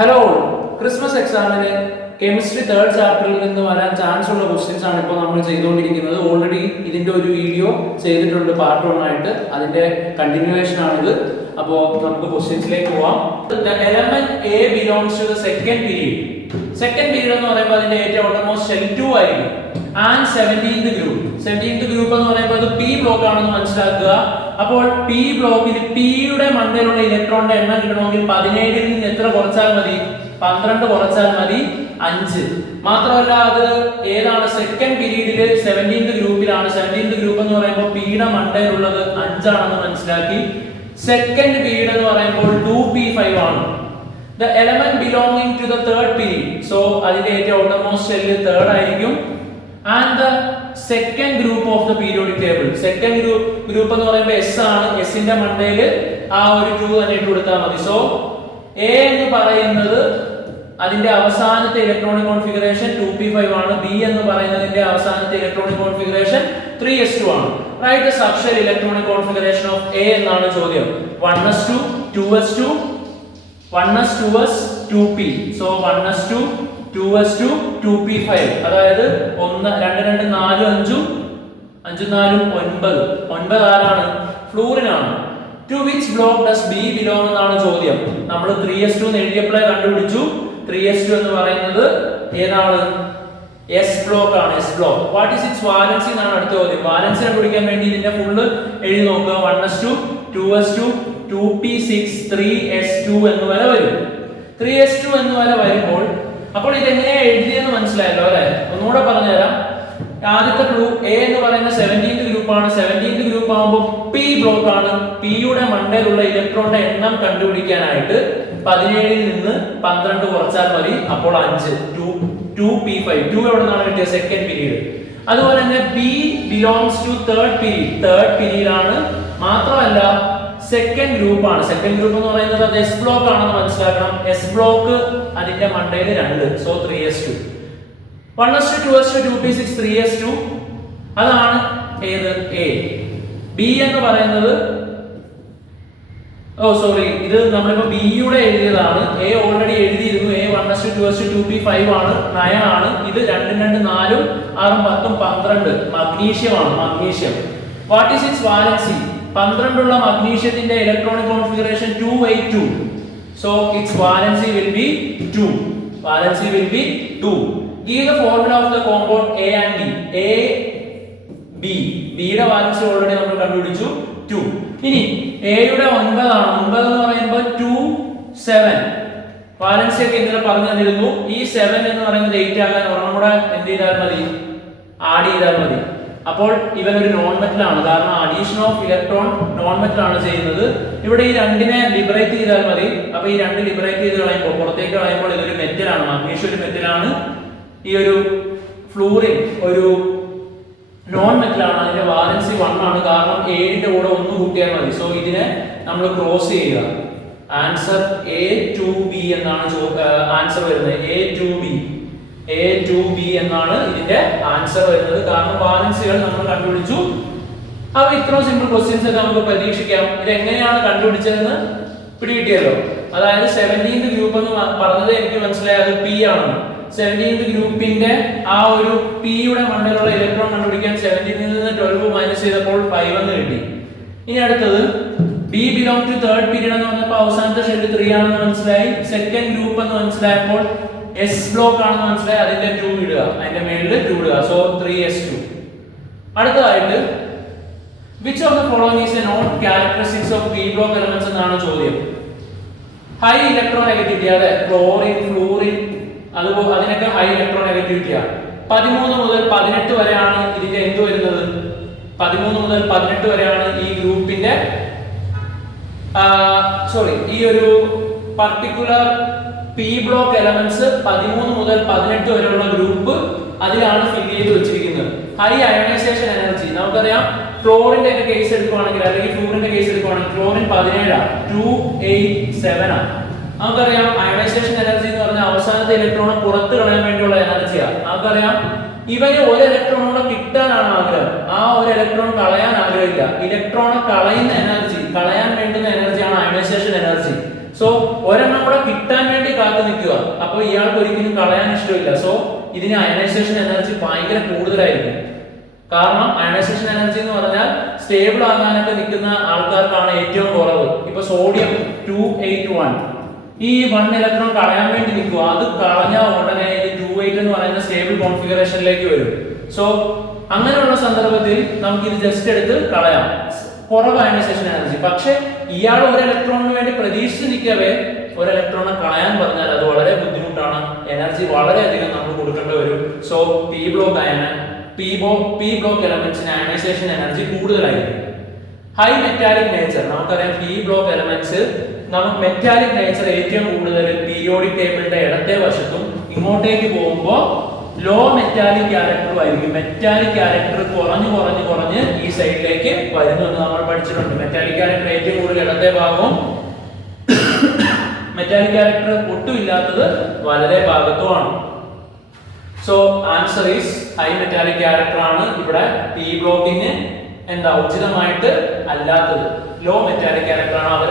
Hello, Christmas എക്സാമിന് chemistry third ചാപ്റ്ററിൽ നിന്ന് വരാൻ ചാൻസ് ഉള്ള ക്വസ്റ്റ്യൻസ് ആണ് ഇപ്പോൾ നമ്മൾ ചെയ്തുകൊണ്ടിരിക്കുന്നത്. ഓൾറെഡി ഇതിന്റെ ഒരു വീഡിയോ ചെയ്തിട്ടുണ്ട് പാർട്ട് 1 ആയിട്ട്. അതിന്റെ കണ്ടിന്യൂവേഷൻ ആണിത്. അപ്പോൾ നമുക്ക് ക്വസ്റ്റ്യൻസിലേക്ക് പോവാം. The element A belongs to the second period. Second period എന്ന് പറയുമ്പോൾ അതിന്റെ ഏറ്റവും ഓട്ടോമോസ്റ്റ് ഷെൽ 2 ആയിരിക്കും. And 17th group. 17th group എന്ന് പറയുമ്പോൾ അത് പി ബ്ലോക്ക് ആണെന്ന് മനസ്സിലാക്കുക. അപ്പോൾ പി ബ്ലോക്കിൽ പിയുടെ മണ്ടയിലുള്ള ഇലക്ട്രോണിന്റെ എണ്ണം കിട്ടണമെങ്കിൽ 17ൽ നിന്ന് എത്ര കുറച്ചാൽ മതി? 12 കുറച്ചാൽ മതി, 5. മാത്രമല്ല അത് ഏതാണ്? Second പീരീഡില് 17th ഗ്രൂപ്പിലാണ്. 17th ഗ്രൂപ്പ് എന്ന് പറയുമ്പോൾ പിയുടെ മണ്ടയിലുള്ളത് 5 ആണെന്ന് മനസ്സിലാക്കി. സെക്കൻഡ് പീരീഡ് എന്ന് പറയുമ്പോൾ 2p5 ആണ്. The element belonging to the third period. So അതിന്റെ ഏറ്റവും outermost cell തേർഡ് ആയിരിക്കും. And the second group of the periodic table. Second group എന്ന് പറയുമ്പോൾ S ആണ്. S ന്റെ മണ്ടയിൽ ആ ഒരു 2 തന്നെ ഇട്ട് കൊടുത്താൽ മതി. So A എന്ന് പറയുന്നത് അതിന്റെ അവസാനത്തെ ഇലക്ട്രോണിക് കോൺഫിഗറേഷൻ 2p5 ആണ്. B എന്ന് പറയുന്നതിന്റെ അവസാനത്തെ ഇലക്ട്രോണിക് കോൺഫിഗറേഷൻ 3s2 ആണ്. Write the subshell electronic configuration of A എന്നാണ് ചോദ്യം. 1s2, 2s2, 1s 2s 2p. So 1s2 2s2 2p5. അതായത് 1 2 2 4 5 5 4 9. 9 ആരാണ്? ഫ്ലൂറിനാണ്. To which block does B belong എന്നാണ് ചോദ്യം. നമ്മൾ 3s2 എന്ന് എഴുതിയപ്പോഴേ കണ്ടുപിടിച്ചു. 3s2 എന്ന് പറയുന്നത് ഏതാണ്? S ബ്ലോക്ക് ആണ്. S block. What is its valency എന്നാണ് അടുത്ത ചോദ്യം. വാലൻസി കണ്ടുപിടിക്കാൻ വേണ്ടി ഇതിന്റെ ഫുള്ള് എഴുതി നോക്കുക. 1s2 2s2 2p6 3s2 എന്ന് വരെ വരും. 3s2 എന്ന് വരെ വരുമ്പോൾ അപ്പോൾ ഇത് എങ്ങനെയാ എഴുതിയെന്ന് മനസ്സിലായല്ലോ അല്ലേ? ഒന്നുകൂടെ പറഞ്ഞുതരാം. ആദ്യത്തെ ക്ലൂ A എന്ന് പറയുന്ന 17th ഗ്രൂപ്പ് ആണ്. 17th ഗ്രൂപ്പ് ആകുമ്പോൾ P ബ്ലോക്ക് ആണ്. P യുടെ മണ്ടയിലുള്ള ഇലക്ട്രോണിന്റെ എണ്ണം കണ്ടുപിടിക്കാനായിട്ട് 17ൽ നിന്ന് 12 കുറച്ചാൽ മതി. അപ്പോൾ 5 2p5. 2 എവിടെ നിന്നാണ് കിട്ടിയത്? Second period. അതുപോലെ തന്നെ B belongs to third period. Third period ആണ്. മാത്രമല്ല സെക്കൻഡ് ഗ്രൂപ്പ് ആണ്. സെക്കൻഡ് ഗ്രൂപ്പ് എന്ന് പറയുന്നത് അത് S ബ്ലോക്ക് ആണെന്ന് മനസ്സിലാക്കണം. S ബ്ലോക്ക് അതിന്റെ മണ്ടയിൽ 2. So 3s2. 1s2 2s2 2p6 3s2 അതാണ് ഏത്? A. B എന്ന് പറയുന്നത് ഇത് നമ്മളിപ്പോ B യുടെ എഴുതിയതാണ്. A ഓൾറെഡി എഴുതിയിരുന്നു. A 1s2 2s2 2p5 ആണ്, 9 ആണ്. ഇത് 2 2 4 6 10 12 മഗ്നീഷ്യം ആണ്. Magnesium. What is it's valency? 12 ഉള്ള മഗ്നീഷ്യത്തിന്റെ electronic configuration 282. So its valency will be 2. Valency will be 2. Give the formula of the compound A and B. A B. B യുടെ valency already നമ്മൾ കണ്ടുപിടിച്ചു 2. ഇനി A യുടെ 9 ആണ്. 9 എന്ന് പറയുമ്പോൾ 2 7. വാലൻസി ഒക്കെ ഇന്നലെ പറഞ്ഞു തന്നിരുന്നു. ഈ 7 എന്ന് പറയുന്നത് 8 ആകാൻ ഒരെണ്ണം കൂടെ എന്ത് ചെയ്താൽ മതി? ആഡ് ചെയ്താൽ മതി. അപ്പോൾ ഇവൻ ഒരു നോൺ മെറ്റൽ ആണ്. കാരണം addition of electron non metal ആണ് ചെയ്യുന്നത്. ഇവിടെ ഈ 2നെ ലിബറേറ്റ് ചെയ്താൽ മതി. അപ്പോൾ ഈ 2 ലിബറേറ്റ് ചെയ്ത് കളയുമ്പോൾ പുറത്തേക്ക് കളയുമ്പോൾ ഇതൊരു മെറ്റൽ ആണ്. മഗ്നീഷ്യം ഒരു മെറ്റൽ ആണ്. ഈ ഒരു ഫ്ലൂറിൻ ഒരു നോൺ മെറ്റൽ ആണ്. അതിന്റെ വാലൻസി 1 ആണ്. കാരണം 7ന്റെ കൂടെ 1 കൂട്ടിയാൽ മതി. സോ ഇതിനെ നമ്മൾ ക്രോസ് ചെയ്യുക. ആൻസർ A2B എന്നാണ് ആൻസർ വരുന്നത്. A2B എന്നാണ് ഇതിന്റെ ആൻസർ വരുന്നത്. കാരണം വാലൻസികൾ നമ്മൾ കണ്ടുപിടിച്ചു. അപ്പോൾ ഇത്രയും സിമ്പിൾ ക്വസ്റ്റ്യൻസ് ഒക്കെ നമുക്ക് പ്രതീക്ഷിക്കാം. ഇത് എങ്ങനെയാണ് കണ്ടുപിടിച്ചതെന്ന് പിടികിട്ടിയല്ലോ. അതായത് 17th ഗ്രൂപ്പ് എന്ന് പറഞ്ഞത് എനിക്ക് മനസ്സിലായത് P ആണ്. 17th ഗ്രൂപ്പിന്റെ ആ ഒരു P യുടെ മണ്ടയിലുള്ള ഇലക്ട്രോൺ കണ്ടുപിടിക്കാൻ 17ൽ നിന്ന് 12 മൈനസ് ചെയ്തപ്പോൾ 5 എന്ന് കിട്ടി. ഇനി അടുത്തത് B belong to third period എന്ന് പറഞ്ഞപ്പോൾ അവസാനത്തെ ഷെൽ 3 ആണെന്ന് മനസ്സിലായി. സെക്കൻഡ് ഗ്രൂപ്പ് എന്ന് മനസ്സിലായപ്പോൾ S ബ്ലോക്ക് ആണെന്ന് മനസ്സിലായി. അതിന്റെ 2 ഇടുക. അതിന്റെ മേളിൽ 2 ഇടുക. So 3s2. അടുത്തതായിട്ട് which of the following is a known characteristics of p block elements എന്നാണ് ചോദ്യം. High electron negativity. അതെ, ക്ലോറിൻ ഫ്ലൂറിൻ അതുപോലെ അതിനൊക്കെ ഹൈ ഇലക്ട്രോൺ നെഗറ്റിവിറ്റിയാണ്. 13 മുതൽ 18 വരെയാണ് ഇതിന്റെ എന്ത് വരുന്നത്? 13 മുതൽ 18 വരെയാണ് ഈ ഗ്രൂപ്പിന്റെ ഈ ഒരു പർട്ടിക്കുലർ പി ബ്ലോക്ക് എലമെന്റ്സ് 13 മുതൽ 18 വരെയുള്ള ഗ്രൂപ്പ് അതിലാണ് ഫിൽ ചെയ്ത് വെച്ചിരിക്കുന്നത്. ഹൈ അയണൈസേഷൻ എനർജി നമുക്കറിയാം. ക്ലോറിന്റെ ഒക്കെ കേസ് എടുക്കുകയാണെങ്കിൽ അല്ലെങ്കിൽ ഫ്ലൂറിന്റെ കേസ് എടുക്കുകയാണെങ്കിൽ ക്ലോറിൻ 17 ആണ്, 287 ആണ്. നമുക്കറിയാം അയണൈസേഷൻ എനർജി എന്ന് പറഞ്ഞാൽ അവസാനത്തെ ഇലക്ട്രോണെ പുറത്ത് കളയാൻ വേണ്ടിയുള്ള എനർജിയാണ്. നമുക്കറിയാം ഇവന് ഒരു ഇലക്ട്രോൺ കൂടെ കിട്ടാനാണ് ആഗ്രഹം. ആ ഒരു ഇലക്ട്രോൺ കളയാൻ ആഗ്രഹമില്ല. ഇലക്ട്രോണെ കളയുന്ന എനർജി, കളയാൻ വേണ്ടുന്ന എനർജിയാണ് അയണൈസേഷൻ എനർജി. സോ ഒരെണ്ണം കൂടെ കിട്ടാൻ വേണ്ടി കാത്തിരിക്കും. ഇയാൾക്ക് നിൽക്കുക. അപ്പൊ ഇയാൾക്ക് ഒരിക്കലും കളയാൻ ഇഷ്ടമില്ല. സോ ഇതിന് അയണൈസേഷൻ എനർജി ഭയങ്കര കൂടുതലായിരിക്കും. കാരണം അയണൈസേഷൻ എനർജി എന്ന് പറഞ്ഞാൽ സ്റ്റേബിൾ ആകാനൊക്കെ നിൽക്കുന്ന ആൾക്കാർക്കാണ് ഏറ്റവും കുറവ്. ഇപ്പൊ സോഡിയം 281 ഈ 1 ഇലക്ട്രോൺ കളയാൻ വേണ്ടി നിൽക്കുക. അത് കളഞ്ഞാൽ ഉടനെ ഇത് 28 എന്ന് പറയുന്ന സ്റ്റേബിൾ കോൺഫിഗറേഷനിലേക്ക് വരും. സോ അങ്ങനെയുള്ള സന്ദർഭത്തിൽ നമുക്ക് ഇത് ജസ്റ്റ് എടുത്ത് കളയാം, കുറവ് അയണൈസേഷൻ എനർജി. പക്ഷെ ഇയാൾ ഒരു ഇലക്ട്രോണിന് വേണ്ടി പ്രതീക്ഷിച്ച് നിൽക്കവേ ഒരു ഇലക്ട്രോണെ കളയാൻ പറഞ്ഞാൽ അത് വളരെ ബുദ്ധിമുട്ടാണ്. എനർജി വളരെയധികം നമ്മൾ കൊടുക്കേണ്ടി വരും. സോ പി ബ്ലോക്ക് എലമെന്റ്സിന് അയണൈസേഷൻ എനർജി കൂടുതലായിരിക്കും. ഹൈ മെറ്റാലിക് നേച്ചർ, നമുക്കറിയാം പി ബ്ലോക്ക് എലമെന്റ്സ് നമുക്ക് മെറ്റാലിക് നേച്ചർ ഏറ്റവും കൂടുതൽ പീരിയോഡിക് ടേബിളിന്റെ ഇടത്തെ വശത്തും ഇങ്ങോട്ടേക്ക് പോകുമ്പോൾ ലോ മെറ്റാലിക് ക്യാരക്ടറും ആയിരിക്കും. മെറ്റാലിക് ക്യാരക്ടർ കുറഞ്ഞ് ഈ സൈഡിലേക്ക് വരുന്നു എന്ന് നമ്മൾ പഠിച്ചിട്ടുണ്ട്. മെറ്റാലിക് ക്യാരക്ടർ ഏറ്റവും കൂടുതൽ ഇടത്തെ ഭാഗവും മെറ്റാലിക് ക്യാരക്ടർ ഒട്ടും ഇല്ലാത്തത് വലതേ ഭാഗത്തുമാണ്. So answer is high metallic character ആണ് ഇവിടെ പി ബ്ലോക്കിന് എന്താ ഉചിതമായിട്ട് അല്ലാത്തത്. ലോ മെറ്റാലിക് ക്യാരക്ടർ ആണ്. അവർ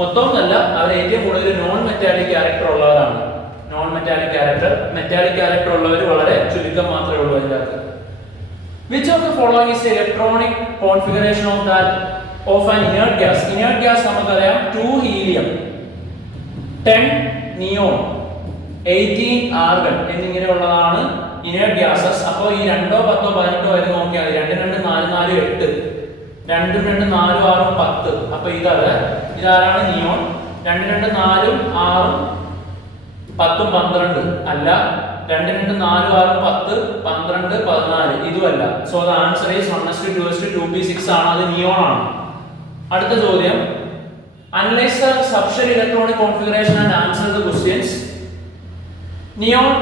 മൊത്തം അല്ല, അവർ ഏറ്റവും കൂടുതൽ നോൺ മെറ്റാലിക് ക്യാരക്ടർ ഉള്ളവരാണ്. നോൺ മെറ്റാലിക് ക്യാരക്ടർ ഉള്ളവർ വളരെ ചുരുക്കം മാത്രമേ ഉള്ളൂ അതിനകത്ത്. Which of the following is the electronic configuration of an inert gas? Inert gas നമുക്കറിയാം 2 helium 10 neon 18 argon എന്നിങ്ങനെയുള്ളതാണ് inert gases. അപ്പോൾ ഈ 2 10 18 വരെ നോക്കിയാൽ 2 2 4 4 8 2 2 4 6 10. അപ്പോൾ ഇതാരാണ് നിയോൺ. 2 2 4 6 10 12 അല്ല. 2 2 4 6 10 12 14 ഇതുമല്ല. So the answer is 1:2:2p6 ആണ്. അത് നിയോൺ ആണ്. അടുത്ത ചോദ്യം, analyse the subshell electronic configuration and answer the questions. Neon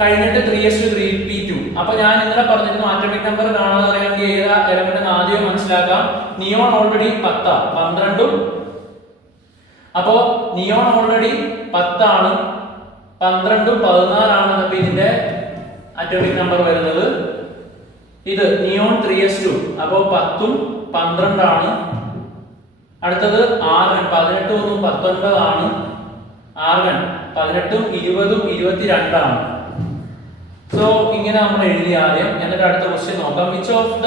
കഴിഞ്ഞിട്ട് 3:3p2. അപ്പൊ ഞാൻ ഇന്നലെ പറഞ്ഞിരുന്നു ആറ്റോമിക് നമ്പർ കാണാതെ അറിയാമെങ്കിൽ ഏതാ എലമെന്റ് ആദ്യം മനസ്സിലാക്കാം. Neon already 10 12. അപ്പോ നിയോൺ ഓൾറെഡി 10 ആണ്, 12 14 ആണ്. അപ്പൊ ഇതിന്റെ ആറ്റോമിക് നമ്പർ വരുന്നത് ഇത് നിയോൺ 3s2. അപ്പോ 10 12 ആണ്. അടുത്തത് ആർഗൺ 18 19 ആണ്. ആർഗൺ 18 20 22 ആണ്. സോ ഇങ്ങനെ നമ്മൾ എഴുതി ആദ്യം. എന്നിട്ട് അടുത്ത ക്വസ്റ്റ്യൻ നോക്കാം. Which of the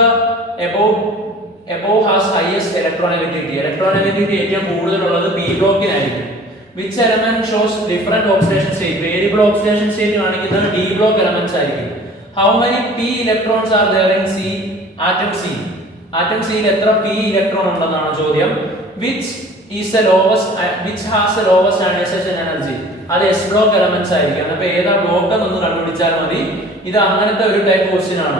above has highest electronegativity? Electronegativity ഏറ്റവും കൂടുതലുള്ളത് P ബ്ലോക്കിനായിരിക്കും. Which element shows different oxidation state? Variable oxidation state കാണിക്കുന്നത് d block elements ആയിരിക്കും. How many p electrons are there in C? Atom C. Atom C യിൽ എത്ര p electron ഉണ്ടെന്നാണ് ചോദ്യം. Which has the lowest ionization energy? അത് s block elements ആയിരിക്കും. അപ്പോൾ ഏതാ ബ്ലോക്ക് എന്നൊന്ന് കണ്ടുപിടിച്ചാൽ മതി. ഇത് അങ്ങനത്തെ ഒരു ടൈപ്പ് ക്വസ്റ്റ്യൻ ആണ്.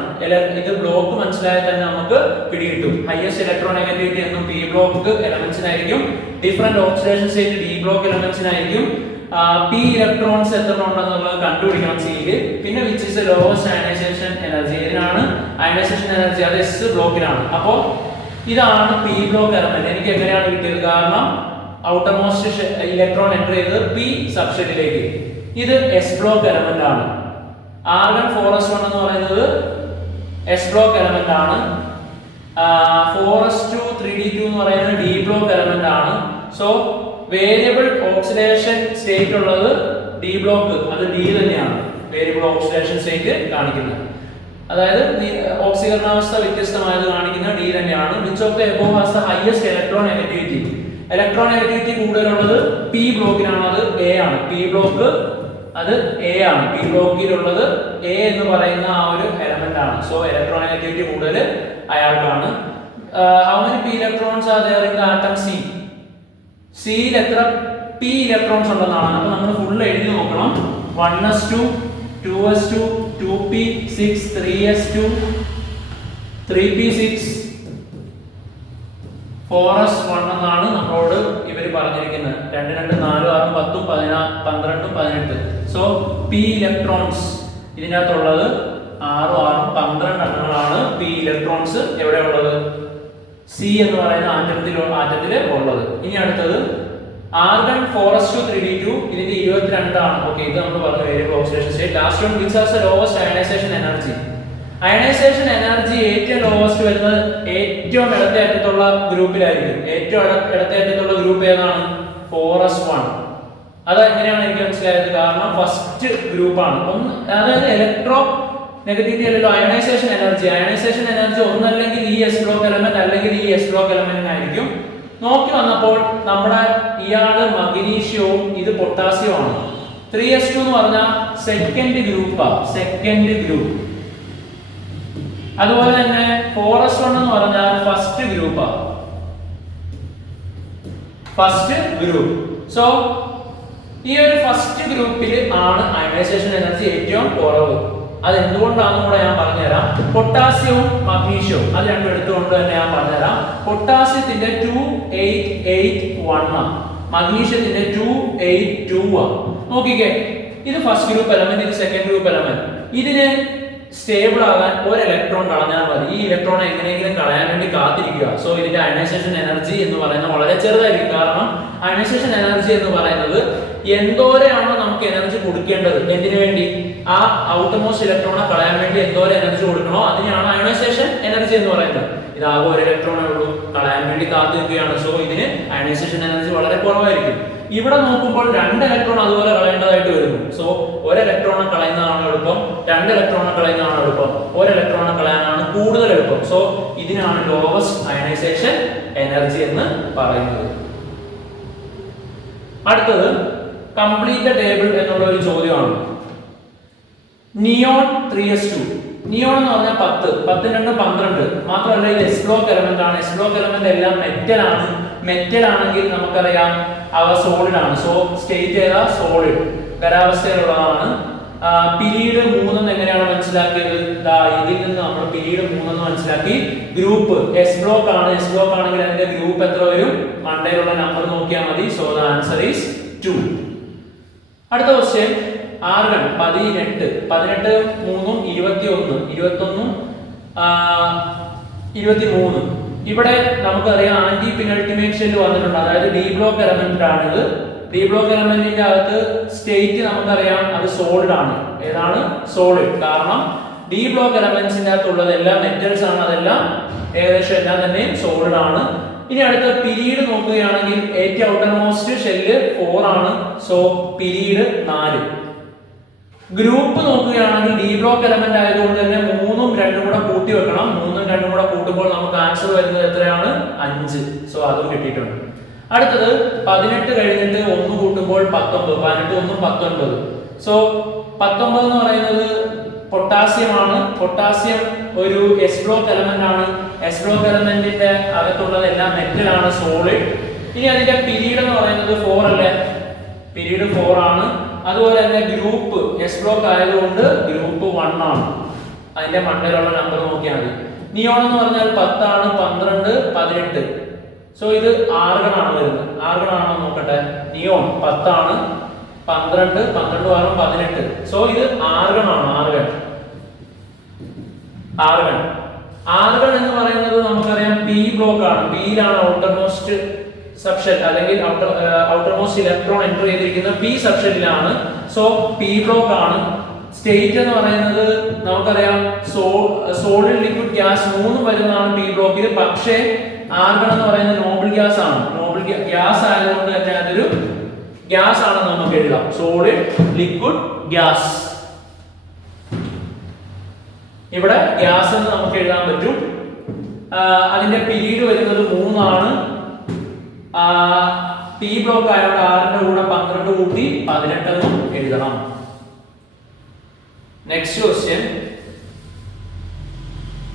ഇത് ബ്ലോക്ക് മനസ്സിലായാൽ തന്നെ നമുക്ക് പിടികിട്ടും. ഹൈയസ്റ്റ് ഇലക്ട്രോനെഗറ്റിവിറ്റി എന്നും പി ബ്ലോക്ക് എലമെന്റ്സിനായിരിക്കും. Different oxidation state d block എലമെന്റ്സിനായിരിക്കും. പി ഇലക്ട്രോൺസ് എത്ര ഉണ്ടെന്നുള്ളത് കണ്ടുപിടിക്കണം സിയിൽ. പിന്നെ which is the lowest ionisation energy? ഇതിനാണ് അയണൈസേഷൻ എനർജി, അത് എസ് ബ്ലോക്കിനാണ്. അപ്പോൾ ഇതാണ് പി ബ്ലോക്ക് എലമെന്റ്. എനിക്ക് എങ്ങനെയാണ് കിട്ടിയത്? കാരണം ഔട്ടർ മോസ്റ്റ് ഇലക്ട്രോൺ എൻ്റർ ചെയ്തത് പി സബ്ഷെല്ലിലേക്ക്. ഇത് എസ് ബ്ലോക്ക് എലമെന്റ് ആണ്. ആർഗൺ 4s1 എന്ന് പറയുന്നത് എസ് ബ്ലോക്ക് എലമെന്റ് ആണ്. 4s2 3d2 എന്ന് പറയുന്നത് ഡി ബ്ലോക്ക് എലമെന്റ് ആണ്. സോ വേരിയബിൾ ഓക്സിഡേഷൻ സ്റ്റേറ്റ് ഉള്ളത് ഡി ബ്ലോക്ക്, അത് ഡി തന്നെയാണ് വേരിയബിൾ ഓക്സിഡേഷൻ സ്റ്റേറ്റ് കാണിക്കുന്നത്. അതായത് ഓക്സീകരണാവസ്ഥ വ്യത്യസ്തമായത് കാണിക്കുന്ന ഡി തന്നെയാണ്. Which of the above has the highest electronegativity? Electronegativity കൂടുതലുള്ളത് പി ബ്ലോക്കിനാണ്, അത് എ ആണ്. പി ബ്ലോക്ക് അത് എ ആണ്. പി ബ്ലോക്കിലുള്ളത് എ എന്ന് പറയുന്ന ആ ഒരു എലമെന്റ് ആണ്. സോ ഇലക്ട്രോനെഗറ്റിവിറ്റി കൂടുതൽ അയാൾക്കാണ്. How many p electrons are there in the atom C? സിയിൽ എത്ര പി ഇലക്ട്രോൺസ് ഉണ്ടെന്നാണ്. അപ്പൊ നമ്മൾ ഫുൾ എഴുതി നോക്കണം. 1s2 2s2 2p6 3s2 3p6 4s1 എന്നാണ് നമ്മളോട് ഇവർ പറഞ്ഞിരിക്കുന്നത്. 2 2 4 6 10 12 18. സോ പി ഇലക്ട്രോൺസ് ഇതിനകത്തുള്ളത് 6 6 12 എണ്ണങ്ങളാണ് പി ഇലക്ട്രോൺസ് എവിടെ ഉള്ളത്? സി എന്ന് പറയുന്ന ആറ്റത്തിൽ ഉള്ളത്. ഇനി അടുത്തത് ആർഗൺ 4s2 3d2 ഇതിന്റെ 22 ആണ്. ഓക്കെ, ഇത് നമ്മൾ പറഞ്ഞു variable oxidation state. Last one, which has the lowest ionisation energy? Ionisation energy ഏറ്റവും ലോവസ്റ്റ് വരുന്നത് ഏറ്റവും ഇടത്തെ അറ്റത്തുള്ള ഗ്രൂപ്പിലായിരിക്കും. ഏറ്റവും ഇടത്തെ അറ്റത്തുള്ള ഗ്രൂപ്പ് ഏതാണ്? 4s1. അതെങ്ങനെയാണ് എനിക്ക് മനസ്സിലായത്? കാരണം ഫസ്റ്റ് ഗ്രൂപ്പാണ് ഒന്ന്, അതായത് ഇലക്ട്രോ നെഗറ്റിവിറ്റി അല്ലല്ലോ, അയണൈസേഷൻ എനർജി ഒന്നല്ലെങ്കിൽ ഈ എസ് ബ്ലോക്ക് എലമെന്റ് അല്ലെങ്കിൽ ഈ എസ് ബ്ലോക്ക് എലമെന്റിനായിരിക്കും. നോക്കി വന്നപ്പോൾ നമ്മുടെ ഇയാള് മഗ്നീഷ്യവും ഇത് പൊട്ടാസ്യവും ആണ്. 3s2 എന്ന് പറഞ്ഞാൽ സെക്കൻഡ് ഗ്രൂപ്പ്. അതുപോലെ തന്നെ 4s1 എന്ന് പറഞ്ഞാൽ ഫസ്റ്റ് ഗ്രൂപ്പ്. സോ ഈ ഒരു ഫസ്റ്റ് ഗ്രൂപ്പിൽ ആണ് അയണൈസേഷൻ എനർജി ഏറ്റവും കുറവ്. അത് എന്തുകൊണ്ടാണെന്ന് കൂടെ ഞാൻ പറഞ്ഞുതരാം. പൊട്ടാസ്യവും മഗ്നീഷ്യവും അത് രണ്ടും എടുത്തുകൊണ്ട് തന്നെ ഞാൻ പറഞ്ഞുതരാം. പൊട്ടാസ്യത്തിന്റെ 2881 ആണ്, മഗ്നീഷ്യത്തിന്റെ 282 ആണ്. നോക്കിക്കേ, ഇത് ഫസ്റ്റ് ഗ്രൂപ്പ് എലമെന്റ്, ഇത് സെക്കൻഡ് ഗ്രൂപ്പ് എലമെന്റ്. ഇതിന് സ്റ്റേബിൾ ആകാൻ ഒരു ഇലക്ട്രോൺ കളഞ്ഞാൽ മതി. ഈ ഇലക്ട്രോൺ എങ്ങനെയെങ്കിലും കളയാൻ വേണ്ടി കാത്തിരിക്കുക. സോ ഇതിന്റെ അയണൈസേഷൻ എനർജി എന്ന് പറയുന്നത് വളരെ ചെറുതായിരിക്കും. കാരണം അയണൈസേഷൻ എനർജി എന്ന് പറയുന്നത് എന്തോരെയാണോ നമുക്ക് എനർജി കൊടുക്കേണ്ടത്, എന്തിനു വേണ്ടി, ആ ഔട്ടർമോസ്റ്റ് ഇലക്ട്രോണെ കളയാൻ വേണ്ടി എന്തോരം എനർജി കൊടുക്കണോ അതിനാണ് അയണൈസേഷൻ എനർജി എന്ന് പറയുന്നത്. ഇതാകെ ഒരു ഇലക്ട്രോണേ ഉള്ളൂ, കളയാൻ വേണ്ടി കാത്തിരിക്കുകയാണ്. സോ ഇതിന് അയണൈസേഷൻ എനർജി വളരെ കുറവായിരിക്കും. ഇവിടെ നോക്കുമ്പോൾ 2 ഇലക്ട്രോൺ അതുപോലെ കളയേണ്ടതായിട്ട് വരുന്നു. സോ ഒരു ഇലക്ട്രോണെ കളയുന്നതാണ് എളുപ്പം, 2 ഇലക്ട്രോണെ കളയുന്നതാണ് എളുപ്പം, ഒരു ഇലക്ട്രോണെ കളയാനാണ് കൂടുതൽ എളുപ്പം. സോ ഇതിനാണ് ലോവസ്റ്റ് അയണൈസേഷൻ എനർജി എന്ന് പറയുന്നത്. അടുത്തത് കംപ്ലീറ്റ് ടേബിൾ എന്നുള്ള ഒരു ചോദ്യമാണ്. Neon 3s2. നിയോൺ എന്ന് പറഞ്ഞാൽ 10, 10 2 12. മാത്രമല്ല ഇത് എസ് ബ്ലോക്ക് എലമെന്റ് ആണ്. എസ് ബ്ലോക്ക് എലമെന്റ് എല്ലാം മെറ്റൽ ആണ്. മെറ്റൽ ആണെങ്കിൽ നമുക്കറിയാം അവ സോളിഡ് ആണ്. സോ സ്റ്റേറ്റ് ഏതാ? സോളിഡ്, ഖരാവസ്ഥയിലുള്ളതാണ്. പീരീഡ് 3 എങ്ങനെയാണ് മനസ്സിലാക്കിയത്? ഇതിൽ നിന്ന് നമ്മൾ പീരീഡ് 3 മനസ്സിലാക്കി. ഗ്രൂപ്പ് എസ് ബ്ലോക്ക് ആണ്. എസ് ബ്ലോക്ക് ആണെങ്കിൽ അതിന്റെ ഗ്രൂപ്പ് എത്ര വരും? മണ്ടയിലുള്ള നമ്പർ നോക്കിയാൽ മതി. So the answer is 2. അടുത്ത ക്വസ്റ്റ്യൻ, ആർഗൺ 18, 18 3 21, 21 23. ഇവിടെ നമുക്കറിയാം ആന്റി പിനൾട്ടിമേറ്റ് ഷെൽ വന്നിട്ടുണ്ട്. അതായത് ഡി ബ്ലോക്ക് എലമെന്റ് ആണിത്. ഡി ബ്ലോക്ക് എലമെന്റിന്റെ അകത്ത് സ്റ്റേറ്റ് നമുക്കറിയാം അത് സോളിഡ് ആണ്. ഏതാണ്? സോളിഡ്. കാരണം ഡി ബ്ലോക്ക് എലമെന്റ്സിന്റെ അകത്തുള്ളതെല്ലാം മെറ്റൽസ് ആണ്. അതെല്ലാം ഏകദേശം എല്ലാം തന്നെ സോളിഡ് ആണ്. ഇനി അടുത്ത പീരീഡ് നോക്കുകയാണെങ്കിൽ ഏറ്റവും ഔട്ടർമോസ്റ്റ് ഷെല്ല് 4 ആണ്. So period 4. ഗ്രൂപ്പ് നോക്കുകയാണെങ്കിൽ ഡി ബ്ലോക്ക് എലമെന്റ് ആയതുകൊണ്ട് തന്നെ 3ഉം 2ഉം കൂടെ കൂട്ടി വെക്കണം. 3ഉം 2ഉം കൂടെ കൂട്ടുമ്പോൾ നമുക്ക് ആൻസർ വരുന്നത് എത്രയാണ്? 5. സോ അതും കിട്ടിയിട്ടുണ്ട്. അടുത്തത് 18 കഴിഞ്ഞിട്ട് 1 കൂട്ടുമ്പോൾ 19, 18 1 19. സോ 19 എന്ന് പറയുന്നത് പൊട്ടാസ്യം ആണ്. പൊട്ടാസ്യം ഒരു എസ് ബ്ലോക്ക് എലമെന്റ് ആണ്. എസ് ബ്ലോക്ക് എലമെന്റിന്റെ അകത്തുള്ളത് എല്ലാം മെറ്റൽ ആണ്, സോളിഡ്. ഇനി അതിന്റെ പീരീഡ് എന്ന് പറയുന്നത് 4 അല്ലേ? പീരീഡ് 4 ആണ്. അതുപോലെ തന്നെ ഗ്രൂപ്പ് എസ് ബ്ലോക്ക് ആയതുകൊണ്ട് ഗ്രൂപ്പ് 1 ആണ്. അതിന്റെ മണ്ടയിലുള്ള നമ്പർ നോക്കിയാൽ മതി. നിയോൺ എന്ന് പറഞ്ഞാൽ 10 ആണ്, 12 18. സോ ഇത് ആർഗൺ ആണ് വരുന്നത്. ആർഗൺ ആണോ നോക്കട്ടെ. നിയോൺ 10 ആണ്, 12 12 ആറും 18. സോ ഇത് ആർഗൺ ആണ്. ആർഗൺ എന്ന് പറയുന്നത് നമുക്കറിയാം പി ബ്ലോക്ക് ആണ്. പിയിലാണ് ഔട്ടർമോസ്റ്റ് സബ്ഷെൽ അല്ലെങ്കിൽ ഔട്ടർമോസ്റ്റ് ഇലക്ട്രോൺ എൻറ്റർ ചെയ്തിരിക്കുന്നത് പി സബ്ഷെല്ലിലാണ്. സോ പി ബ്ലോക്ക് ആണ്. സ്റ്റേറ്റ് എന്ന് പറയുന്നത് നമുക്കറിയാം സോളിഡ് ലിക്വിഡ് ഗ്യാസ് 3 വരുന്നതാണ് പി ബ്ലോക്കിൽ. പക്ഷേ ആർഗൺ എന്ന് പറയുന്നത് നോബിൾ ഗ്യാസ് ആണ്. നോബിൾ ഗ്യാസ് ആയതുകൊണ്ട് തന്നെ അതൊരു ഗ്യാസ് ആണെന്ന് നമുക്ക് എഴുതാം. Solid liquid gas. ഇവിടെ ഗ്യാസ് എന്ന് നമുക്ക് എഴുതാൻ പറ്റും. അതിന്റെ പീരീഡ് വരുന്നത് 3 ആണ്. പി ബ്ലോക്ക് ആയതുകൊണ്ട് 6ന്റെ കൂടെ 12 കൂട്ടി 18 എന്നും എഴുതണം. Next question,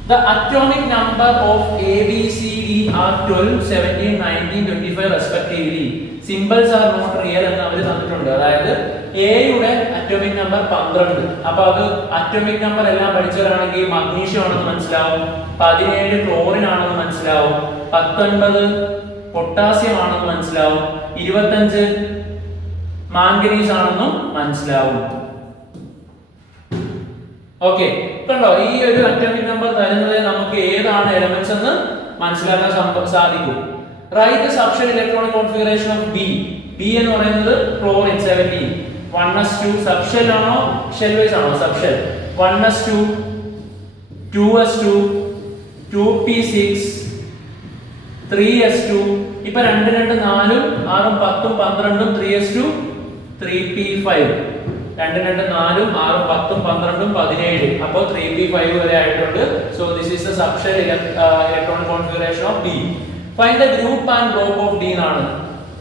the atomic number of A, B, C, D are 12, 17, 19, 25 respectively. Symbols are not real എന്ന് അവർ തന്നിട്ടുണ്ട്. അതായത് A യുടെ അറ്റോമിക് നമ്പർ 12. അപ്പൊ അത് അറ്റോമിക് നമ്പർ എല്ലാം പഠിച്ചവരാണെങ്കിൽ മഗ്നീഷ്യം ആണെന്ന് മനസ്സിലാവും, 17 ക്ലോറിൻ ആണെന്ന് മനസ്സിലാവും, 19 പൊട്ടാസ്യം ആണെന്ന് മനസ്സിലാവും, 25 മാംഗനീസ് ആണെന്നും മനസ്സിലാവും. ഓക്കെ, കണ്ടോ? ഈ ഒരു അറ്റോമിക് നമ്പർ തരുന്നത് നമുക്ക് ഏതാണ് എലമെന്റ്സ് എന്ന് മനസ്സിലാക്കാൻ സാധിക്കും. Write subshell electronic configuration of B. B എന്ന് പറയുന്നത് ക്ലോറിൻ 17. 1s2 സബ്ഷെൽ ആണോ ഷെൽ വൈസ് ആണോ? Subshell. 1s2, 2s2, 2p6, 3s2. ഇപ്പൊ 2 2 4 6 10 12 3s2 3p5 2 4 6 10 12 17 അപ്പോൾ 3p5 വരെ ആയിട്ടുണ്ട്. So this is the subshell electronic configuration of D. Find the group and block of D എന്നാണ്.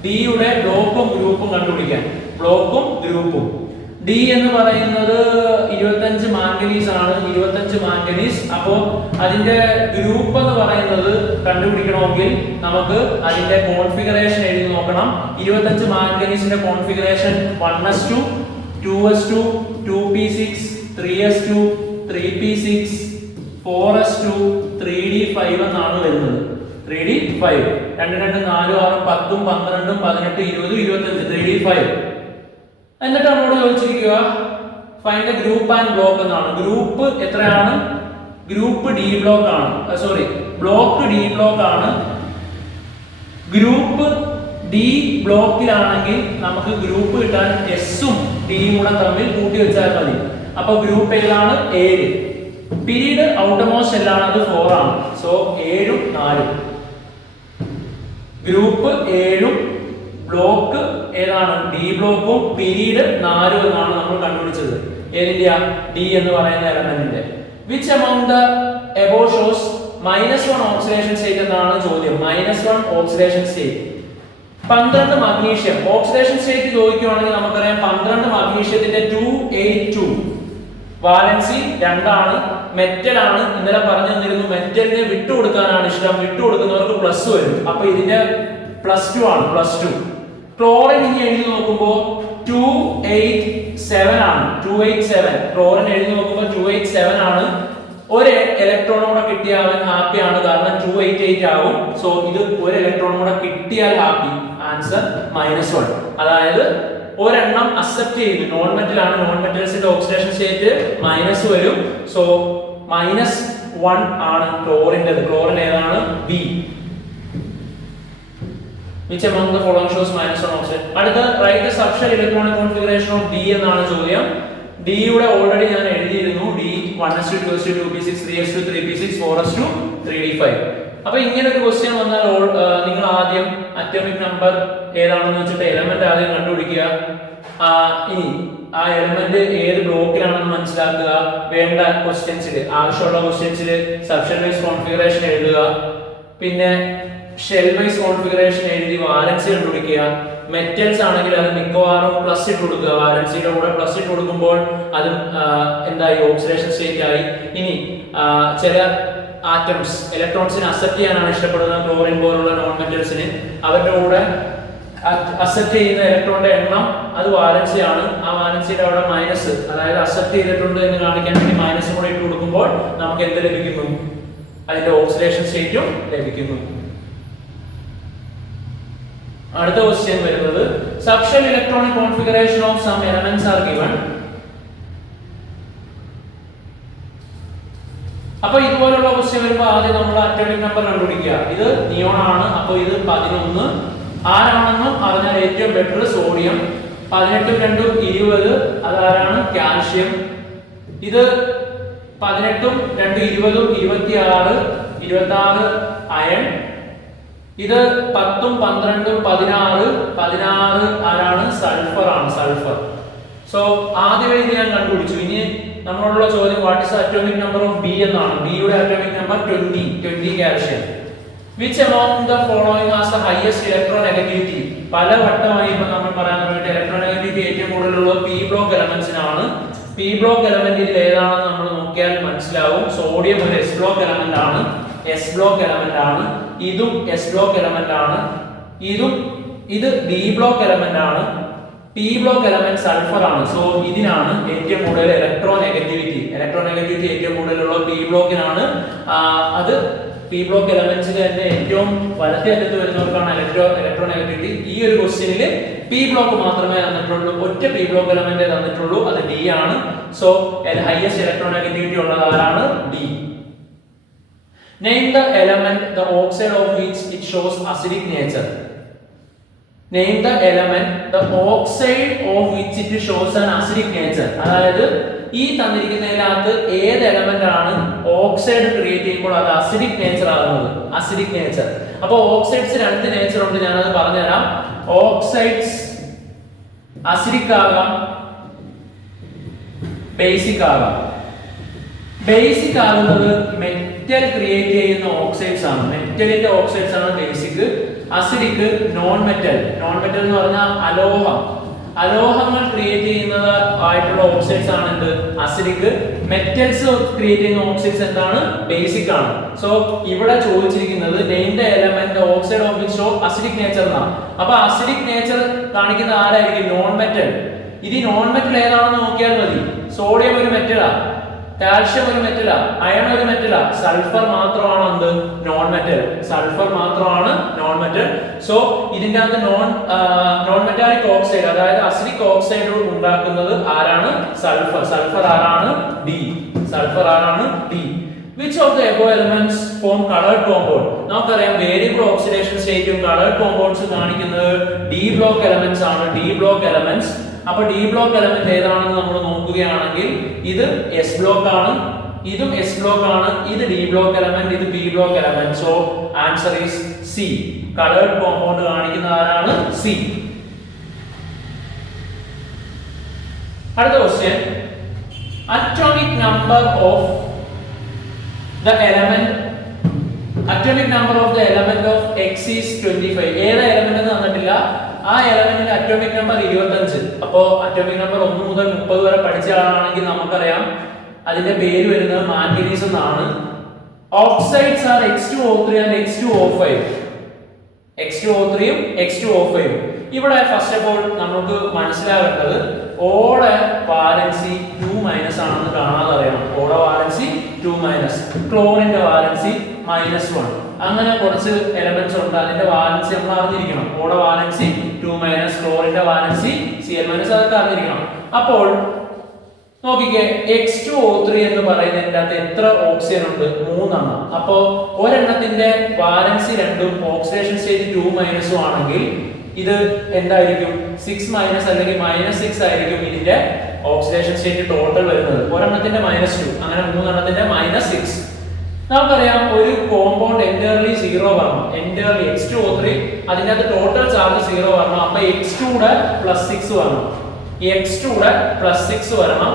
D യുടെ ബ്ലോക്കും ഗ്രൂപ്പും കണ്ടുപിടിക്കാൻ. ബ്ലോക്കും ഗ്രൂപ്പും. D എന്ന് പറയുന്നത് 25 മാംഗനീസ് ആണ്. 25 മാംഗനീസ്. അപ്പോൾ അതിന്റെ ഗ്രൂപ്പ് എന്ന് പറയുന്നത് കണ്ടുപിടിക്കണമെങ്കിൽ നമുക്ക് അതിന്റെ കോൺഫിഗറേഷൻ എഴുതി നോക്കണം. 25 മാംഗനീസിന്റെ configuration 1s2 2s2 2p6 3s2 3p6 4s2 3d5 എന്നാണ് വരുന്നത്. 3d5 2 2 4 6 10 12 18 20 25 3d5. എന്നിട്ട് നമ്മളോട് ചോദിച്ചിരിക്കുക find the group and block എന്നാണ്. ഗ്രൂപ്പ് എത്രയാണ്? ഗ്രൂപ്പ് D ബ്ലോക്ക് ആണ്. സോറി, ബ്ലോക്ക് D ബ്ലോക്ക് ആണ്. ഗ്രൂപ്പ് D ബ്ലോക്കിലാണെങ്കിൽ നമുക്ക് ഗ്രൂപ്പ് കിട്ടാൻ എസും ഡിയും കൂടെ തമ്മിൽ കൂട്ടി വെച്ചാൽ മതി. അപ്പൊ ഗ്രൂപ്പ് ഏതാണ്? 7. പീരീഡ് ഔട്ടർമോസ്റ്റ് സെല്ലാണ്, അത് 4 ആണ്. സോ 7 4. ഗ്രൂപ്പ് 7 ബ്ലോക്ക് ഏതാണ്? D ബ്ലോക്കും പീരീഡ് 4 എന്നാണ് നമ്മൾ കണ്ടുപിടിച്ചത്. ഏതിന്റെയാ? D എന്ന് പറയുന്ന എലമെന്റിന്റെ. Which among the above shows -1 oxidation state എന്നാണ് ചോദ്യം. -1 oxidation state. 12 magnesium oxidation state ചോദിക്കുകയാണെങ്കിൽ നമുക്കറിയാം 12 മഗ്നീഷ്യത്തിന്റെ 282 വാലൻസി 2 ആണ്. മെറ്റൽ ആണ്. ഇന്നലെ പറഞ്ഞു തന്നിരുന്നു മെറ്റലിനെ വിട്ടുകൊടുക്കാനാണ് ഇഷ്ടം. വിട്ടുകൊടുക്കുന്നവർക്ക് പ്ലസ് വരും. അപ്പൊ ഇതിന്റെ +2 ആണ്. +2. ക്ലോറിൻ ഇനി എഴുതി നോക്കുമ്പോൾ 287 ആണ്. 287 ക്ലോറിൻ എഴുതി നോക്കുമ്പോൾ 287 ആണ്. ഒരു ഇലക്ട്രോൺ കൂടെ കിട്ടിയാൽ അവൻ ഹാപ്പി ആണ്, കാരണം 288 ആവും. സോ ഇത് ഒരു ഇലക്ട്രോൺ കൂടെ കിട്ടിയാൽ ഹാപ്പി. ആൻസർ -1. അതായത് ഒരെണ്ണം അക്സെപ്റ്റ് ചെയ്തു. നോൺ മെറ്റൽ ആണ്. നോൺ മെറ്റൽസിന്റെ ഓക്സിഡേഷൻ സ്റ്റേറ്റ് മൈനസ് വരും. സോ -1 ആണ് ക്ലോറിന്റെ. ക്ലോറിൻ ഏതാണ്? B. Which among the following shows -1 oxidation? അടുത്ത write the subshell electronic configuration of D എന്നാണ് ചോദ്യം. D യുടെ ഓൾറെഡി ഞാൻ എഴുതിയിരുന്നു. D 1s2 2s2 2p6 3s2 3p6 4s2 3d5. അപ്പോൾ ഇങ്ങനെ ഒരു ക്വസ്റ്റ്യൻ വന്നാൽ നിങ്ങൾ ആദ്യം അറ്റോമിക് നമ്പർ ഏതാണെന്ന് വെച്ചിട്ട് എലമെന്റ് ആദ്യം കണ്ടുപിടിക്കുക. ഇനി ആ എലമെന്റ് ഏത് ബ്ലോക്കിലാണെന്ന് മനസ്സിലാക്കുക. വേണ്ട ക്വസ്റ്റ്യൻസിൽ, ആവശ്യമുള്ള ക്വസ്റ്റ്യൻസിൽ സബ്ഷെൽ വൈസ് കോൺഫിഗറേഷൻ എഴുതുക. പിന്നെ ഷെൽ വൈസ് കോൺഫിഗറേഷൻ എഴുതി വാലൻസി കണ്ടുപിടിക്കുക. മെറ്റൽസ് ആണെങ്കിൽ അത് മിക്കവാറും പ്ലസ് ഇട്ട് കൊടുക്കുക. വാലൻസിയുടെ കൂടെ പ്ലസ് ഇട്ട് കൊടുക്കുമ്പോൾ അത് എന്തായി? ഓക്സിഡേഷൻ സ്റ്റേറ്റ് ആയി. ഇനി ചില ആറ്റംസ് ഇലക്ട്രോൺസിനെ അക്സെപ്റ്റ് ചെയ്യാനാണ് ഇഷ്ടപ്പെടുന്നത്. ക്ലോറിൻ പോലുള്ള നോൺ മെറ്റൽസിന് അവരുടെ കൂടെ അക്സെപ്റ്റ് ചെയ്യുന്ന ഇലക്ട്രോണിന്റെ എണ്ണം അത് വാലൻസി ആണ്. ആ വാലൻസിയുടെ അവിടെ മൈനസ്, അതായത് അക്സെപ്റ്റ് ചെയ്തിട്ടുണ്ട് എന്ന് കാണിക്കാൻ വേണ്ടി മൈനസ് കൂടെ ഇട്ട് കൊടുക്കുമ്പോൾ നമുക്ക് എന്ത് ലഭിക്കുന്നു? അതിന്റെ ഓക്സിഡേഷൻ സ്റ്റേറ്റും ലഭിക്കുന്നു. അടുത്ത ക്വസ്റ്റ്യൻ വരുന്നത് subshell electronic configuration of some elements are given. അപ്പോൾ ഇതുപോലുള്ള ക്വസ്റ്റ്യൻ വരുമ്പോൾ ആദ്യം നമ്മൾ അറ്റോമിക് നമ്പർ കണ്ടുപിടിക്കുക. ഇത് നിയോൺ ആണ്. അപ്പോൾ ഇത് 11. ആരാണെന്നും അറിഞ്ഞാൽ ഏറ്റവും ബെറ്റർ സോഡിയം. 18 2 20 അതാരാണ്? കാൽഷ്യം. ഇത് 18 2 20 26 26 അയൺ. ഇത് 10 12 16 ആരാണ്? സൾഫർ ആണ്. സൾഫർ. സോ ആദ്യമേ ഇത് ഞാൻ കണ്ടുപിടിച്ചു. ഇനി നമ്മളുള്ള ചോദ്യം what is atomic number of B എന്നാണ്. B യുടെ atomic number 20 calcium. Which among the following has the highest electronegativity? പല വട്ടമായി ഇപ്പോൾ നമ്മൾ പറയാൻ തുടങ്ങിയിട്ട് ഇലക്ട്രോനെഗറ്റിവിറ്റി ഏറ്റവും കൂടുതലുള്ള P ബ്ലോക്ക് എലമെന്റ്സിനാണ്. P ബ്ലോക്ക് എലമെന്റ് ഇതിൽ ഏതാണെന്ന് നമ്മൾ നോക്കിയാൽ മനസ്സിലാവും. സോഡിയം ഒരു S ബ്ലോക്ക് എലമെന്റ് ആണ്. S ബ്ലോക്ക് എലമെന്റ് ആണ്. ഇതും S ബ്ലോക്ക് എലമെന്റ് ആണ്. ഇത് D ബ്ലോക്ക് എലമെന്റ് ആണ്. P ബ്ലോക്ക് എലമെന്റ് സൾഫർ ആണ്. സോ ഇതിനാണ് ഏറ്റവും കൂടുതൽ ഇലക്ട്രോനെഗറ്റിവിറ്റി ഏറ്റവും കൂടുതലുള്ള P ബ്ലോക്കിനാണ്. അത് P ബ്ലോക്ക് എലമെന്റ്സിൽ തന്നെ ഏറ്റവും വലത്തെ അറ്റത്ത് വരുന്നവർക്കാണ് ഇലക്ട്രോനെഗറ്റിവിറ്റി. ഈ ഒരു ക്വസ്റ്റ്യനിൽ P ബ്ലോക്ക് മാത്രമേ തന്നിട്ടുള്ളൂ. ഒറ്റ P ബ്ലോക്ക് എലമെന്റ് തന്നിട്ടുള്ളൂ. അത് D ആണ്. സോ ഹൈയസ്റ്റ് ഇലക്ട്രോനെഗറ്റിവിറ്റി ഉള്ളത് ആരാണ്? D. Name the element the oxide of which it shows acidic nature. Name the element the oxide of which it shows an acidic nature. അതായത് ഈ തന്നിരിക്കുന്നതിനകത്ത് ഏത് element ആണ് oxide create ചെയ്യുമ്പോൾ അത് acidic nature ആകുന്നത്? Acidic nature. അപ്പോൾ oxides രണ്ട് nature ഉണ്ട്. ഞാനത് പറഞ്ഞുതരാം. ഓക്സൈഡ്സ് അസിഡിക് ആകാം, ബേസിക് ആകാം. ബേസിക് ആകുന്നത് മെറ്റൽ ക്രിയേറ്റ് ചെയ്യുന്ന ഓക്സൈഡ്സ് ആണ്. മെറ്റലിന്റെ ഓക്സൈഡ്സ് ആണ് basic. Acidic non metal. Non metal എന്ന് പറഞ്ഞാൽ അലോഹങ്ങൾ ക്രിയേറ്റ് ചെയ്യുന്നത് ആയിട്ടുള്ള ഓക്സൈഡ്സ് ആണ് എന്ത്? അസിഡിക്. മെറ്റൽസ് ക്രിയേറ്റ് ചെയ്യുന്ന ഓക്സൈഡ്സ് എന്താണ്? ബേസിക് ആണ്. സോ ഇവിടെ ചോദിച്ചിരിക്കുന്നത് name the element oxide of which show acidic nature എന്നാണ്. അപ്പൊ അസിഡിക് നേച്ചർ കാണിക്കുന്ന ആരായിരിക്കും? Non metal. ഇത് നോൺ മെറ്റൽ ഏതാണെന്ന് നോക്കിയാൽ മതി. സോഡിയം ഒരു മെറ്റലാ, കാൽഷ്യം ഒരു മെറ്റലാ, അയൺ ഒരു മെറ്റലാ, സൾഫർ മാത്രമാണ് എന്ത്? Non metal. സൾഫർ മാത്രമാണ് നോൺ മെറ്റൽ. സോ ഇതിന്റെ അകത്ത് നോൺ മെറ്റാലിക് ഓക്സൈഡ്, അതായത് അസിഡിക് ഓക്സൈഡ് ഉണ്ടാക്കുന്നത് ആരാണ്? സൾഫർ. സൾഫർ ആരാണ്? ഡി. സൾഫർ ആരാണ്? D. Which of the above elements form colored compound? നമുക്കറിയാം വേരിയബിൾ ഓക്സിഡേഷൻ സ്റ്റേറ്റും കളേർഡ് കോമ്പൗണ്ട്സും കാണിക്കുന്നത് ഡി ബ്ലോക്ക് എലമെന്റ്സ് ആണ്. D block elements. അപ്പൊ ഡി ബ്ലോക്ക് എലമെന്റ് ഏതാണെന്ന് നമ്മൾ നോക്കുകയാണെങ്കിൽ ഇത് എസ് ബ്ലോക്ക് ആണ്, ഇതും എസ് ബ്ലോക്ക് ആണ്, ഇത് ഡി ബ്ലോക്ക് എലമെന്റ്, ഇത് P block element. So answer is C. Coloured compound കാണിക്കുന്ന ആരാണ്? സി. അടുത്ത question, atomic number of the element of x is 25. ഏതാ എലമെന്റ് എന്ന് തന്നിട്ടില്ല. ആ എലമെന്റിന്റെ അറ്റോമിക് നമ്പർ 25. അപ്പോ അറ്റോമിക് നമ്പർ 1 മുതൽ 30 വരെ പഠിച്ച ആളാണെങ്കിൽ നമുക്കറിയാം അതിന്റെ പേര് വരുന്നത് മാംഗനീസ് എന്നാണ്. Oxides R X2O3 and X2O5. X2O3 ഉം X2O5 ഉം. ഇവിടെ ഫസ്റ്റ് ഓഫ് ഓൾ നമുക്ക് മനസ്സിലാകേണ്ടത് ഓടെ വാലൻസി 2- ആണെന്ന് കാണാതെ അറിയണം. ഓടെ വാലൻസി 2-, ക്ലോറിന്റെ വാലൻസി -1. അങ്ങനെ കുറച്ച് എലമെന്റ്സ് ഉണ്ട്, അതിന്റെ വാലൻസി നമ്മൾ അറിഞ്ഞിരിക്കണം. ഓടെ വാലൻസി 2-, ക്ലോറിന്റെ വാലൻസി Cl-, അതൊക്കെ അറിഞ്ഞിരിക്കണം. അപ്പോൾ നോക്കിക്കേ, X2O3 എന്ന് പറയുന്നതിന്റെ അകത്ത് എത്ര ഓക്സിജൻ ഉണ്ട്? 3. അപ്പോ ഒരെണ്ണത്തിന്റെ വാലൻസി 2ഉം ഓക്സിഡേഷൻ സ്റ്റേറ്റ് 2- ആണെങ്കിൽ ഇത് എന്തായിരിക്കും? 6- അല്ലെങ്കിൽ -6 ആയിരിക്കും ഇതിന്റെ ഓക്സിഡേഷൻ സ്റ്റേറ്റ് ടോട്ടൽ വരുന്നത്. ഒരെണ്ണത്തിന്റെ -2, അങ്ങനെ 3 എണ്ണത്തിന്റെ -6. നമുക്കറിയാം ഒരു കോമ്പൗണ്ട് എൻറ്റയർലി 0 വരണം. എൻറ്റയർലി X2O3 അതിന്റെ അകത്ത് ടോട്ടൽ ചാർജ് 0 വരണം. അപ്പൊ X2 യുടെ +6 വരണം. X2 യുടെ +6 വരണം.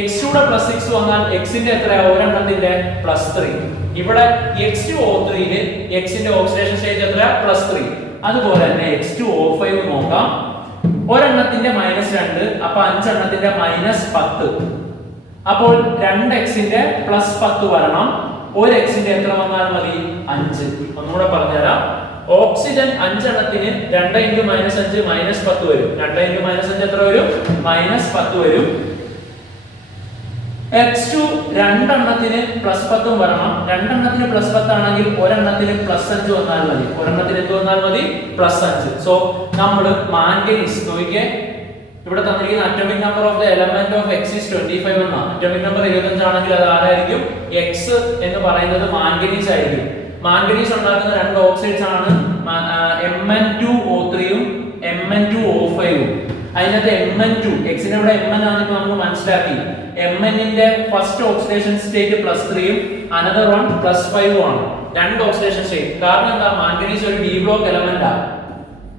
X2 യുടെ +6 വന്നാൽ Xന്റെ എത്രയാ? ഒരെണ്ണത്തിന്റെ +3. ഇവിടെ X2O3 ല് Xന്റെ ഓക്സിഡേഷൻ സ്റ്റേറ്റ് എത്രയാ? +3. അതുപോലെ തന്നെ X2O5 നോക്കാം. ഒരെണ്ണത്തിന്റെ -2, അപ്പൊ 5 എണ്ണത്തിന്റെ -10. അപ്പോൾ 2xന്റെ +10 വരണം. 1xന്റെ എത്ര വന്നാൽ മതി? 5. ഒന്നുകൂടെ പറഞ്ഞുതരാം. ഓക്സിജൻ 5 എണ്ണത്തിന് 2 × -5 -10 വരും. 2 × -5 എത്ര വരും? -10 വരും. X2 2 +10 വരണം. 2 +10 ആണെങ്കിൽ ഒരെണ്ണത്തിന് +5 വന്നാൽ മതി. ഒരെണ്ണത്തിന് എന്ത് വന്നാൽ മതി? +5. സോ നമ്മൾ മാംഗനീസ് നോക്കിക്കേ, ഇവിടെ തന്നിരിക്കുന്ന atomic number of the element of X is 25 എന്നാണ്. അറ്റോമിക് നമ്പർ 25 ആണെങ്കിൽ അത് ആരായിരിക്കും? X എന്ന് പറയുന്നത് മാംഗനീസ് ആയിരിക്കും. മാംഗനീസ് ഉണ്ടാക്കുന്ന 2 ഓക്സൈഡ്സ് ആണ് Mn2O3 ഉം Mn2O5 ഉം. അതിനകത്ത് Mn2, Xന്റെ ഇവിടെ Mn ആണെന്ന് നമുക്ക് മനസ്സിലാക്കി. Mn ന്റെ ഫസ്റ്റ് ഓക്സിഡേഷൻ സ്റ്റേറ്റ് +3 ഉം അനദർ വൺ +5 ആണ്. 2 ഓക്സിഡേഷൻ സ്റ്റേറ്റ്. കാരണം എന്താ? മാംഗനീസ് ഒരു ഡി ബ്ലോക്ക് എലമെന്റ് ആണ്.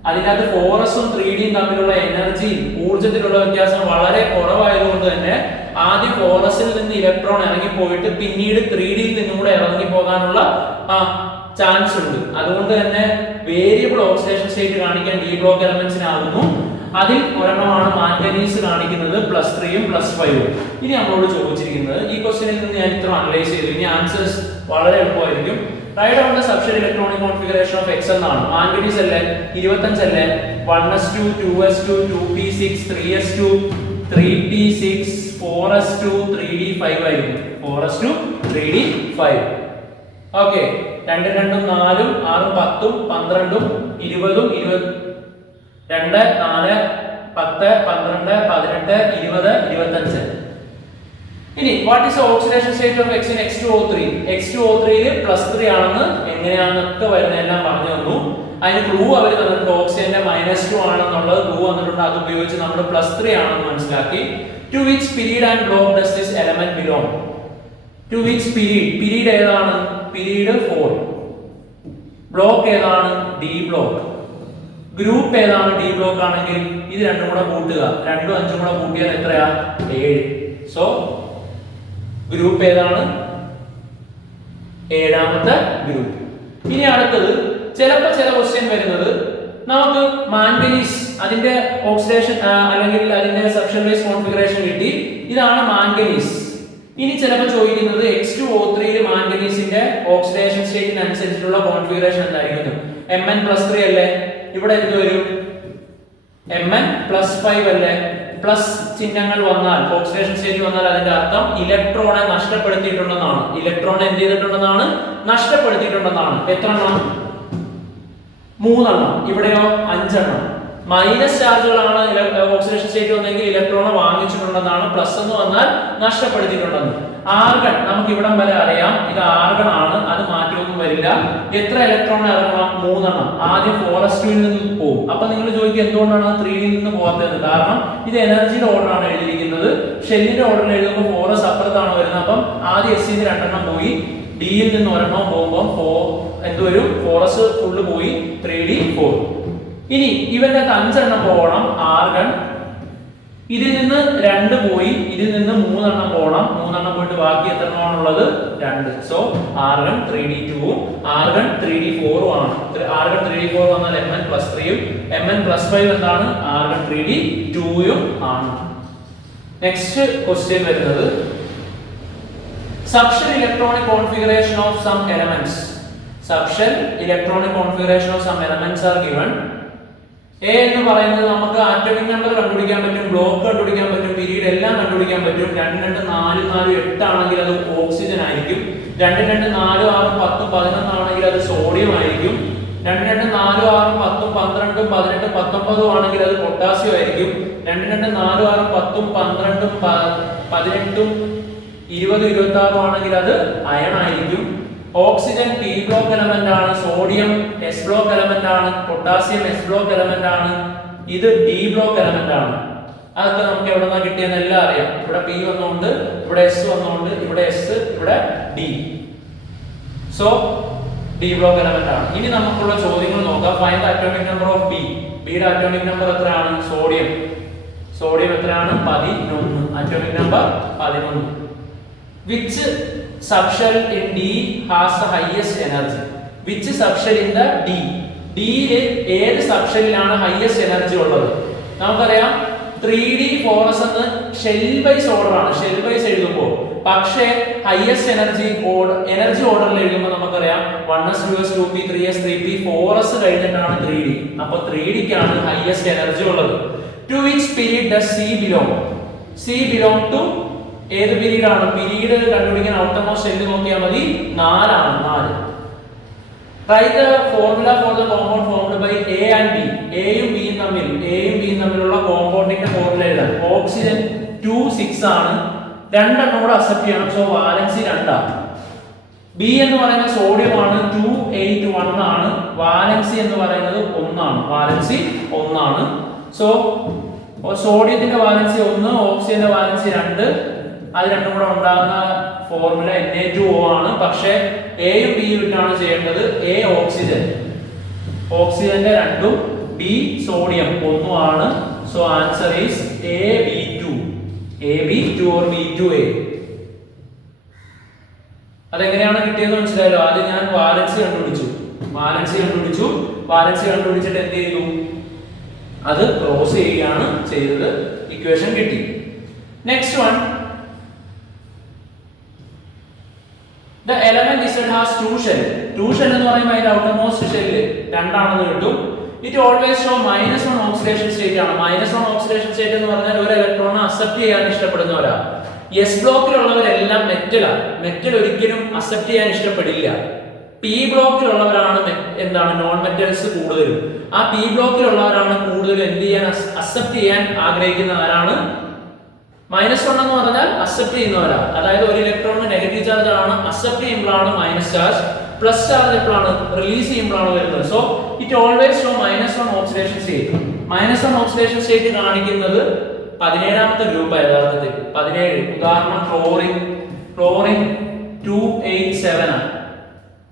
അതിനകത്ത് 4s ഉം 3d തമ്മിലുള്ള എനർജി, ഊർജ്ജത്തിലുള്ള വ്യത്യാസം വളരെ കുറവായതുകൊണ്ട് തന്നെ ആദ്യം 4s-ൽ നിന്ന് ഇലക്ട്രോൺ ഇറങ്ങി പോയിട്ട് പിന്നീട് 3d-യിൽ നിന്നും കൂടെ ഇറങ്ങി പോകാനുള്ള ചാൻസ് ഉണ്ട്. അതുകൊണ്ട് തന്നെ വേരിയബിൾ ഓക്സിഡേഷൻ സ്റ്റേറ്റ് കാണിക്കാൻ ഡി ബ്ലോക്ക് എലമെന്റ്സിനാകുന്നു. അതിൽ ഒരെണ്ണമാണ് മാംഗനീസ് കാണിക്കുന്നത് +3 ഉം +5 ഉം. ഇനി നമ്മളോട് ചോദിച്ചിരിക്കുന്നത്, ഈ ക്വസ്റ്റ്യനിൽ നിന്ന് ഞാൻ ഇത്ര അനലൈസ് ചെയ്തു. ഇനി ആൻസേഴ്സ് വളരെ എളുപ്പമായിരിക്കും. Write on the substate electronic configuration of X എന്നാണ്. മാംഗനീസ് അല്ലേ 25 അല്ലേ? 1s2 2s2 2p6 3s2 3p6 4s2 3d5 ആയിരിക്കും. 4s2 3d5. ഓക്കെ, 2 2 4 6 10 12 20 2 4 10 12 18 20 25. ഇനി what is the oxidation state of X in X2O3? X2O3 ൽ +3 ആണെന്ന് എങ്ങനെയാണെന്നൊക്കെ വരുന്നതെല്ലാം പറഞ്ഞു തന്നു. അതിന് ക്ലൂ അവർ തന്നിട്ടുണ്ട്. ഓക്സിജന്റെ -2 ആണെന്നുള്ളത് ക്ലൂ വന്നിട്ടുണ്ട്. അത് ഉപയോഗിച്ച് നമ്മൾ +3 ആണെന്ന് മനസ്സിലാക്കി. To which period and block does this element belong? To which period? Period ഏതാണ്? പീരീഡ് 4. ബ്ലോക്ക് ഏതാണ്? D block. ഗ്രൂപ്പ് ഏതാണ് ഡി ബ്ലോക്ക് ആണെങ്കിൽ ഇത് രണ്ടും കൂടെ കൂട്ടുക, 2ഉം 5ഉം കൂടെ കൂട്ടിയാൽ എത്രയാ 7. സോ ഗ്രൂപ്പ് ഏതാണ്? 7ാമത്തെ ഗ്രൂപ്പ്. ഇനി അടുത്തത് ചിലപ്പോൾ ചില ക്വസ്റ്റ്യൻ വരുന്നത് നമുക്ക് മാംഗനീസ് അതിന്റെ ഓക്സിഡേഷൻ അല്ലെങ്കിൽ അതിന്റെ സബ്ഷൻ ബേസ് കോൺഫിഗറേഷൻ കിട്ടി, ഇതാണ് മാംഗനീസ്. ഇനി ചിലപ്പോൾ ചോദിക്കുന്നത് X2O3 ൽ മാംഗനീസിന്റെ ഓക്സിഡേഷൻ സ്റ്റേറ്റിന് അനുസരിച്ചിട്ടുള്ള കോൺഫിഗറേഷൻ എന്തായിരിക്കും? Mn+3 അല്ലേ, ഇവിടെ എന്ത് വരും? Mn+5 അല്ലേ? പ്ലസ് ചിഹ്നങ്ങൾ വന്നാൽ ഓക്സിഡേഷൻ സ്റ്റേറ്റ് വന്നാൽ അതിന്റെ അർത്ഥം ഇലക്ട്രോണെ നഷ്ടപ്പെടുത്തിയിട്ടുണ്ടെന്നാണ്. ഇലക്ട്രോൺ എന്ത് ചെയ്തിട്ടുണ്ടെന്നാണ്? നഷ്ടപ്പെടുത്തിയിട്ടുണ്ടെന്നാണ്. എത്ര എണ്ണം? 3 എണ്ണം. ഇവിടെയോ 5 എണ്ണം. മൈനസ് ചാർജുകളാണ് ഓക്സിഡേഷൻ സ്റ്റേറ്റ് വന്നെങ്കിൽ ഇലക്ട്രോണെ വാങ്ങിച്ചിട്ടുണ്ടെന്നാണ്. പ്ലസ് എന്ന് വന്നാൽ നഷ്ടപ്പെടുത്തിയിട്ടുണ്ടെന്ന്. ആർഗൺ നമുക്ക് ഇവിടം വരെ അറിയാം, ഇത് ആർഗൺ ആണ്, അത് മാറ്റമൊന്നും വരില്ല. എത്ര ഇലക്ട്രോൺ ഇറങ്ങണം? 3 എണ്ണം. ആദ്യം ഫോറസ്റ്റിൽ നിന്ന് പോകും. അപ്പൊ നിങ്ങൾ ചോദിക്കും എന്തുകൊണ്ടാണ് 3 നിന്ന് പോകാത്തത്? കാരണം ഇത് എനർജിയുടെ ഓർഡർ ആണ് എഴുതിയിരിക്കുന്നത്. ഷെല്ലിന്റെ ഓർഡറിൽ എഴുതുമ്പോൾ ഫോറസ് അപ്പുറത്താണ് വരുന്നത്. അപ്പം ആദ്യം എസ് 2 പോയി, ഡിയിൽ നിന്ന് ഒരെണ്ണം പോകുമ്പോൾ എന്തുവരും? ഫോറസ് ഫുള്ള് പോയി, 3D4. ഇനി ഇവന്റെ 5 എണ്ണം പോകണം ആർഗൺ. ഇതിൽ നിന്ന് 2 പോയി, ഇതിൽ നിന്ന് 3 എണ്ണം പോകണം. 3 എണ്ണം പോയിട്ട് ബാക്കി എത്ര എണ്ണമാണുള്ളത്? 2. സോ ആർഗൺ 3D2 ഉം ആർഗൺ 3D4 ഉം ആണ്. ആർഗൺ 3D4 വന്നാൽ Mn+3 ഉം Mn+5 എന്താണ്? ആർഗൺ 3D2 ഉം ആണ്. നെക്സ്റ്റ് ക്വസ്റ്റ്യൻ വരുന്നത് subshell electronic configuration of some elements. Subshell electronic configuration of some elements are given. A എന്ന് പറയുന്നത് നമുക്ക് ആറ്റോമിക് നമ്പർ കണ്ടുപിടിക്കാൻ പറ്റും, ബ്ലോക്ക് കണ്ടുപിടിക്കാൻ പറ്റും, പീരീഡ് എല്ലാം കണ്ടുപിടിക്കാൻ പറ്റും. 2 2 4 4 8 ആണെങ്കിൽ അത് ഓക്സിജൻ ആയിരിക്കും. 2 2 4 6 10 11 ആണെങ്കിൽ അത് സോഡിയം ആയിരിക്കും. 2 2 4 6 10 12 18 19 ആണെങ്കിൽ അത് പൊട്ടാസ്യം ആയിരിക്കും. 2 2 4 6 10 12 18 20 26 ആണെങ്കിൽ അത് അയൺ ആയിരിക്കും. ഓക്സിജൻ പി ബ്ലോക്ക് എലമെന്റ് ആണ്, സോഡിയം എസ് ബ്ലോക്ക് എലമെന്റ് ആണ്, പൊട്ടാസ്യം എസ് ബ്ലോക്ക് എലമെന്റ് ആണ്, ഇത് ഡി ബ്ലോക്ക് എലമെന്റ് ആണ്. അതൊക്കെ നമുക്ക് എവിടെ നിന്നാ കിട്ടിയെന്ന് എല്ലാം അറിയാം. ഇവിടെ പി വന്നുകൊണ്ട്, ഇവിടെ എസ് വന്നുകൊണ്ട്, ഇവിടെ എസ്, ഇവിടെ D. So D block element ആണ്. ഇനി നമുക്കുള്ള ചോദ്യങ്ങൾ നോക്കാം. Find the atomic number of B. ബിയുടെ അറ്റോമിക് നമ്പർ എത്രയാണ്? സോഡിയം. സോഡിയം എത്രയാണ്? 11. Atomic number 11. Which subshell in D has the highest energy? Which subshell in the D? D യിൽ ഏത് സബ്ഷെല്ലിലാണ് ഹൈയസ്റ്റ് എനർജി ഉള്ളത്? നമുക്കറിയാം 3D ഫോറസ് എന്ന് ഷെൽ വൈസ് ഓർഡർ ആണ്, shell vice എഴുതുമ്പോൾ. പക്ഷേ ഹൈയസ്റ്റ് എനർജി ഓർഡറിൽ എഴുതുമ്പോൾ നമുക്കറിയാം 1s 2s 2p 3s 3p 4s കഴിഞ്ഞിട്ടാണ് 3D. അപ്പോൾ 3Dക്കാണ് ഹൈയസ്റ്റ് എനർജി ഉള്ളത്. To which period does C belong? C belong to ഏത് പീരീഡ് ആണ്? പീരീഡ് കണ്ടുപിടിക്കാൻ ഔട്ടർമോസ്റ്റ് ഷെല്ല് നോക്കിയാൽ മതി, 4 ആണ്. 4. Write the formula for the compound formed by A and B. എയും ബിയും തമ്മിലുള്ള കോമ്പൗണ്ടിന്റെ ഫോർമുല എഴുതാം. ഓക്സിജൻ 2 6 ആണ്, 2 എണ്ണം കൂടെ അക്സെപ്റ്റ് ചെയ്യണം. സോ വാലൻസി 2 ആണ്. ബി എന്ന് പറയുന്ന സോഡിയം ആണ്, 2 8 1 ആണ്. വാലൻസി എന്ന് പറയുന്നത് 1 ആണ്. വാലൻസി 1 ആണ്. സോ സോഡിയത്തിന്റെ വാലൻസി 1, ഓക്സിജന്റെ വാലൻസി 2. അത് രണ്ടും കൂടെ ഉണ്ടാകുന്ന ഫോർമുല Na2O ആണ്. പക്ഷേ എയും ബിയും ഇട്ടാണ് ചെയ്യേണ്ടത്. എ ഓക്സിജൻ, ഓക്സിജന്റെ 2ഉം, ബി സോഡിയം 1 ആണ്. So answer is AB2. AB2 or B2A. അതെങ്ങനെയാണ് കിട്ടിയെന്ന് മനസ്സിലായല്ലോ. ആദ്യം ഞാൻ വാലൻസി കണ്ടുപിടിച്ചു. വാലൻസി കണ്ടുപിടിച്ചിട്ട് എന്ത് ചെയ്തു? അത് ക്രോസ് ചെയ്യുകയാണ് ചെയ്തത്. ഇക്വേഷൻ കിട്ടി. Next one, the element Z has 2 shell. 2 shell എന്ന് പറയുമ്പോൾ അതിന്റെ ഔട്ടർമോസ്റ്റ് ഷെല്ല് 2 ആണെന്ന് കിട്ടും. It always show -1 oxidation state ആണ്. -1 ഓക്സിഡേഷൻ സ്റ്റേറ്റ് എന്ന് പറഞ്ഞാൽ ഒരു ഇലക്ട്രോൺ അക്സെപ്റ്റ് ചെയ്യാൻ ഇഷ്ടപ്പെടുന്നവരാ. എസ് ബ്ലോക്കിലുള്ളവരെല്ലാം മെറ്റലാണ്. മെറ്റൽ ഒരിക്കലും അക്സെപ്റ്റ് ചെയ്യാൻ ഇഷ്ടപ്പെടില്ല. പി ബ്ലോക്കിലുള്ളവരാണ് എന്താണ് നോൺ മെറ്റൽസ് കൂടുതലും. ആ പി ബ്ലോക്കിലുള്ളവരാണ് കൂടുതലും എന്ത് ചെയ്യാൻ അക്സെപ്റ്റ് ചെയ്യാൻ ആഗ്രഹിക്കുന്നവരാണ്. -1 എന്ന് പറഞ്ഞാൽ അക്സെപ്റ്റ് ചെയ്യുന്നവരാ. അതായത് ഒരു ഇലക്ട്രോണിന് നെഗറ്റീവ് ചാർജ് ആണ്, അക്സെപ്റ്റ് ചെയ്യുമ്പോഴാണ് മൈനസ് ചാർജ്, പ്ലസ് ചാർജ് എപ്പോഴാണ് റിലീസ് ചെയ്യുമ്പോഴാണ് വരുന്നത്. So it always show -1 oxidation state. -1 oxidation state കാണിക്കുന്നത് 17ാമത്തെ ഗ്രൂപ്പ് യഥാർത്ഥത്തിൽ 17. ഉദാഹരണം ക്ലോറിൻ 287 ആണ്,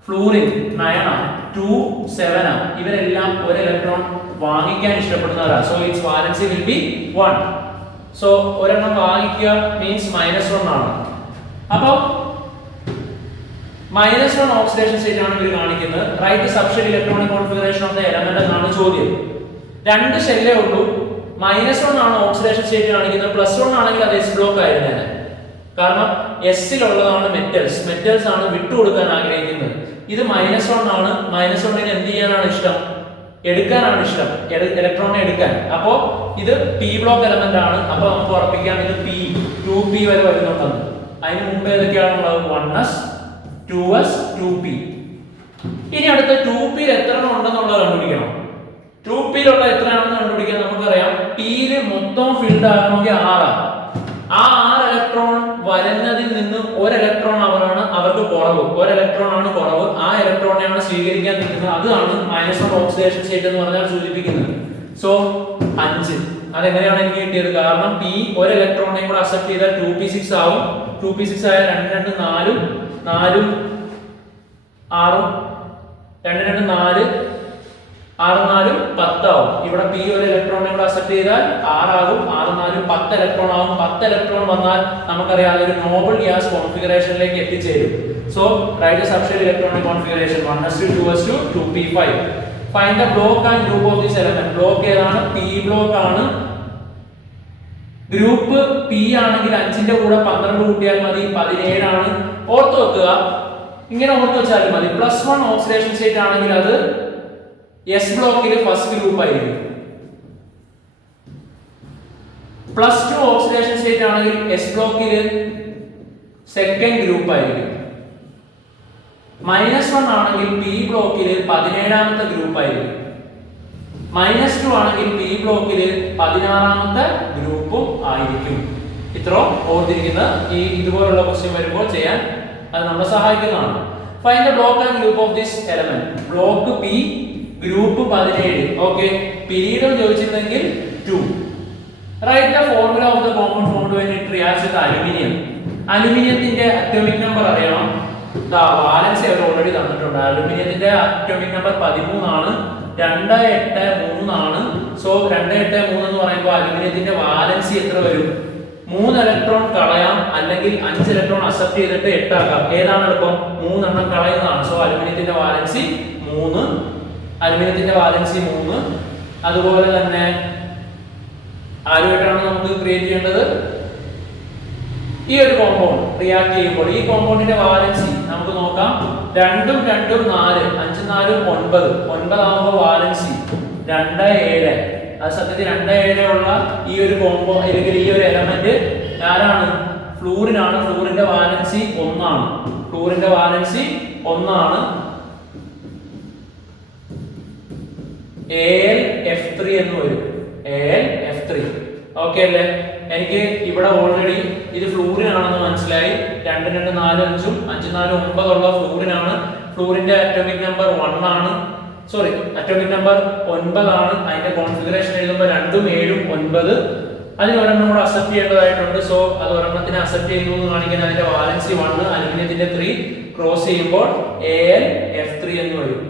ഫ്ലൂറിൻ 9 ആണ്, 2 7 ആണ്. ഇവരെല്ലാം ഒരു ഇലക്ട്രോൺ വാങ്ങിക്കാൻ ഇഷ്ടപ്പെടുന്നവരാണ്. So it's valency will be 1. So ഒരെണ്ണം വാങ്ങിക്കുക മീൻസ് -1 ആണ്. അപ്പോൾ -1 ഓക്സിഡേഷൻ സ്റ്റേറ്റ് ആണ് ഇവർ കാണിക്കുന്നത്. Write subshell electronic configuration of the element എന്നാണ് ചോദ്യം. രണ്ട് ഷെല്ലേ ഉള്ളൂ. -1 ആണ് ഓക്സിഡേഷൻ സ്റ്റേറ്റ് കാണിക്കുന്നത്. +1 ആണെങ്കിൽ അത് എസ് ബ്ലോക്ക് ആയിരുന്നേനെ. കാരണം എസ്സിലുള്ളതാണ് മെറ്റൽസ് ആണ് വിട്ടുകൊടുക്കാൻ ആഗ്രഹിക്കുന്നത്. ഇത് -1 ആണ്. -1ന് എന്ത് ചെയ്യാനാണ് ഇഷ്ടം? എടുക്കാനാണ് ഇഷ്ടം, ഇലക്ട്രോണിനെ എടുക്കാൻ. അപ്പോ ഇത് പി ബ്ലോക്ക് എലമെന്റ് ആണ്. അപ്പൊ നമുക്ക് ഉറപ്പിക്കാം ഇത് പി 2p വരെ വരുന്നുണ്ടെന്ന്. അതിന് മുമ്പ് ഏതൊക്കെയാണുള്ളത്? 1s 2s 2p. ഇനി അടുത്ത 2p എത്ര ഉണ്ടെന്നുള്ളത് കണ്ടുപിടിക്കണം. 2p എത്രയാണെന്ന് കണ്ടുപിടിക്കാൻ നമുക്കറിയാം p മൊത്തം ഫീൽഡ് ആകണമെങ്കിൽ 6 ആണ്. ആ 6 ഇലക്ട്രോൺ വരുന്നതിൽ നിന്ന് ഒരു ഇലക്ട്രോൺ അവർക്ക് കുറവ്, ഒരു ഇലക്ട്രോൺ ആണ് കുറവ്. ആ ഇലക്ട്രോണിനെയാണ് സ്വീകരിക്കാൻ നിൽക്കുന്നത്. അതാണ് -1 ഓക്സിഡേഷൻ സ്റ്റേറ്റ് എന്ന് പറഞ്ഞാൽ സൂചിപ്പിക്കുന്നത്. സോ 5. അതെങ്ങനെയാണ് എനിക്ക് കിട്ടിയത്? കാരണം p ഒരു ഇലക്ട്രോണിനെയും കൂടെ അക്സെപ്റ്റ് ചെയ്താൽ 2p6 ആവും. 2p6 ആയ 2 2 4 4 6 2 2 4 6 4 10 ആവും. ഇവിടെ p ഒരു ഇലക്ട്രോണിനെ കൂടെ അക്സെപ്റ്റ് ചെയ്താൽ 6 ആകും. 6 4 10 ഇലക്ട്രോൺ ആവും. 10 ഇലക്ട്രോൺ വന്നാൽ നമുക്കറിയാം ഒരു നോബിൾ ഗ്യാസ് കോൺഫിഗറേഷനിലേക്ക് എത്തിച്ചേരും. So write the subshell electronic configuration 1s2 2s2 2p5. Find the block and group of this element. Block ഏതാണ്? p ബ്ലോക്ക് ആണ്. ഗ്രൂപ്പ് p ആണെങ്കിൽ 5ന്റെ കൂടെ 12 കൂട്ടിയാൽ മതി, 17 ആണ്. ഓർത്ത് വെക്കുക, ഇങ്ങനെ ഓർത്ത് വെച്ചാൽ മതി. +1 ഓക്സിഡേഷൻ സ്റ്റേറ്റ് ആണെങ്കിൽ അത് എസ് ബ്ലോക്കിലെ ഫസ്റ്റ് ഗ്രൂപ്പ് ആയിരിക്കും. +2 ഓക്സിഡേഷൻ സ്റ്റേറ്റ് ആണെങ്കിൽ എസ് ബ്ലോക്കിലെ സെക്കൻഡ് ഗ്രൂപ്പ് ആയിരിക്കും. -1 ആണെങ്കിൽ പി ബ്ലോക്കിലെ 17ാമത്തെ ഗ്രൂപ്പ് ആയിരിക്കും. -2 ആണെങ്കിൽ പി ബ്ലോക്കിലെ 16ാമത്തെ ഗ്രൂപ്പും ആയിരിക്കും. ഇത്ര ഓർത്തിരിക്കുന്ന ഈ ഇതുപോലുള്ള ക്വസ്റ്റ്യൻ വരുമ്പോൾ ചെയ്യാൻ അത് നമ്മളെ സഹായിക്കുന്നതാണ്. Find the block and group of this element. Block p group 17. Okay, പീരീഡും ചോദിച്ചിരുന്നെങ്കിൽ 2. Write the formula of the compound formed when it reacts with aluminium. അലുമിനിയത്തിന്റെ അറ്റോമിക് നമ്പർ അറിയണം. വാലൻസി അവർ ഓൾറെഡി തന്നിട്ടുണ്ട്. അലുമിനിയത്തിന്റെ അറ്റോമിക് നമ്പർ 13 ആണ്. 283 ആണ്. സോ 283 എന്ന് പറയുമ്പോൾ അലുമിനിയത്തിന്റെ വാലൻസി എത്ര വരും? 3 ഇലക്ട്രോൺ കളയാം, അല്ലെങ്കിൽ 5 ഇലക്ട്രോൺ അക്സെപ്റ്റ് ചെയ്തിട്ട് 8 ആക്കാം. ഏതാണ് എളുപ്പം? 3 എണ്ണം കളയുന്നതാണ്. സോ അലുമിനിയത്തിന്റെ വാലൻസി 3. അലുമിനിയത്തിന്റെ വാലൻസി 3. അതുപോലെ തന്നെ ആരുമായിട്ടാണ് നമുക്ക് ക്രിയേറ്റ് ചെയ്യേണ്ടത്? ഈ ഒരു കോമ്പൗണ്ട് റിയാക്ട് ചെയ്യുമ്പോൾ ഈ കോമ്പൗണ്ടിന്റെ വാലൻസി നമുക്ക് നോക്കാം. 2 2 4 5 4 9. 9 ആകുമ്പോൾ വാലൻസി 2 7. അത് സത്യത്തിൽ 2 7 ഉള്ള ഈ ഒരു കോമ്പോ അല്ലെങ്കിൽ ഈ ഒരു എലമെന്റ് ആരാണ്? ഫ്ലൂറിനാണ്. ഫ്ലൂറിന്റെ വാലൻസി 1 ആണ്. ഫ്ലൂറിന്റെ വാലൻസി 1 ആണ്. AlF3 എന്ന് വരും. AlF3. ഓക്കെ അല്ലേ? എനിക്ക് ഇവിടെ ഓൾറെഡി ഇത് ഫ്ലൂറിനാണെന്ന് മനസ്സിലായി. 2 2 4 5 5 4 9 ഉള്ള ഫ്ലൂറിനാണ്. ഫ്ലൂറിന്റെ അറ്റോമിക് നമ്പർ 1 ആണ്. സോറി, അറ്റോമിക് നമ്പർ 9 ആണ്. അതിന്റെ കോൺഫിഗറേഷൻ എഴുതുമ്പോൾ 2 7 9. അതിന് ഒരെണ്ണം കൂടെ അക്സെപ്റ്റ് ചെയ്യേണ്ടതായിട്ടുണ്ട്. സോ അത് ഒരെണ്ണത്തിന് അക്സെപ്റ്റ് ചെയ്യുന്നു എന്ന് കാണിക്കാൻ അതിന്റെ വാലൻസി 1, അലുമിനിയത്തിന്റെ 3 ക്രോസ് ചെയ്യുമ്പോൾ AlF3 എന്ന് വരും.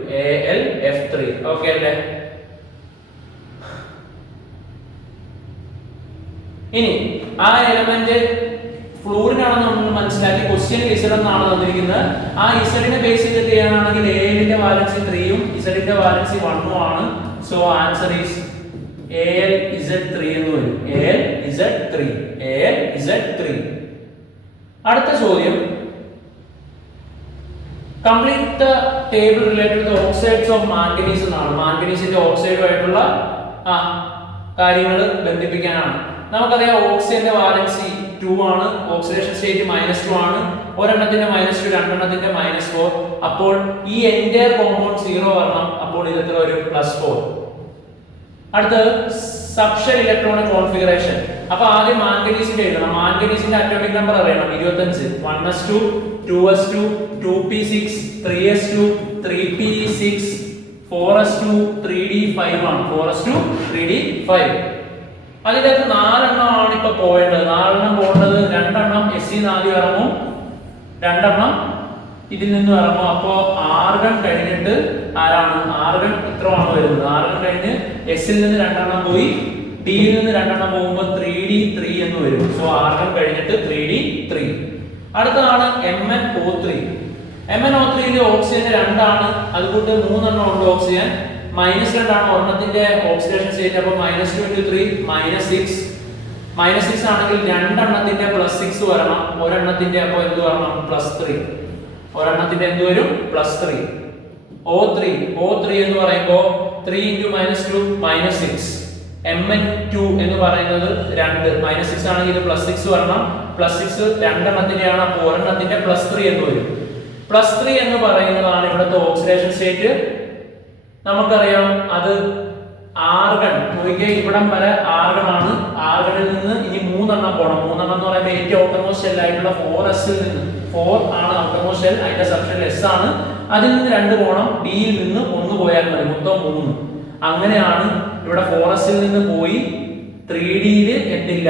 AlF3. ഓക്കെ അല്ലേ? ഇനി ആ എലമെന്റ് ഫ്ലൂറിനാണെന്ന് നമ്മൾ മനസ്സിലാക്കി. ക്വസ്റ്റ്യനിൽ Z എന്നാണ് തന്നിരിക്കുന്നത്. ആ Z ബേസ് ചെയ്തിട്ട് ചെയ്യാനാണെങ്കിൽ Al വാലൻസി 3ഉം Z വാലൻസി 1ഉം ആണ്. സോ ആൻസർ ഈസ് AlZ3 എന്ന് വരും. AlZ3. അടുത്ത ചോദ്യം, complete the table related to oxides of manganese എന്നാണ്. മാംഗനീസിന്റെ ഓക്സൈഡുമായിട്ടുള്ള കാര്യങ്ങൾ ബന്ധിപ്പിക്കാനാണ്. നമുക്കറിയാം ഓക്സിജന്റെ വാലൻസി 2 ആണ്. ഓക്സിഡേഷൻ സ്റ്റേറ്റ് -2 ആണ്. ഒരെണ്ണത്തിന്റെ -2, രണ്ടെണ്ണത്തിന്റെ -4. അപ്പോൾ ഈ എൻറ്റയർ കോമ്പൗണ്ട് 0 വരണം. അപ്പോൾ ഇത് എത്ര വരും? +4. അടുത്തത് സബ്ഷെൽ ഇലക്ട്രോണിക് കോൺഫിഗറേഷൻ. അപ്പൊ ആദ്യം മാംഗനീസിന്റെ എഴുതണം. മാംഗനീസിന്റെ അറ്റോമിക് നമ്പർ അറിയണം. 25. 1s2 2s2 2p6 3s2 3p6 4s2 3d5 ആണ്. 4s2 3d5. അതിന്റെ അകത്ത് 4 എണ്ണമാണ് ഇപ്പൊ പോവേണ്ടത്. 4 എണ്ണം പോകേണ്ടത് 2 എണ്ണം SE4 ഇറങ്ങും, 2 എണ്ണം ഇതിൽ നിന്ന് ഇറങ്ങും. അപ്പോ ആർഗൺ കഴിഞ്ഞിട്ട് ആരാണ് ആർഗൺ ഇത്രയാണ് വരുന്നത്. ആർഗൺ കഴിഞ്ഞ് എസിൽ നിന്ന് 2 എണ്ണം പോയി ഡിയിൽ നിന്ന് 2 എണ്ണം പോകുമ്പോൾ 3d3 എന്ന് വരും. സോ ആർഗൺ കഴിഞ്ഞിട്ട് 3d3. അടുത്തതാണ് MnO3. MnO3 ഓക്സിജൻ 2 ആണ്, അതുകൊണ്ട് 3 എണ്ണം ഉണ്ട് ഓക്സിജൻ. -2 ആണ് ഒരെണ്ണത്തിന്റെ ഓക്സിഡേഷൻ സ്റ്റേറ്റ്. അപ്പോൾ -2 × 3 -6 ആണെങ്കിൽ 2 എണ്ണത്തിന്റെ +6 വരണം. ഒരെണ്ണത്തിന്റെ അപ്പോൾ എന്ത് വരണം +3. ഒരെണ്ണത്തിന്റെ എന്ത് വരും +3. O3 എന്ന് പറയുമ്പോൾ 3 × -2 -6. Mn2 എന്ന് പറയുന്നത് 2 -6 ആണെങ്കിൽ ഇത് +6 വരണം. +6 രണ്ടെണ്ണത്തിന്റെയാണ്, അപ്പോൾ ഒരെണ്ണത്തിന്റെ +3 എന്ന് വരും. +3 എന്ന് പറയുന്നതാണ് ഇവിടുത്തെ ഓക്സിഡേഷൻ സ്റ്റേറ്റ്. നമുക്കറിയാം അത് ആർഗൺ. നോക്കിയാൽ ഇവിടം വരെ ആർഗൺ ആണ്. ആർഗണിൽ നിന്ന് ഇനി 3 എണ്ണം പോകണം. 3 എണ്ണം എന്ന് പറയുമ്പോൾ ഏറ്റവും ഔട്ടർമോസ്റ്റ് ഷെൽ ആയിട്ടുള്ള 4s നിന്ന് 4 ആണ് ഔട്ടർമോസ്റ്റ് ഷെൽ, അതിന്റെ സബ്ഷെൽ s ആണ്. അതിൽ നിന്ന് 2 പോകണം. ഡിയിൽ നിന്ന് 1 പോയാൽ മതി, മൊത്തം 3. അങ്ങനെയാണ് ഇവിടെ 4s ൽ നിന്ന് പോയി 3d യിൽ എന്തില്ല,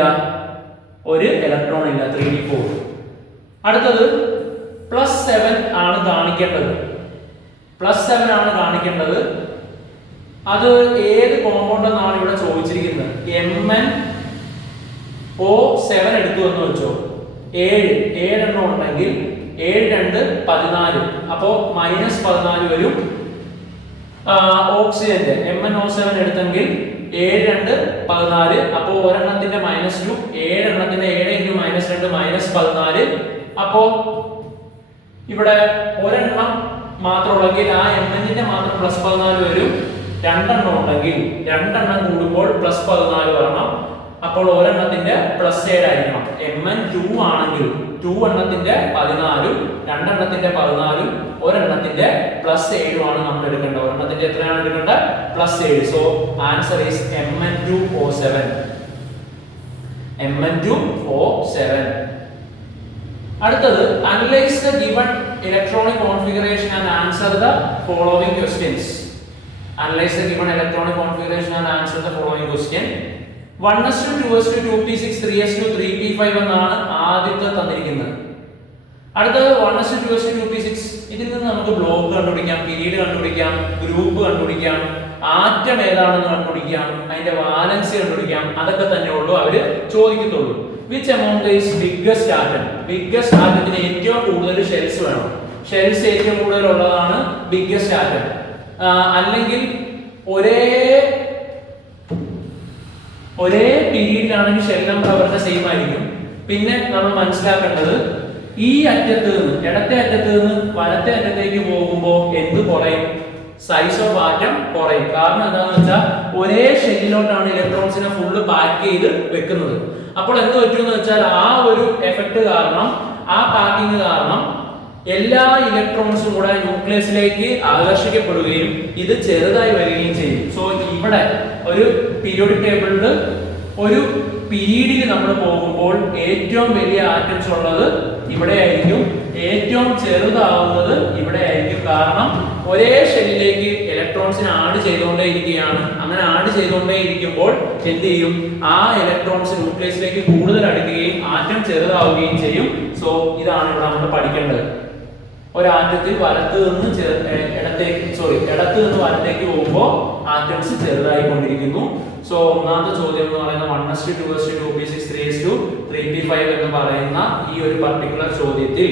ഒരു ഇലക്ട്രോൺ ഇല്ല, 3d4. അടുത്തത് +7 ആണ് കാണിക്കേണ്ടത്. +7 ആണ് കാണിക്കേണ്ടത്. അത് ഏത് കോമ്പൗണ്ട് എന്നാണ് ഇവിടെ ചോദിച്ചിരിക്കുന്നത്. MnO7 എടുത്തു എന്ന് വെച്ചോ. 7 എണ്ണം ഉണ്ടെങ്കിൽ 7 2 14, അപ്പോ -14 വരും. ഓക്സിജന്റെ MnO7 എടുത്തെങ്കിൽ 7 2 14, അപ്പോ ഒരെണ്ണത്തിന്റെ -2, 7 എണ്ണത്തിന്റെ 7 × -2 -14. അപ്പോ ഇവിടെ ഒരെണ്ണം മാത്രമുള്ളെങ്കിൽ ആ Mnന്റെ മാത്രം +14 വരും. 2 എണ്ണം ഉണ്ടെങ്കിൽ 2 എണ്ണം കൂടുമ്പോൾ +14 വരണം. അപ്പോൾ ഒരെണ്ണത്തിന്റെ +7 ആയിരിക്കണം. Mn2 ആണെങ്കിൽ 2 എണ്ണത്തിന്റെ 14, 2 എണ്ണത്തിന്റെ 14, ഒരെണ്ണത്തിന്റെ +7 ആണ് നമ്മൾ എടുക്കേണ്ടത്. ഒരെണ്ണത്തിന്റെ എത്രയാണ് എടുക്കേണ്ടത് +7. So answer is Mn2O7. Mn2O7. അടുത്തത് analyse the given electronic configuration and answer the following questions. Analyze the given electronic configuration and answer the following question. 1s2 2s2 2p6 3s2 3p5 എന്നാണ് ആദ്യത്തെ തന്നിരിക്കുന്നത്. അടുത്തത് 1s2 2s2 2p6. ഇതിൽ നിന്ന് നമുക്ക് block കണ്ടുപിടിക്കാം, period കണ്ടുപിടിക്കാം, ഗ്രൂപ്പ് കണ്ടുപിടിക്കാം, ആറ്റം ഏതാണെന്ന് കണ്ടുപിടിക്കാം, അതിന്റെ വാലൻസി കണ്ടുപിടിക്കാം. അതൊക്കെ തന്നെ ഉള്ളൂ അവര് ചോദിക്കത്തുള്ളൂ. Which among these biggest atom? Biggest atomത്തിന് ഏറ്റവും കൂടുതൽ ഷെൽസ് വേണം. ഷെൽസ് ഏറ്റവും കൂടുതൽ ഉള്ളതാണ് biggest atom. അല്ലെങ്കിൽ ഒരേ പീരീഡിലാണെങ്കിൽ ഷെൽ നമ്പർ അവരുടെ സെയിം ആയിരിക്കും. പിന്നെ നമ്മൾ മനസ്സിലാക്കേണ്ടത് ഈ അറ്റത്ത് നിന്ന് ഇടത്തെ അറ്റത്ത് നിന്ന് വലത്തെ അറ്റത്തേക്ക് പോകുമ്പോൾ എന്ത് കുറയും, സൈസ് ഓഫ് ആറ്റം കുറയും. കാരണം എന്താണെന്ന് വെച്ചാൽ ഒരേ ഷെല്ലിലോട്ടാണ് ഇലക്ട്രോൺസിനെ ഫുള്ള് പാക്ക് ചെയ്ത് വെക്കുന്നത്. അപ്പോൾ എന്ത് പറ്റുമെന്ന് വെച്ചാൽ ആ ഒരു എഫക്ട് കാരണം, ആ പാക്കിംഗ് കാരണം എല്ലാ ഇലക്ട്രോൺസും കൂടെ ന്യൂക്ലിയസിലേക്ക് ആകർഷിക്കപ്പെടുകയും ഇത് ചെറുതായി വരികയും ചെയ്യും. സോ ഇവിടെ ഒരു പീരിയോഡിക് ടേബിളിൽ ഒരു പീരീഡിൽ നമ്മൾ പോകുമ്പോൾ ഏറ്റവും വലിയ ആറ്റംസ് ഉള്ളത് ഇവിടെ ആയിരിക്കും, ഏറ്റവും ചെറുതാവുന്നത് ഇവിടെ ആയിരിക്കും. കാരണം ഒരേ ഷെല്ലിലേക്ക് ഇലക്ട്രോൺസിനെ ആഡ് ചെയ്തുകൊണ്ടേ ഇരിക്കുകയാണ്. അങ്ങനെ ആഡ് ചെയ്തുകൊണ്ടേ ഇരിക്കുമ്പോൾ എന്ത് ചെയ്യും, ആ ഇലക്ട്രോൺസ് ന്യൂക്ലിയസിലേക്ക് കൂടുതൽ അടുക്കുകയും ആറ്റം ചെറുതാവുകയും ചെയ്യും. സോ ഇതാണ് ഇവിടെ നമ്മൾ പഠിക്കേണ്ടത്. ഒരാറ്റത്തിൽ ഇടത്ത് നിന്ന് വലത്തേക്ക് പോകുമ്പോൾ ആറ്റംസ് ചെറുതായി കൊണ്ടിരിക്കുന്നു. സോ ഒന്നാമത്തെ ചോദ്യം എന്ന് പറയുന്നത് 1s2 2s2 2p6 3s2 3p5 എന്ന് പറയുന്ന ഈ ഒരു പർട്ടിക്കുലർ ചോദ്യത്തിൽ,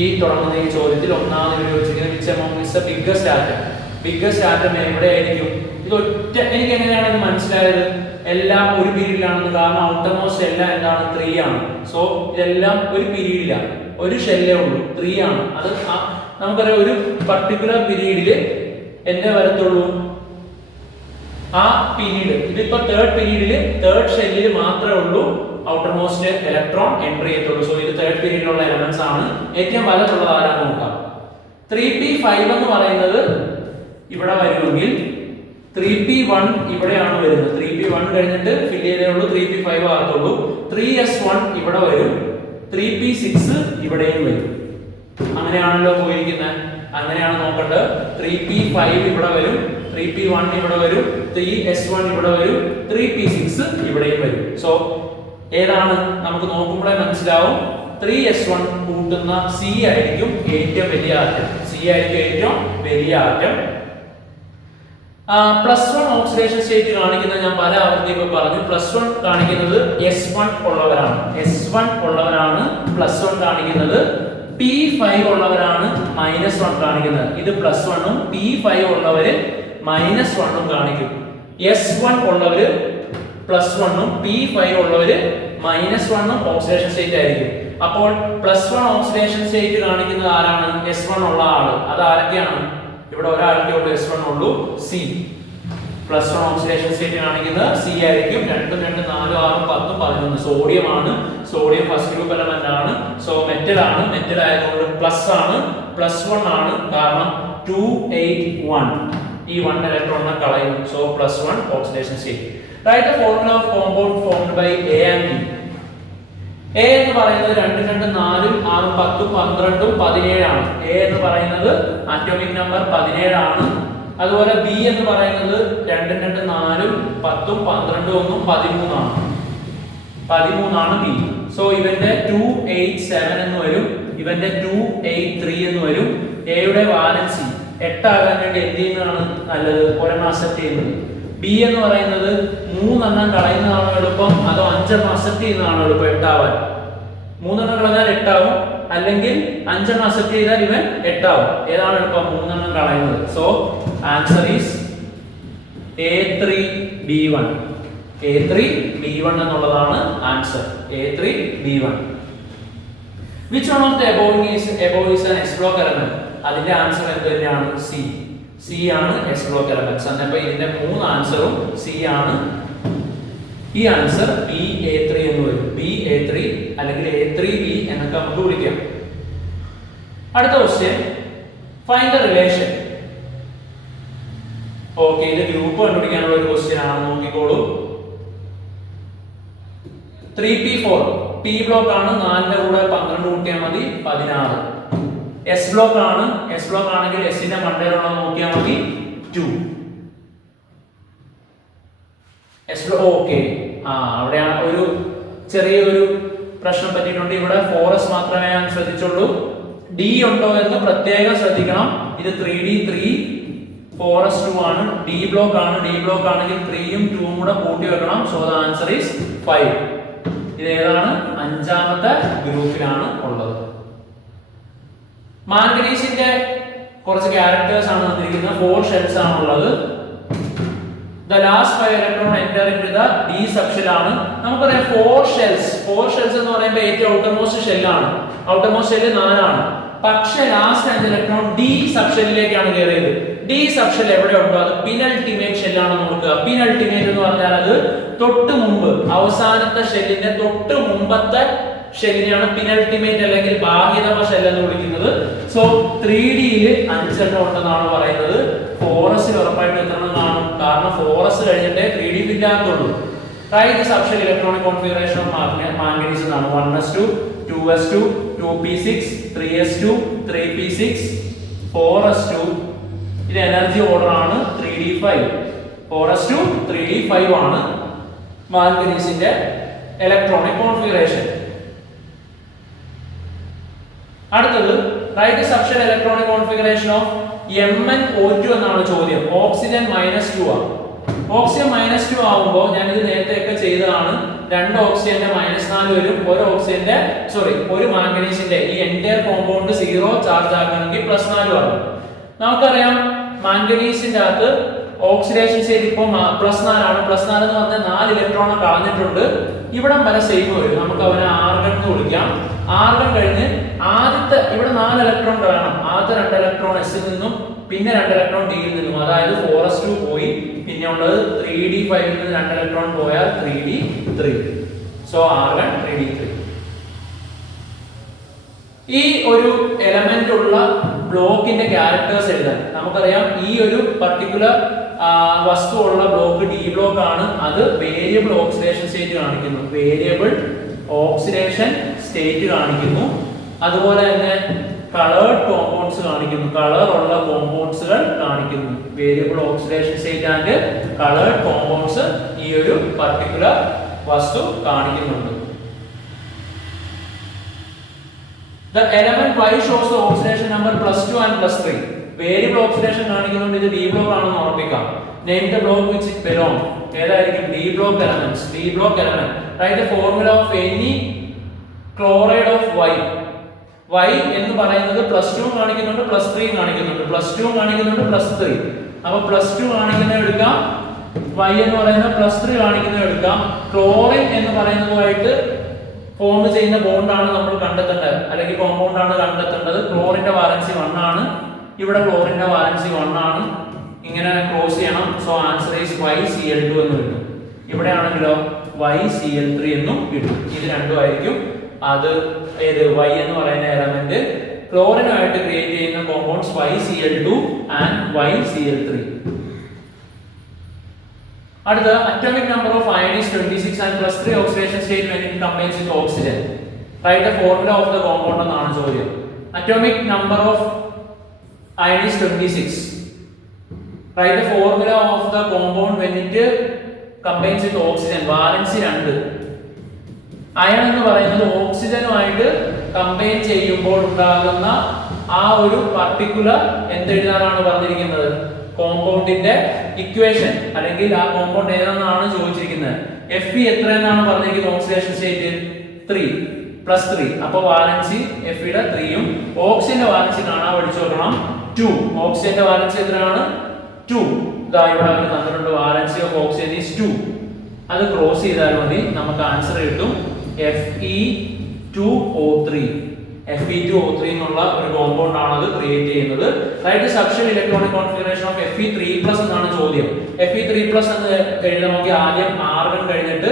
ഈ തുടങ്ങുന്ന ഈ ചോദ്യത്തിൽ ഒന്നാമത് ചോദിച്ചിരിക്കുന്നത് which among is the biggest atom? Biggest atom എവിടെയായിരിക്കും? ഇത് ഒറ്റ, എനിക്ക് എങ്ങനെയാണ് ഇത് മനസ്സിലായത്? എല്ലാം ഒരു പീരീഡിലാണെന്ന്. കാരണം ഔട്ടർമോസ്റ്റ് എല്ലാം എന്താണ് 3 ആണ്. സോ ഇതെല്ലാം ഒരു പീരീഡിലാണ്, ഒരു ഷെല്ലേ ഉള്ളൂ, 3 ആണ്. അത് നമുക്കറിയാം ഒരു പർട്ടിക്കുലർ പീരീഡില് എന്തേ വരത്തുള്ളൂ, ആ പീരീഡ്. ഇതിപ്പോ തേർഡ് പീരീഡില് തേർഡ് ഷെല്ലിൽ മാത്രമേ ഉള്ളൂ ഔട്ടർമോസ്റ്റ് ഇലക്ട്രോൺ എൻട്രി ചെയ്യത്തുള്ളൂ. സോ ഇത് തേർഡ് പീരീഡിലുള്ള എലമെന്റ്സ് ആണ്. ഏറ്റവും വലത്തുള്ളത് ആരാന്ന് നോക്കാം. 3p5 എന്ന് പറയുന്നത് ഇവിടെ വരുമെങ്കിൽ 3p1 ഇവിടെയാണ് വരുന്നത്. 3p1 കഴിഞ്ഞിട്ട് ഫിൽ ചെയ്തേ ഉള്ളൂ, 3p5 ആകത്തുള്ളൂ. 3s1 ഇവിടെ വരും, 3p6 ഇവിടെയും വരും. അങ്ങനെയാണല്ലോ പോയിരിക്കുന്നത്. അങ്ങനെയാണ് നോക്കേണ്ടത്. 3p5 ഇവിടെ വരും, 3p1 ഇവിടെ വരും, 3s1 ഇവിടെ വരും, 3p6 ഇവിടെയും വരും. സോ ഏതാണ് നമുക്ക് നോക്കുമ്പോഴേ മനസ്സിലാവും 3s1 കൂട്ടുന്ന C ആയിരിക്കും ഏറ്റവും വലിയ ആറ്റം. C ആയിരിക്കും ഏറ്റവും വലിയ ആറ്റം. +1 ഓക്സിഡേഷൻ സ്റ്റേറ്റ് കാണിക്കുന്നത് ഞാൻ പല ആവർത്തി ഇപ്പോൾ പറഞ്ഞു. +1 കാണിക്കുന്നത് S1 ഉള്ളവരാണ്. S1 ഉള്ളവരാണ് +1 കാണിക്കുന്നത്. P5 ഉള്ളവരാണ് -1 കാണിക്കുന്നത്. ഇത് +1ഉം P5 ഉള്ളവര് -1ഉം കാണിക്കും. S1 ഉള്ളവര് +1ഉം P5 ഉള്ളവര് -1ഉം ഓക്സിഡേഷൻ സ്റ്റേറ്റ് ആയിരിക്കും. അപ്പോൾ +1 ഓക്സിഡേഷൻ സ്റ്റേറ്റ് കാണിക്കുന്നത് ആരാണ്? S1 ഉള്ള ആള്. അത് ആരൊക്കെയാണ്? ഇവിടെ ഒരാൾക്കേ ഉള്ളൂ S1 ഉള്ളൂ, C. +1 ഓക്സിഡേഷൻ സ്റ്റേറ്റ് കാണിക്കുന്നത് C ആയിരിക്കും. 2 2 4 6 10 11 സോഡിയം ആണ്. സോഡിയം ഫസ്റ്റ് ഗ്രൂപ്പ് എലമെന്റ് ആണ്. സോ മെറ്റൽ ആണ്. മെറ്റൽ ആയതുകൊണ്ട് പ്ലസ് ആണ്. +1 ആണ്. കാരണം 2 8 1 ഈ 1 ഇലക്ട്രോണിനെ കളയും. So +1 oxidation state. Write the formula of compound formed by A and B. A എന്ന് പറയുന്നത് 2 2 4 6 10 12 17 ആണ്. A എന്ന് പറയുന്നത് ആറ്റോമിക് നമ്പർ 17 ആണ്. അതുപോലെ B എന്ന് പറയുന്നത് 2 2 4 10 12 1 13 ആണ്. 13 ആണ് B. സോ ഇവന്റെ 287 എന്ന് വരും. ഇവന്റെ 283 എന്ന് വരും. A യുടെ വാലൻസി 8 ആകാൻ വേണ്ടി എന്ത് ചെയ്യുന്നതാണ് നല്ലത്? ഒരെണ്ണം അക്സെപ്റ്റ് ചെയ്യുന്നത്. B എന്ന് പറയുന്നത് 3 എണ്ണം കളയുന്നതാണോ എളുപ്പം അതോ 5 എണ്ണം അക്സെപ്റ്റ് ചെയ്യുന്നതാണോ എളുപ്പം 8 ആവാൻ? 3 എണ്ണം കളഞ്ഞാൽ 8 ആവും, അല്ലെങ്കിൽ 5 എണ്ണം അക്സെപ്റ്റ് ചെയ്താൽ ഇവൻ 8 ആവും. ഏതാണ് എളുപ്പം? 3 എണ്ണം കളയുന്നത്. So answer is A3B1. A3B1 എന്നുള്ളതാണ് answer. A3B1. Which one of the above is an S block element? അതിന്റെ ആൻസർ എന്ത് തന്നെയാണ്? C ആണ് S block elements. അപ്പോൾ ഇതിന്റെ 3 ആൻസറും C ആണ്. ഈ ആൻസർ BA3 എന്ന് വരും. BA3 അല്ലെങ്കിൽ A3B എന്നൊക്കെ നമുക്ക് വിളിക്കാം. അടുത്ത question, find the relation. Okay, ഇത് ഗ്രൂപ്പ് കണ്ടുപിടിക്കാനുള്ള ഒരു ക്വസ്റ്റ്യൻ ആണ്. നോക്കിക്കോളൂ. 3p4 P ബ്ലോക്ക് ആണ്. 4ന്റെ കൂടെ 12 കൂട്ടിയാൽ മതി 16. S ബ്ലോക്ക് ആണ്. S ബ്ലോക്ക് ആണെങ്കിൽ S ന്റെ മണ്ടയിലുള്ള നോക്കിയാൽ മതി 2. S block okay. അവിടെ ഒരു ചെറിയൊരു പ്രശ്നം പറ്റിയിട്ടുണ്ട്. ഇവിടെ 4s മാത്രമേ ഞാൻ ശ്രദ്ധിച്ചുള്ളൂ. D ഉണ്ടോ എന്ന് പ്രത്യേകം ശ്രദ്ധിക്കണം. ഇത് 3D 3 4s 2 ആണ്. D ബ്ലോക്ക് ആണ്. D ബ്ലോക്ക് ആണെങ്കിൽ 3ഉം 2ഉം കൂടെ കൂട്ടി വെക്കണം. So the answer is 5. ഇത് ഏതാണ്? 5ാമത്തെ ഗ്രൂപ്പിലാണ് ഉള്ളത്. മാംഗനീസിന്റെ കുറച്ച് ക്യാരക്ടേഴ്സ് ആണ് തന്നിരിക്കുന്നത്. 4 ഷെൽസ് ആണ് ഉള്ളത്. The last 5 electron enter into the D subshell ആണ്. നമുക്കറിയാം 4 ഷെൽസ് എന്ന് പറയുമ്പോൾ ഏറ്റവും ഔട്ടർമോസ്റ്റ് ഷെൽ ആണ്. ഔട്ടർമോസ്റ്റ് ഷെൽ 4 ആണ്. പക്ഷേ ലാസ്റ്റ് 5 ഇലക്ട്രോൺ D സബ്ഷെല്ലിലേക്കാണ് കയറിയത്. D സബ്ഷെൽ എവിടെ ഉണ്ടോ അത് പിനൾട്ടിമേറ്റ് ഷെൽ ആണെന്ന് നോക്കുക. പിനൾട്ടിമേറ്റ് എന്ന് പറഞ്ഞാൽ അത് തൊട്ട് മുമ്പ്, അവസാനത്തെ ഷെല്ലിന്റെ തൊട്ട് മുമ്പത്തെ ഷെല്ലിനെയാണ് പിനൾട്ടിമേറ്റ് അല്ലെങ്കിൽ ബാഹ്യതമ ഷെൽ എന്ന് വിളിക്കുന്നത്. സോ 3Dയിൽ 5 എണ്ണം ഉണ്ടെന്നാണ് പറയുന്നത്. 4s ഉറപ്പായിട്ട് എത്ര എണ്ണം കാണും? കാരണം 4s കഴിഞ്ഞിട്ടേ 3D ഫിറ്റ് ആകത്തുള്ളൂ. Write the subshell electronic configuration of manganese എന്നാണ്. 1s2 2s2 2p6 3s2 3p6 4s2. ഇത് എനർജി ഓർഡർ ആണ് 3d5. 4s2 3d5 ആണ് മാംഗനീസിന്റെ ഇലക്ട്രോണിക് കോൺഫിഗറേഷൻ. അടുത്തത് write the subshell electronic configuration of MnO2 എന്നാണ് ചോദ്യം. ഓക്സിജൻ -2 ആണ്. ഓക്സിജൻ -2 ആവുമ്പോൾ ഞാൻ ഇത് നേരത്തെ ഒക്കെ ചെയ്തതാണ്. 2 ഓക്സിജന്റെ -4 വരും. ഒരു മാംഗനീസിന്റെ ഈ എൻറ്റയർ കോമ്പൗണ്ട് 0 ചാർജ് ആക്കണമെങ്കിൽ +4 ആകും. നമുക്കറിയാം മാംഗനീസിന്റെ അകത്ത് ഓക്സിഡേഷൻ സ്റ്റേറ്റ് ഇപ്പോൾ +4 ആണ്. +4 എന്ന് പറഞ്ഞാൽ 4 ഇലക്ട്രോണെ കളഞ്ഞിട്ടുണ്ട്. ഇവിടം വരെ സെയിം വരും. നമുക്ക് അവനെ ആർഗൺ എന്ന് വിളിക്കാം. ആർഗൺ കഴിഞ്ഞ് ആദ്യത്തെ ഇവിടെ 4 ഇലക്ട്രോൺ കളയണം. ആദ്യത്തെ 2 ഇലക്ട്രോൺ S ൽ നിന്നും പിന്നെ 2 ഇലക്ട്രോൺ D യിൽ നിന്നും, അതായത് 4s2 പോയി. പിന്നെ ഉള്ളത് 3d5 ൽ നിന്ന് 2 ഇലക്ട്രോൺ പോയാൽ 3d3. So argon 3d3. ഈ ഒരു എലമെന്റ് ഉള്ള ബ്ലോക്കിന്റെ ക്യാരക്ടേഴ്സ് എഴുതാൻ നമുക്കറിയാം. ഈ ഒരു പർട്ടിക്കുലർ വസ്തു ഉള്ള ബ്ലോക്ക് D ബ്ലോക്ക് ആണ്. അത് വേരിയബിൾ ഓക്സിഡേഷൻ സ്റ്റേറ്റ് കാണിക്കുന്നു. വേരിയബിൾ ഓക്സിഡേഷൻ സ്റ്റേറ്റ് കാണിക്കുന്നു. അതുപോലെ തന്നെ കളേർഡ് കോമ്പൗണ്ട്സ് കാണിക്കുന്നു. കളർ ഉള്ള കോമ്പൗണ്ട്സുകൾ കാണിക്കുന്നു. Variable oxidation state and coloured compounds ഈ ഒരു പർട്ടിക്കുലർ വസ്തു കാണിക്കുന്നുണ്ട്. The element Y shows the oxidation number +2 and +3. Variable oxidation കാണിക്കുന്നുണ്ട്. ഇത് ഡി ബ്ലോക്ക് ആണെന്ന് ഓർമ്മിക്കാം. Name the block which it belong. ഏതായിരിക്കും? D block elements. D block element. Write the formula of any chloride of Y. Y എന്ന് പറയുന്നത് +2 കാണിക്കുന്നുണ്ട്, +3 കാണിക്കുന്നുണ്ട്, +2 കാണിക്കുന്നുണ്ട്, +3. അപ്പോൾ +2 കാണിക്കുന്നത് എടുക്കാം, Y എന്ന് പറയുന്നത് +3 കാണിക്കുന്നത് എടുക്കാം. ക്ലോറിൻ എന്ന് പറയുന്നതുമായിട്ട് ഫോം ചെയ്യുന്ന ബോണ്ടാണ് നമ്മൾ കണ്ടെത്തേണ്ടത്, അല്ലെങ്കിൽ കോമ്പൗണ്ട് ആണ് കണ്ടെത്തേണ്ടത്. ക്ലോറിന്റെ വാലൻസി 1 ആണ്, ഇവിടെ ക്ലോറിന്റെ വാലൻസി 1 ആണ്. ഇങ്ങനെ ക്രോസ് ചെയ്യണം. സോ ആൻസർ ഈസ് YCl2 എന്ന് കിട്ടും. ഇവിടെ ആണെങ്കിലോ YCl3 എന്നും കിട്ടും. ഇത് രണ്ടും ആയിരിക്കും. അത് ഏത് Y എന്ന് പറയുന്ന എലമെന്റ് ക്ലോറിനുമായിട്ട് ക്രിയേറ്റ് ചെയ്യുന്ന കോമ്പൗണ്ട്സ് YCl2 ആൻഡ് YCl3. അടുത്ത atomic number of iron is 26 and +3 oxidation state when it combines with oxygen. Write the formula of the compound എന്നാണ് ചോദ്യം. Atomic number of iron is 26. Write the formula of the compound when it combines with oxygen. Valency 2. Iron എന്ന് പറയുന്നത് ഓക്സിജനുമായിട്ട് combine ചെയ്യുമ്പോൾ ഉണ്ടാകുന്ന ആ ഒരു particular എന്തെഴുതാനാണ് പറഞ്ഞിരിക്കുന്നത്? കോമ്പൗണ്ടിന്റെ equation, അല്ലെങ്കിൽ ആ കോമ്പൗണ്ട് ഏതാണെന്നാണ് ചോദിച്ചിരിക്കുന്നത്. Fe എത്ര എന്നാണ് പറഞ്ഞിരിക്കുന്നത്? Oxidation state 3 +3. അപ്പോൾ വാലൻസി Fe യുടെ 3ഉം ഓക്സിജന്റെ വാലൻസി കാണാൻ പഠിച്ചു വെക്കണം 2. ഓക്സിജന്റെ വാലൻസി എത്രയാണ്? 2. ഇതാ ഇവിടെ അവർ തന്നിട്ടുണ്ട്. Valency of oxygen is 2. അത് ക്രോസ് ചെയ്താൽ മതി, നമുക്ക് ആൻസർ കിട്ടും Fe2O3. Fe2O3 എന്നുള്ള ഒരു കോമ്പൗണ്ട് ആണ് അത് ക്രിയേറ്റ് ചെയ്യുന്നത്. Write substantial electronic configuration of Fe3+ എന്നാണ് ചോദ്യം. Fe3+ എന്ന് എഴുതണമെങ്കിൽ ആദ്യം ആർഗൺ കഴിഞ്ഞിട്ട്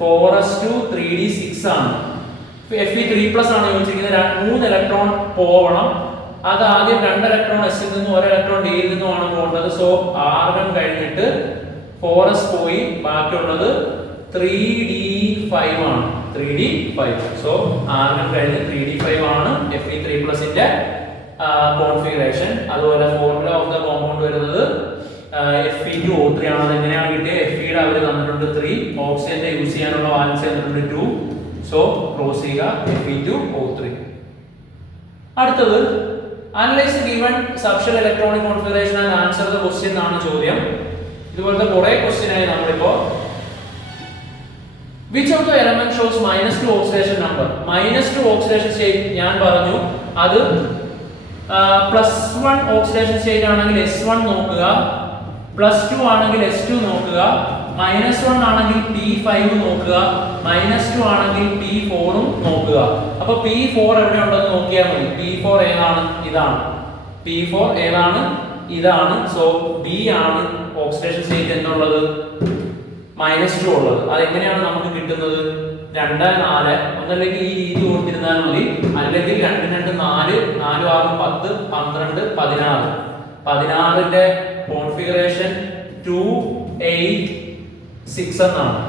4s2 3d6 ആണ്. Fe3+ ആണ് ചോദിച്ചിരിക്കുന്നത്. 3 ഇലക്ട്രോൺ പോവണം. അത് ആദ്യം 2 ഇലക്ട്രോൺ എസ് ൽ നിന്നും 1 ഇലക്ട്രോൺ ഡി യിൽ നിന്നുമാണ് പോകേണ്ടത്. സോ ആർഗൺ കഴിഞ്ഞിട്ട് 4s പോയി, ബാക്കിയുള്ളത് 3d5 ആണ്. 3d5. സോ ആർഗൺ കഴിഞ്ഞ് 3d5 ആണ് Fe3+ ന്റെ കോൺഫിഗറേഷൻ. അതുപോലെ ഫോർമുല ഓഫ് ദ കോമ്പൗണ്ട് വരുന്നത് Fe2O3 ആണ്. അത് എങ്ങനെയാണ് കിട്ടിയത്? Fe യുടെ അവർ തന്നിട്ടുണ്ട് 3, ഓക്സിജന്റെ യൂസ് ചെയ്യാനുള്ള വാലൻസി തന്നിട്ടുണ്ട് 2. സോ ക്രോസ് ചെയ്യുക Fe2O3. അടുത്തത് analyse the given substantial electronic configuration and answer the question എന്നാണ് ചോദ്യം. ഇതുപോലത്തെ കുറെ ക്വസ്റ്റ്യൻ ആയി നമ്മളിപ്പോ Which of the element shows -2 oxidation number? -2 oxidation state ഞാൻ പറഞ്ഞു. അത് +1 oxidation state ആണെങ്കിൽ S1 നോക്കുക, +2 ആണെങ്കിൽ S2 നോക്കുക, -1 ആണെങ്കിൽ P5 നോക്കുക, -2 ആണെങ്കിൽ P4 ഉം നോക്കുക. അപ്പോൾ P4 എവിടെ ഉണ്ടെന്ന് നോക്കിയാൽ മതി. P4 ഏതാണ്? ഇതാണ്. P4 ഏതാണ്? ഇതാണ്. സോ B ആണ് ഓക്സിഡേഷൻ സ്റ്റേറ്റ് എന്നുള്ളത് -2 ഉള്ളത്. അതെങ്ങനെയാണ് നമുക്ക് കിട്ടുന്നത്? 2 4 ഒന്നല്ലെങ്കിൽ ഈ രീതി കൊടുത്തിരുന്നാൽ മതി, അല്ലെങ്കിൽ 2 2 4 4 6 10 12 16. 16ന്റെ കോൺഫിഗറേഷൻ 2 8 6 എന്നാണ്.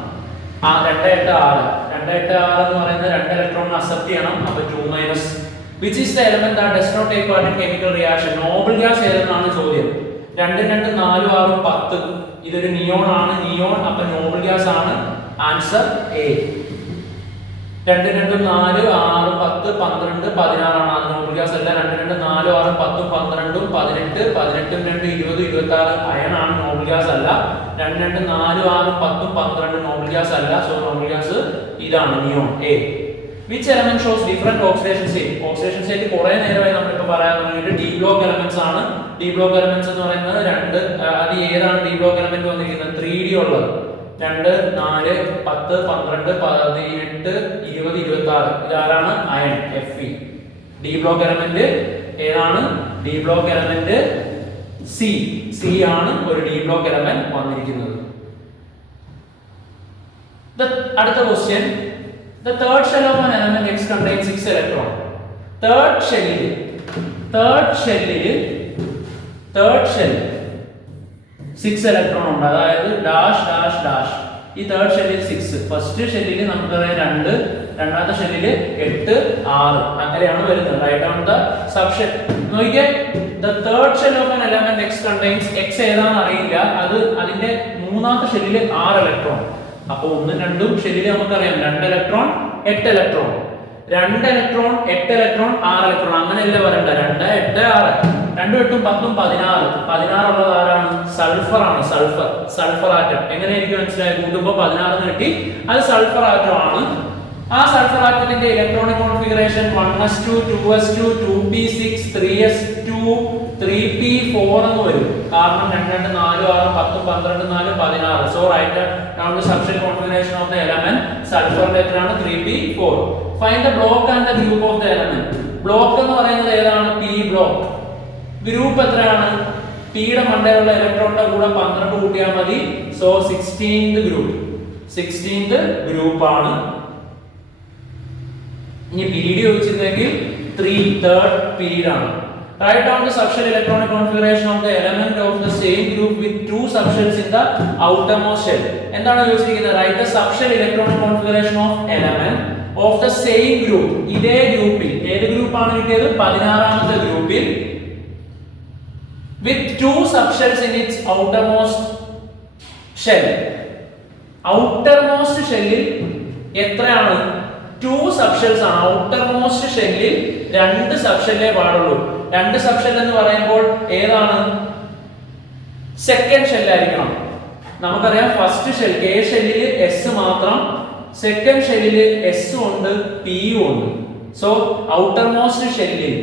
2 8 6 2 8 6 എന്ന് പറയുന്നത് 2 ഇലക്ട്രോൺ അക്സെപ്റ്റ് ചെയ്യണം. അപ്പോൾ 2 which is the element that does not take part in chemical reaction? Noble gas ഏതെന്നാണ് ചോദ്യം. 2 2 4 6 10. ഇതൊരു നിയോൺ ആണ്. നിയോൺ അപ്പോൾ നോബിൾ ഗ്യാസ് ആണ്. Answer A. 2 2 4 6 10 12 16 ആണ്. അത് നോബിൾ ഗ്യാസ് അല്ല. 2 2 4 6 10 12 18 18 2 20 26 അയൺ ആണ്. നോബിൾ ഗ്യാസ് അല്ല. 2 2 4 6 10 12 നോബിൾ ഗ്യാസ് അല്ല. സോ നോബിൾ ഗ്യാസ് ഇതാണ് neon A. Which element shows different oxidation state? Oxidation state കുറേ നേരമായി നമ്മൾ ഇപ്പോൾ പറയാൻ തുടങ്ങിയിട്ട് ഡി ബ്ലോക്ക് എലമെന്റ്സ് ആണ്. ഡി ബ്ലോക്ക് എലമെന്റ്സ് എന്ന് പറയുന്നത് 2. അത് ഏതാണ് ഡി ബ്ലോക്ക് എലമെന്റ് വന്നിരിക്കുന്നത്? 3D ഉള്ളത്. 2 4 10 12 18 20 26. ഇതാരാണ്? Iron Fe. D block element ഏതാണ്? ഡി ബ്ലോക്ക് എലമെന്റ് സി ആണ് ഒരു ഡി ബ്ലോക്ക് എലമെന്റ് വന്നിരിക്കുന്നത്. അടുത്ത question. The third shell of an element X contains 6 electrons. Third shell 6 electron ഉണ്ട്. അതായത് ഡാഷ് ഡാഷ് ഡാഷ്. ഈ തേർഡ് ഷെല്ലിൽ 6. ഫസ്റ്റ് ഷെല്ലിൽ നമുക്കറിയാം 2, രണ്ടാമത്തെ ഷെല്ലിൽ 8 6 അങ്ങനെയാണ് വരുന്നത്. Write on the subshell. നോക്കിയേ, the third shell of an element X contains X ഏതാണെന്ന് അറിയില്ല. അത് അതിന്റെ മൂന്നാമത്തെ ഷെല്ലിൽ 6 ഇലക്ട്രോൺ. അപ്പോൾ 1 2 ഷെല്ലിൽ നമുക്കറിയാം 2 electron 8 electron. 2 electron 8 electron 6 electron അങ്ങനെയല്ല വരണ്ട. 2 8 6 2 8 10 16 ഉള്ളത് ആരാണ്? സൾഫർ ആണ്. Sulphur atom. എങ്ങനെ എനിക്ക് മനസ്സിലായി? കൂട്ടുമ്പോൾ 16 കിട്ടി. അത് സൾഫർ ആറ്റം ആണ്. ആ sulphur ആറ്റത്തിന്റെ electronic configuration 1s2 2s2 2p6 3s2 3p4 എന്ന് വരും. കാരണം 2 2 4 6 10 12 4 16. So write down the substation configuration of the element. സൾഫറിന്റെ എത്രയാണ്? 3p4. Find the block and the group of the element. Block എന്ന് പറയുന്നത് ഏതാണ്? p block. ഗ്രൂപ്പ് എത്രയാണ്? p യുടെ മണ്ടയിലുള്ള ഇലക്ട്രോണിന്റെ കൂടെ 12 കൂട്ടിയാൽ മതി. So 16th group. 16th group ആണ്. ഇനി പീരീഡ് ചോദിച്ചിരുന്നെങ്കിൽ 3rd പീരീഡ് ആണ്. Write down the subshell electronic configuration of the element of the same group with two subshells in the outermost shell. എന്താണ് ചോദിച്ചിരിക്കുന്നത്? Write the subshell electronic configuration of element of the same group. ഇതേ ഗ്രൂപ്പിൽ ഏത് ഗ്രൂപ്പാണ് കിട്ടിയത്? 16ാമത്തെ ഗ്രൂപ്പിൽ with two subshells in its outermost shell. outermost ഷെല്ലിൽ എത്രയാണ്? 2 സബ്ഷെൽസ് ആണ്. outermost ഷെല്ലിൽ 2 സബ്ഷെല്ലേ പാടുള്ളൂ. 2 സബ്ഷെൽ എന്ന് പറയുമ്പോൾ ഏതാണ്? സെക്കൻഡ് ഷെൽ ആയിരിക്കണം. നമുക്കറിയാം ഫസ്റ്റ് ഷെൽ കെ ഷെല്ലിൽ എസ് മാത്രം, സെക്കൻഡ് ഷെല്ലിൽ എസ് ഉണ്ട് പി ഉണ്ട്. സോ outermost ഷെല്ലിൽ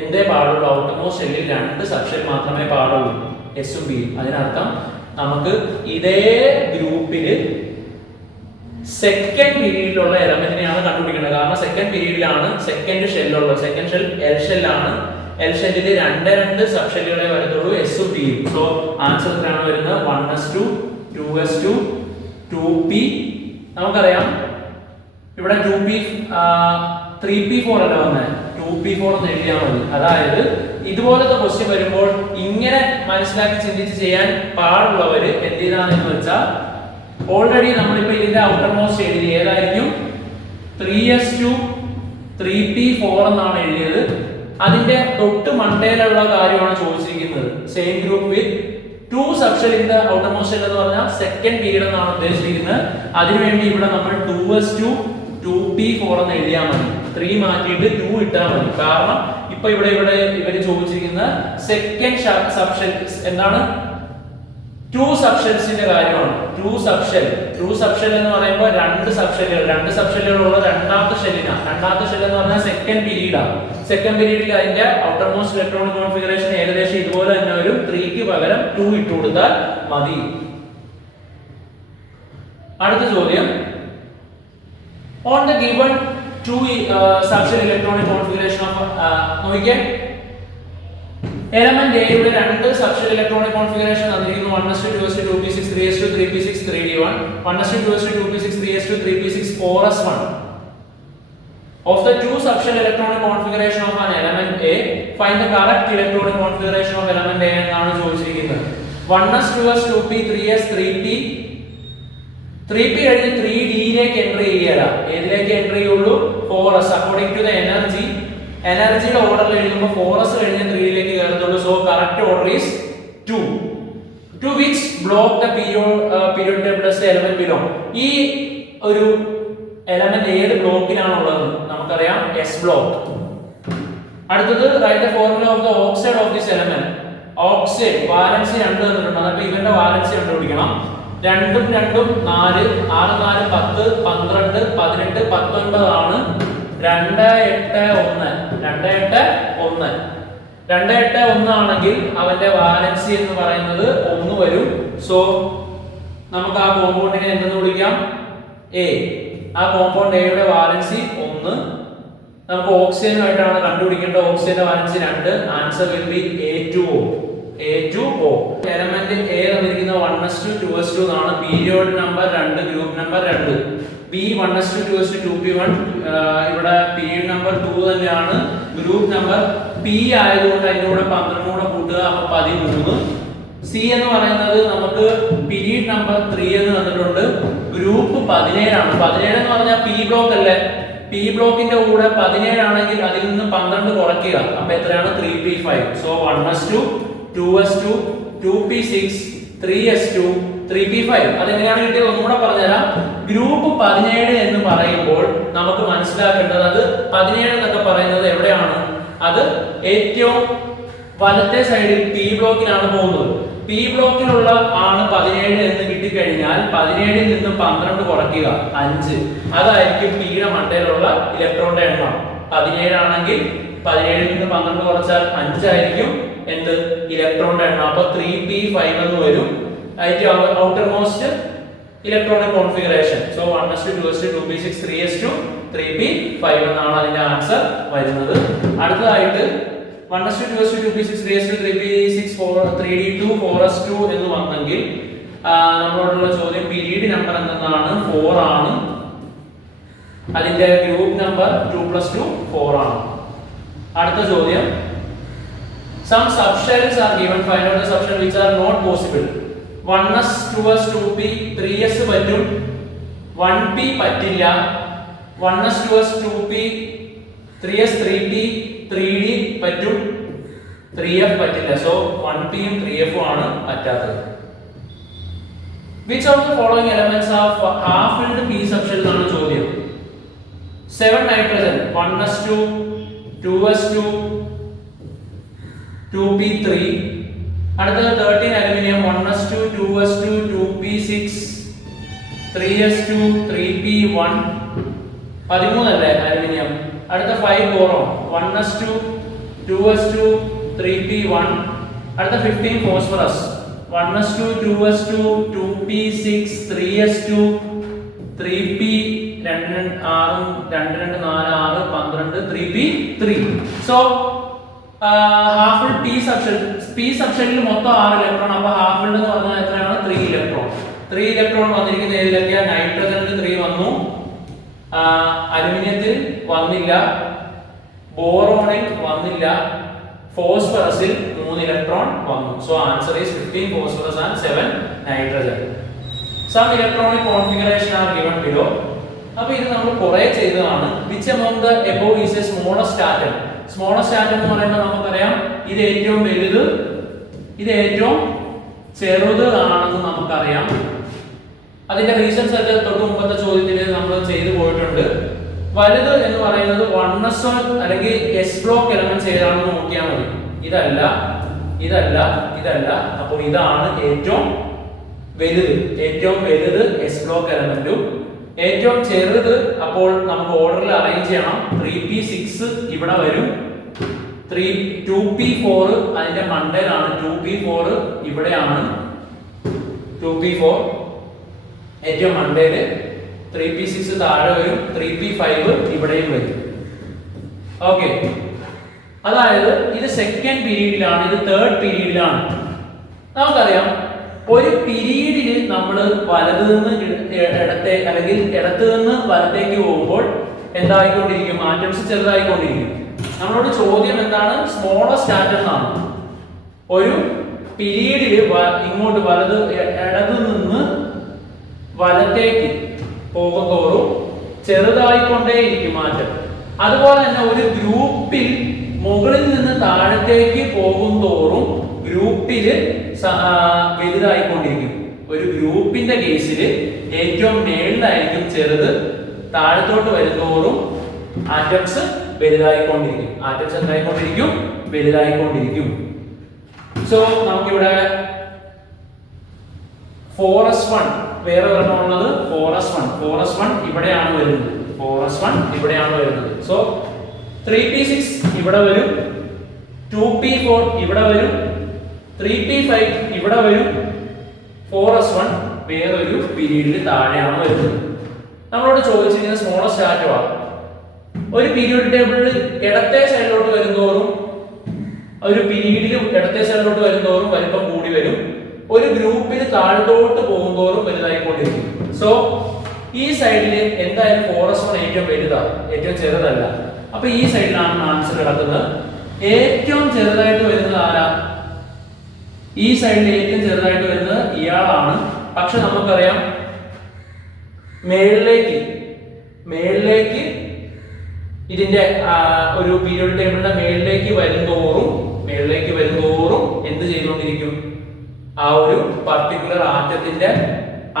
എന്തേ പാടുള്ളൂ? outermost ഷെല്ലിൽ 2 സബ്ഷെൽ മാത്രമേ പാടുള്ളൂ, എസും പിയും. അതിനർത്ഥം നമുക്ക് ഇതേ ഗ്രൂപ്പിൽ സെക്കൻഡ് പീരീഡിലുള്ള എലമെന്റിനെയാണ് കണ്ടുപിടിക്കേണ്ടത്. കാരണം സെക്കൻഡ് പീരീഡിലാണ് സെക്കൻഡ് ഷെല്ലുള്ളത്. സെക്കൻഡ് ഷെൽ എൽ ഷെല്ലാണ്. എൽ ഷെല്ലിൽ 2 സബ്ഷെല്ലുകളെ വരത്തുള്ളൂ, എസും പിയും. സോ ആൻസർ എത്രയാണ് വരുന്നത്? 1s2 2s2 2p. നമുക്കറിയാം ഇവിടെ 2p 3p4 അല്ല വന്നത്, 2p4 എന്ന് എഴുതിയാൽ മതി. അതായത് ഇതുപോലത്തെ ക്വസ്റ്റ്യൻ വരുമ്പോൾ ഇങ്ങനെ മനസ്സിലാക്കി ചിന്തിച്ച് ചെയ്യാൻ പാടുള്ളവര് എന്ത് ചെയ്താണെന്ന് വെച്ചാൽ ഓൾറെഡി നമ്മളിപ്പോ ഇതിന്റെ ഔട്ടർമോസ്റ്റ് എഴുതി ഏതായിരിക്കും? 3s2 3p4 എന്നാണ് എഴുതിയത്. അതിന്റെ തൊട്ട് മണ്ടയിലുള്ള കാര്യമാണ് ചോദിച്ചിരിക്കുന്നത്. Same group with 2 subshell in the outermost shell എന്ന് പറഞ്ഞാൽ സെക്കൻഡ് പീരീഡ് എന്നാണ് ഉദ്ദേശിച്ചിരിക്കുന്നത്. അതിനുവേണ്ടി ഇവിടെ നമ്മൾ 2s2 2p4 എന്ന് എഴുതിയാൽ മതി. 3 മാറ്റിയിട്ട് 2 ഇട്ടാൽ മതി. കാരണം ഇപ്പൊ ഇവിടെ ഇവര് ചോദിച്ചിരിക്കുന്ന സെക്കൻഡ് സബ്ഷെൽ എന്താണ്? 2 സബ്ഷെൽസിന്റെ കാര്യമാണ്. 2 സബ്ഷെൽ എന്ന് പറയുമ്പോൾ 2 സബ്ഷെല്ലുകളുള്ള രണ്ടാമത്തെ ഷെല്ലിനാണ്. രണ്ടാമത്തെ ഷെൽ എന്ന് പറഞ്ഞാൽ സെക്കൻഡ് പീരീഡാണ്. സെക്കൻഡ് പീരീഡിൽ അതിന്റെ ഔട്ടർമോസ്റ്റ് ഇലക്ട്രോണിക് കോൺഫിഗറേഷൻ ഏകദേശം ഇതുപോലെ തന്നെ വരും. 3ക്ക് പകരം 2 ഇട്ട് കൊടുത്താൽ മതി. അടുത്ത ചോദ്യം, on the given 2 subshell electronic configuration of നോക്കിക്കേ, എലമെന്റ് എ യുടെ 2 സബ്ഷെൽ ഇലക്ട്രോണിക് കോൺഫിഗറേഷൻ തന്നിരിക്കുന്നു. 1s2 2s2 2p6 3s2 3p6 3d1 1s2 2s2 2p6 3s2 3p6 4s1. of the 2 subshell electronic configuration of an element A, find the correct electronic configuration of element A എന്നാണ് ചോദിച്ചിരിക്കുന്നത്. 1s 2s 2p 3s 3p 3p കഴിഞ്ഞ് 3d യിലേക്ക് entry ചെയ്യല. ഏതിലേക്ക് entry ചെയ്യുള്ളൂ? 4s. According to the എനർജിയുടെ ഓർഡറിൽ എഴുതുമ്പോൾ 4s കഴിഞ്ഞ് 3 യിലേക്ക് കയറത്തുള്ളൂ. So correct order is 2. To which block the period table does the element belong? ഈ ഒരു എലമെന്റ് ഏത് ബ്ലോക്കിലാണുള്ളത്? നമുക്കറിയാം S ബ്ലോക്ക്. അടുത്തത് write the formula of the oxide of this element. Oxide valency 2 തന്നിട്ടുണ്ട്. അപ്പോൾ ഇവന്റെ വാലൻസി കണ്ടുപിടിക്കണം. 2 4 6 4 10 12 18 19 ആണ്. 2 8 1 ആണെങ്കിൽ അവന്റെ വാലൻസി എന്ന് പറയുന്നത് 1 വരും. സോ നമുക്ക് ആ കോമ്പൗണ്ടിനെ എന്തെന്ന് വിളിക്കാം? A. ആ കോമ്പൗണ്ട് A യുടെ വാലൻസി 1. നമുക്ക് ഓക്സിജനുമായിട്ടാണ് കണ്ടുപിടിക്കേണ്ട. ഓക്സിജന്റെ valency 2. Answer will be A2O. Element A തന്നിരിക്കുന്ന 1s2 2s2 എന്നാണ്. Period number 2, group number 2. B 1s2 2s2 2p1 ഇവിടെ പീരിയഡ് നമ്പർ 2 തന്നെയാണ്. ഗ്രൂപ്പ് നമ്പർ P ആയതുകൊണ്ട് അതിന്റെ കൂടെ 12 കൂടെ കൂട്ടുക, അപ്പോൾ 13. C എന്ന് പറയുന്നത് നമുക്ക് പീരിയഡ് നമ്പർ 3 എന്ന് തന്നിട്ടുണ്ട്. ഗ്രൂപ്പ് 17 ആണ്. 17 എന്ന് പറഞ്ഞാൽ P ബ്ലോക്ക് അല്ലേ? P ബ്ലോക്കിന്റെ കൂടെ 17 ആണെങ്കിൽ അതിൽ നിന്ന് 12 കുറയ്ക്കുക. അപ്പോൾ എത്രയാണ്? 3p5. So 1s2 2s2 2p6 3s2 3p5. അതെങ്ങനെയാണ് കിട്ടിയത്? ഒന്നുകൂടെ പറഞ്ഞുതരാം. ഗ്രൂപ്പ് 17 എന്ന് പറയുമ്പോൾ നമുക്ക് മനസ്സിലാക്കേണ്ടത് അത് 17 എന്നൊക്കെ പറയുന്നത് എവിടെയാണ്? അത് ഏറ്റവും വലത്തെ സൈഡിൽ പി ബ്ലോക്കിലാണ് പോകുന്നത്. പി ബ്ലോക്കിലുള്ള ആണ് 17 എന്ന് കിട്ടിക്കഴിഞ്ഞാൽ 17ൽ നിന്നും 12 കുറയ്ക്കുക 5. അതായിരിക്കും പിയുടെ മണ്ടയിലുള്ള ഇലക്ട്രോണിന്റെ എണ്ണം. 17 ആണെങ്കിൽ 17ൽ നിന്ന് 12 കുറച്ചാൽ 5 ആയിരിക്കും എന്ത് ഇലക്ട്രോണിന്റെ എണ്ണം. അപ്പൊ 3p5 എന്ന് വരും. Outer most electronic configuration. So 1s2 2s2 2p6 3s2 3p5 എന്നാണ് അതിന്റെ ആൻസർ വരുന്നത്. അടുത്തതായിട്ട് 1s2 2s2 2p6 3s2 3p6 3d2 4s2 എന്ന് വന്നെങ്കിൽ നമ്മളോടുള്ള ചോദ്യം പീരീഡ് നമ്പർ എന്താണ്? 4 ആണ്. അതിന്റെ ഗ്രൂപ്പ് നമ്പർ 2 + 2 4 ആണ്. അടുത്ത ചോദ്യം some subshells are given, find out the subshell which are not possible. 1s 2s 2p 3s പറ്റും, 1p പറ്റില്ല. 1s 2s 2p 3s 3p 3d പറ്റും, 3f പറ്റില്ല. സോ 1p ഉം 3f ഉം ആണ് പറ്റാത്തത്. which of the following elements have half filled p subshell എന്നാണ് ചോദ്യം. 7 nitrogen 1s2 2s2 2p3. അടുത്തത് 13 aluminium 1s2 2s2 2p6 3s2 3p1. 13 അല്ലേ അലുമിനിയം. അടുത്ത 5 ബോറോൺ 1s2 2s2 3p1. അടുത്ത 15 phosphorus 1s2 2s2 2p6 3s2 3p 2 6 2 2 4 6 12 3p3. So half filled p സബ്ഷെല്ലിൽ മൊത്തം 6 electron. അപ്പൊ half filled എന്ന് പറഞ്ഞാൽ എത്രയാണ്? 3 ഇലക്ട്രോൺ. 3 ഇലക്ട്രോൺ വന്നിരിക്കുന്ന ഏതിലൊക്കെയാ? നൈട്രജനിൽ 3 വന്നു, അലുമിനിയത്തിൽ വന്നില്ല, ബോറോണിൽ വന്നില്ല, ഫോസ്ഫറസിൽ 3 ഇലക്ട്രോൺ വന്നു. So answer is 15 phosphorus and 7 nitrogen. Some electronic configuration are given below. അപ്പൊ ഇത് നമ്മൾ കുറെ ചെയ്തതാണ്. Which among the above is a smallest atom? Smallest atom എന്ന് പറയുമ്പോൾ നമുക്കറിയാം ഇത് ഏറ്റവും വലുത്, ഇത് ഏറ്റവും ചെറുത് ആണെന്ന് നമുക്കറിയാം. അതിന്റെ റീസൺസ് ഒക്കെ തൊട്ട് മുമ്പത്തെ ചോദ്യത്തിൽ നമ്മൾ ചെയ്തു പോയിട്ടുണ്ട്. വലുത് എന്ന് പറയുന്നത് 1s അല്ലെങ്കിൽ s ബ്ലോക്ക് എലമെന്റ്സ് ഏതാണെന്ന് നോക്കിയാൽ മതി. ഇതല്ല, ഇതല്ല, ഇതല്ല. അപ്പോൾ ഇതാണ് ഏറ്റവും വലുത്. ഏറ്റവും വലുത് s ബ്ലോക്ക് എലമെന്റും ഏറ്റവും ചെറുത്. അപ്പോൾ നമുക്ക് ഓർഡറിൽ അറേഞ്ച് ചെയ്യണം. 3p6 ഇവിടെ വരും, 2p4 അതിന്റെ മണ്ടയിലാണ്, 2p4 ഇവിടെയാണ്, 2p4 ഏറ്റവും മണ്ടയില്, 3p6 താഴെ വരും, 3p5 ഇവിടെയും വരും. ഓക്കെ, അതായത് ഇത് സെക്കൻഡ് പീരീഡിലാണ്, ഇത് തേർഡ് പീരീഡിലാണ്. നമുക്കറിയാം ഒരു പീരീഡിൽ നമ്മൾ വലത് നിന്ന് ഇടത്തെ അല്ലെങ്കിൽ ഇടത്ത് നിന്ന് വലത്തേക്ക് പോകുമ്പോൾ എന്തായിക്കൊണ്ടിരിക്കും? ആറ്റംസ് ചെറുതായിക്കൊണ്ടിരിക്കും. നമ്മളോട് ചോദ്യം എന്താണ്? സ്മോളസ്റ്റ് ആറ്റം എന്നാണ്. ഒരു പീരീഡിൽ ഇങ്ങോട്ട് ഇടത് നിന്ന് വലത്തേക്ക് പോകുന്തോറും ചെറുതായിക്കൊണ്ടേയിരിക്കും മാറ്റം. അതുപോലെ തന്നെ ഒരു ഗ്രൂപ്പിൽ മുകളിൽ നിന്ന് താഴത്തേക്ക് പോകുന്തോറും ഗ്രൂപ്പില് വലുതായിക്കൊണ്ടിരിക്കും. ഒരു ഗ്രൂപ്പിന്റെ കേസിൽ ഏറ്റവും മേളിലായിരിക്കും ചെറുത്, താഴത്തോട്ട് വരുന്തോറും ആറ്റംസ് വലുതായിക്കൊണ്ടിരിക്കും. ആറ്റംസ് എന്തായിക്കൊണ്ടിരിക്കും? വലുതായിക്കൊണ്ടിരിക്കും. സോ നമുക്കിവിടെ 4s1 വേറെ ഒരെണ്ണമുള്ളത് 4s1 ഇവിടെയാണ് വരുന്നത്. 4s1 ഇവിടെയാണ് വരുന്നത്. സോ 3p6 ഇവിടെ വരും, 2p4 ഇവിടെ വരും, 3p5 ഇവിടെ വരും, 4s1 വേറൊരു പീരീഡിൽ താഴെയാണ് വരുന്നത്. നമ്മളോട് ചോദിച്ചിരിക്കുന്നത് സ്മോളസ്റ്റ് ആറ്റമാണ്. ഒരു പീരിയോഡിക് ടേബിളിൽ ഇടത്തെ സൈഡിലോട്ട് വരുന്തോറും വലിപ്പം കൂടി വരും. ഒരു ഗ്രൂപ്പിൽ താഴത്തോട്ട് പോകുന്തോറും വലുതായിക്കൊണ്ടിരിക്കും. സോ ഈ സൈഡിൽ എന്തായാലും 4s1 ഏറ്റവും വലുതാണ്, ഏറ്റവും ചെറുതല്ല. അപ്പൊ ഈ സൈഡിലാണ് ആൻസർ കിടക്കുന്നത്. ഏറ്റവും ചെറുതായിട്ട് വരുന്നത് ആരാ? ഈ സൈഡിൽ ഏറ്റവും ചെറുതായിട്ട് വരുന്നത് ഇയാളാണ്. പക്ഷെ നമുക്കറിയാം മേളിലേക്ക് ഇതിന്റെ ഒരു പീരിയോഡിക് ടേബിളിന്റെ മേളിലേക്ക് വരുന്തോറും എന്ത് ചെയ്തുകൊണ്ടിരിക്കും? ആ ഒരു പർട്ടിക്കുലർ ആറ്റത്തിന്റെ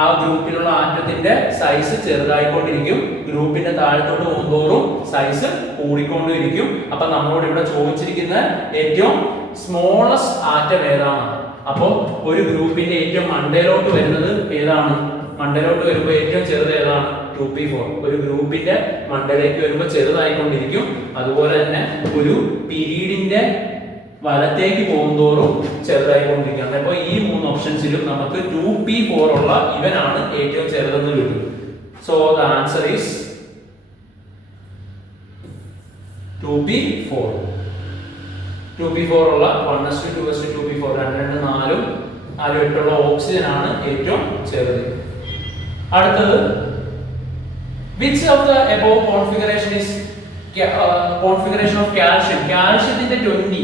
ആ ഗ്രൂപ്പിലുള്ള ആറ്റത്തിന്റെ സൈസ് ചെറുതായിക്കൊണ്ടിരിക്കും. ഗ്രൂപ്പിന്റെ താഴത്തോട്ട് പോകുന്തോറും സൈസ് കൂടിക്കൊണ്ടിരിക്കും. അപ്പൊ നമ്മളോട് ഇവിടെ ചോദിച്ചിരിക്കുന്ന ഏറ്റവും സ്മോളസ്റ്റ് ആറ്റം ഏതാണ്? അപ്പോൾ ഒരു ഗ്രൂപ്പിന്റെ ഏറ്റവും മണ്ടയിലോട്ട് വരുന്നത് ഏതാണ്? മണ്ടയിലോട്ട് വരുമ്പോൾ ഏറ്റവും ചെറുത് ഏതാണ്? 2p4. ഒരു ഗ്രൂപ്പിന്റെ മണ്ടയിലേക്ക് വരുമ്പോൾ ചെറുതായിക്കൊണ്ടിരിക്കും. അതുപോലെ തന്നെ ഒരു പീരീഡിന്റെ വലത്തേക്ക് പോകുന്തോറും ചെറുതായിക്കൊണ്ടിരിക്കുകയാണ്. അപ്പോൾ ഈ 3 ഓപ്ഷൻസിലും നമുക്ക് 2p4 ഉള്ള ഇവനാണ് ഏറ്റവും ചെറുതെന്ന് കിട്ടും. So the answer is 2p4. 2p4 ഉള്ള 1s2 2s2 2p4 2 4 4 8 ഉള്ള ഓക്സിജൻ ആണ് ഏറ്റവും ചെറുത്. അടുത്തത് which of the above configuration is configuration of calcium? കാൽഷ്യത്തിന്റെ 20,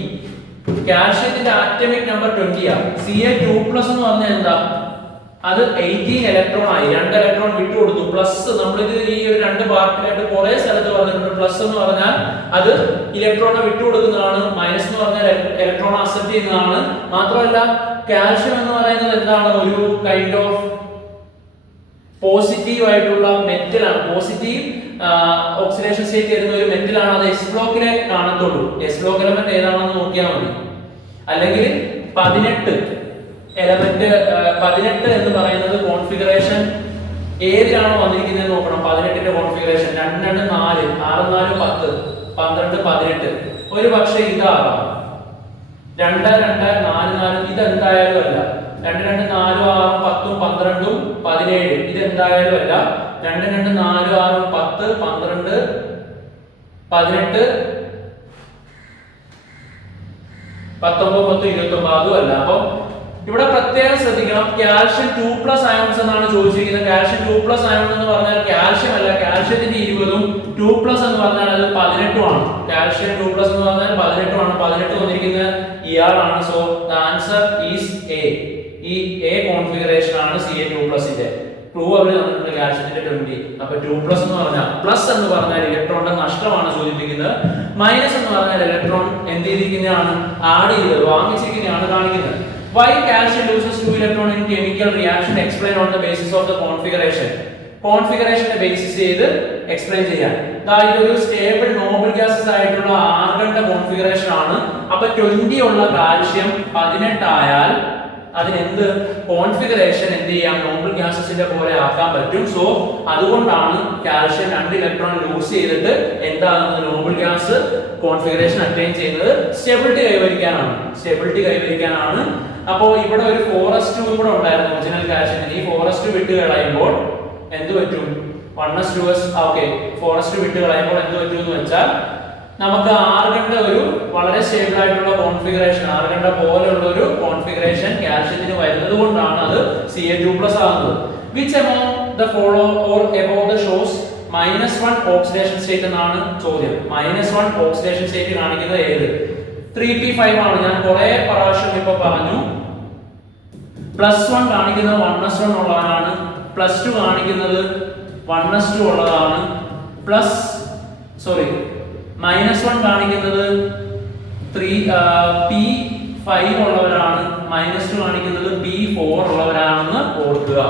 കാൽഷ്യത്തിന്റെ ആറ്റമിക് നമ്പർ 20 ആണ്. Ca2+ എന്ന് പറഞ്ഞാൽ എന്താ? അത് 18 ഇലക്ട്രോൺ ആയി. 2 ഇലക്ട്രോൺ വിട്ടു കൊടുത്തു. പ്ലസ് നമ്മളിത് ഈ ഒരു 2 പാർട്ടിലായിട്ട് കുറെ സ്ഥലത്ത് പറഞ്ഞിട്ടുണ്ട്. പ്ലസ് എന്ന് പറഞ്ഞാൽ അത് ഇലക്ട്രോണെ വിട്ടു കൊടുക്കുന്നതാണ്. മൈനസ് എന്ന് പറഞ്ഞാൽ ഇലക്ട്രോൺ അക്സെപ്റ്റ് ചെയ്യുന്നതാണ്. മാത്രമല്ല കാൽഷ്യം എന്ന് പറയുന്നത് എന്താണ്? ഒരു കൈൻഡ് ഓഫ് പോസിറ്റീവ് ആയിട്ടുള്ള മെറ്റൽ ആണ്. പോസിറ്റീവ് ഓക്സിഡേഷൻ സ്റ്റേറ്റ് വരുന്ന ഒരു മെറ്റൽ ആണ്. അത് എസ് ബ്ലോക്കിലെ കാണത്തുള്ളൂ. എസ് ബ്ലോക്ക് എലമെന്റ് ഏതാണെന്ന് നോക്കിയാൽ മതി. അല്ലെങ്കിൽ 18 എലമെന്റ് 18 എന്ന് പറയുന്നത് കോൺഫിഗറേഷൻ ഏതിലാണോ വന്നിരിക്കുന്നത് നോക്കണം. 18ന്റെ കോൺഫിഗറേഷൻ 2 2 4 6 4 10 12 18. ഒരു പക്ഷേ ഇതാകാം 2 2 4 4. ഇത് എന്തായാലും അല്ല. 2 2 4 6 10 12 17. ഇത് എന്തായാലും അല്ല. 2 2 4 6 10 12 18 19 10 29 അതും അല്ല. അപ്പൊ ഇവിടെ പ്രത്യേകം ശ്രദ്ധിക്കണം. കാൽഷ്യം 2+ അയോൺസ് എന്നാണ് ചോദിച്ചിരിക്കുന്നത്. കാൽഷ്യം 2+ അയോൺ എന്ന് പറഞ്ഞാൽ കാൽഷ്യം അല്ല. കാൽഷ്യത്തിന്റെ 20ഉം 2+ എന്ന് പറഞ്ഞാൽ അത് 18ഉം ആണ്. കാൽഷ്യം 2+ എന്ന് പറഞ്ഞാൽ 18ഉം ആണ്. 18 വന്നിരിക്കുന്നത് ഇയാളാണ്. So the answer is a. ഈ എ കോൺഫിഗറേഷൻ ആണ് Ca2+ന്റെ. പ്രൂവ് അവർ തന്നിട്ടുണ്ട് കാൽഷ്യത്തിന്റെ 20. അപ്പൊ 2+ എന്ന് പറഞ്ഞാൽ പ്ലസ് എന്ന് പറഞ്ഞാൽ ഇലക്ട്രോണിന്റെ നഷ്ടമാണ് സൂചിപ്പിക്കുന്നത്. മൈനസ് എന്ന് പറഞ്ഞാൽ ഇലക്ട്രോൺ എന്ത് ചെയ്തിരിക്കുന്നതാണ്? ആഡ് ചെയ്തത്, വാങ്ങിച്ചിരിക്കുന്നതാണ് കാണിക്കുന്നത്. Why calcium loses 2 electron in chemical reaction? Explain on the basis of the configuration. കോൺഫിഗറേഷന്റെ ബേസിസ് ചെയ്ത് എക്സ്പ്ലെയിൻ ചെയ്യാൻ. ഇതൊരു സ്റ്റേബിൾ നോബിൾ ഗ്യാസസ് ആയിട്ടുള്ള ആർഗന്റെ കോൺഫിഗറേഷൻ ആണ്. അപ്പൊ 20 ഉള്ള കാൽഷ്യം 18 ആയാൽ അതിനെന്ത് കോൺഫിഗറേഷൻ എന്ത് ചെയ്യാം? നോബിൾ ഗ്യാസസിന്റെ പോലെ ആക്കാൻ പറ്റും. സോ അതുകൊണ്ടാണ് കാൽഷ്യം 2 ഇലക്ട്രോൺ ലൂസ് ചെയ്തിട്ട് എന്താകുന്നത്? നോബിൾ ഗ്യാസ് കോൺഫിഗറേഷൻ അറ്റൈൻ ചെയ്യുന്നത് സ്റ്റെബിലിറ്റി കൈവരിക്കാനാണ്. അപ്പോൾ ഇവിടെ ഒരു 4s2 കൂടെ ഉണ്ടായിരുന്നു ഒറിജിനൽ കാൽഷ്യത്തിന്. ഈ 4s2 വിട്ട് കളയുമ്പോൾ എന്ത് പറ്റും? 1s2s. ഓക്കെ, 4s2 വിട്ട് കളയുമ്പോൾ എന്ത് പറ്റും എന്ന് വെച്ചാൽ നമുക്ക് ആർഗന്റെ ഒരു വളരെ സ്റ്റേബിൾ ആയിട്ടുള്ള കോൺഫിഗറേഷൻ, ആർഗന്റെ പോലെയുള്ള ഒരു കോൺഫിഗറേഷൻ കാൽഷ്യത്തിന് വരുന്നത് കൊണ്ടാണ് അത് Ca2+ ആകുന്നത്. Which among the follow or above the shows -1 oxidation state എന്നാണ് ചോദ്യം. -1 ഓക്സിഡേഷൻ സ്റ്റേറ്റ് കാണിക്കുന്നത് ഏത്? 3p5 ആണ്. ഞാൻ കുറെ പ്രാവശ്യം ഇപ്പൊ പറഞ്ഞു. +1 കാണിക്കുന്നത് 1s1 ഉള്ളതാണ്. +2 കാണിക്കുന്നത് 1s2 ഉള്ളതാണ്. -1 കാണിക്കുന്നത് p5 ഉള്ളവരാണ്. -2 കാണിക്കുന്നത് p4 ഉള്ളവരാണെന്ന് ഓർക്കുക.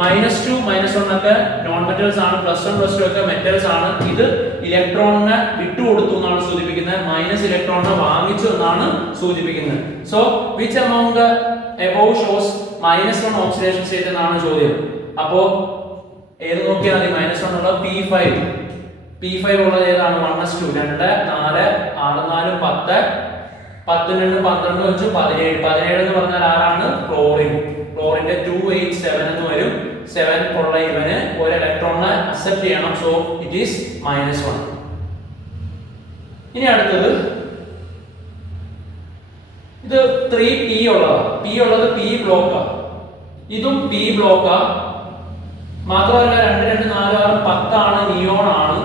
-2 -1 ഒക്കെ നോൺ മെറ്റൽസ് ആണ്. +1 +2 ഒക്കെ മെറ്റൽസ് ആണ്. ഇത് ഇലക്ട്രോണിനെ വിട്ടുകൊടുത്തു എന്നാണ് സൂചിപ്പിക്കുന്നത്. മൈനസ് ഇലക്ട്രോണിനെ വാങ്ങിച്ചു എന്നാണ് സൂചിപ്പിക്കുന്നത്. So which among the above shows -1 oxidation state എന്നാണ് ചോദ്യം. അപ്പോ ഏത് നോക്കിയാൽ മതി? -1 ഉള്ള p5 ഉള്ളത് ഏതാണ്? 1s2 2 4 6 4 10 10 2 12 5 17. 17 എന്ന് പറഞ്ഞാൽ ആരാണ്? ക്ലോറിന്റെ 287 എന്ന് വരും. 7 ഉള്ള ഇവന് ഒരു ഇലക്ട്രോണിനെ അക്സെപ്റ്റ് ചെയ്യണം. So it is -1. ഇനി അടുത്തത് ഇത് 3p ഉള്ളതാണ്. p ഉള്ളത് p ബ്ലോക്കാ. ഇതും p ബ്ലോക്കാ. മാത്രമല്ല 2 2 4 6 10 ആണ്, നിയോൺ ആണ്.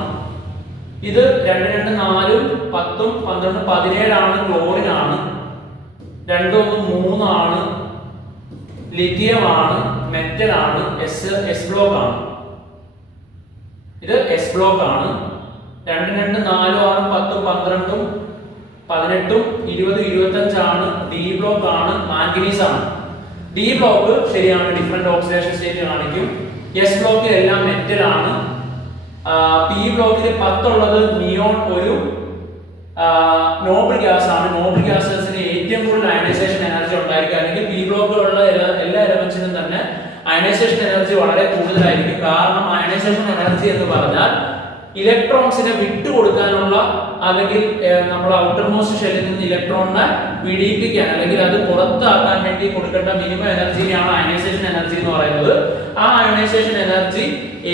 ഇത് 2 2 4 10 12 17 ആണ്, ക്ലോറിൻ ആണ്. 2 1 3 ആണ്, ലിഥിയം ആണ്, മെറ്റൽ ആണ്, എസ് ബ്ലോക്ക് ആണ്. ഇത് എസ് ബ്ലോക്ക് ആണ്. 2 2 4 6 10 12 18 20 25 ആണ്, ഡി ബ്ലോക്ക് ആണ്, മാംഗനീസ് ആണ്. ഡി ബ്ലോക്ക് ശരിയാണ്, ഡിഫറെന്റ് ഓക്സിഡേഷൻ സ്റ്റേറ്റ് കാണിക്കും. എസ് ബ്ലോക്കിൽ എല്ലാം മെറ്റൽ ആണ്. പി ബ്ലോക്കിൽ 10 ഉള്ളത് നിയോൺ, ഒരു നോബിൾ ഗ്യാസ് ആണ്. നോബിൾ ഗ്യാസസിന് ഏറ്റവും കൂടുതൽ അയണൈസേഷൻ എനർജി ഉണ്ടായിരിക്കും, അല്ലെങ്കിൽ പി ബ്ലോക്കിലുള്ള എല്ലാ എലമെന്റ്സിനും തന്നെ അയണൈസേഷൻ എനർജി വളരെ കൂടുതലായിരിക്കും. കാരണം അയണൈസേഷൻ എനർജി എന്ന് പറഞ്ഞാൽ ഇലക്ട്രോൺസിനെ വിട്ടുകൊടുക്കാനുള്ള, അല്ലെങ്കിൽ നമ്മൾ ഔട്ടർ മോസ്റ്റ് ഷെല്ലിൽ നിന്ന് ഇലക്ട്രോണിനെ വിടിയിപ്പിക്കാൻ അല്ലെങ്കിൽ അത് പുറത്താക്കാൻ വേണ്ടി കൊടുക്കേണ്ട മിനിമം എനർജിയാണ് അയണൈസേഷൻ എനർജി എന്ന് പറയുന്നത്. ആ അയണൈസേഷൻ എനർജി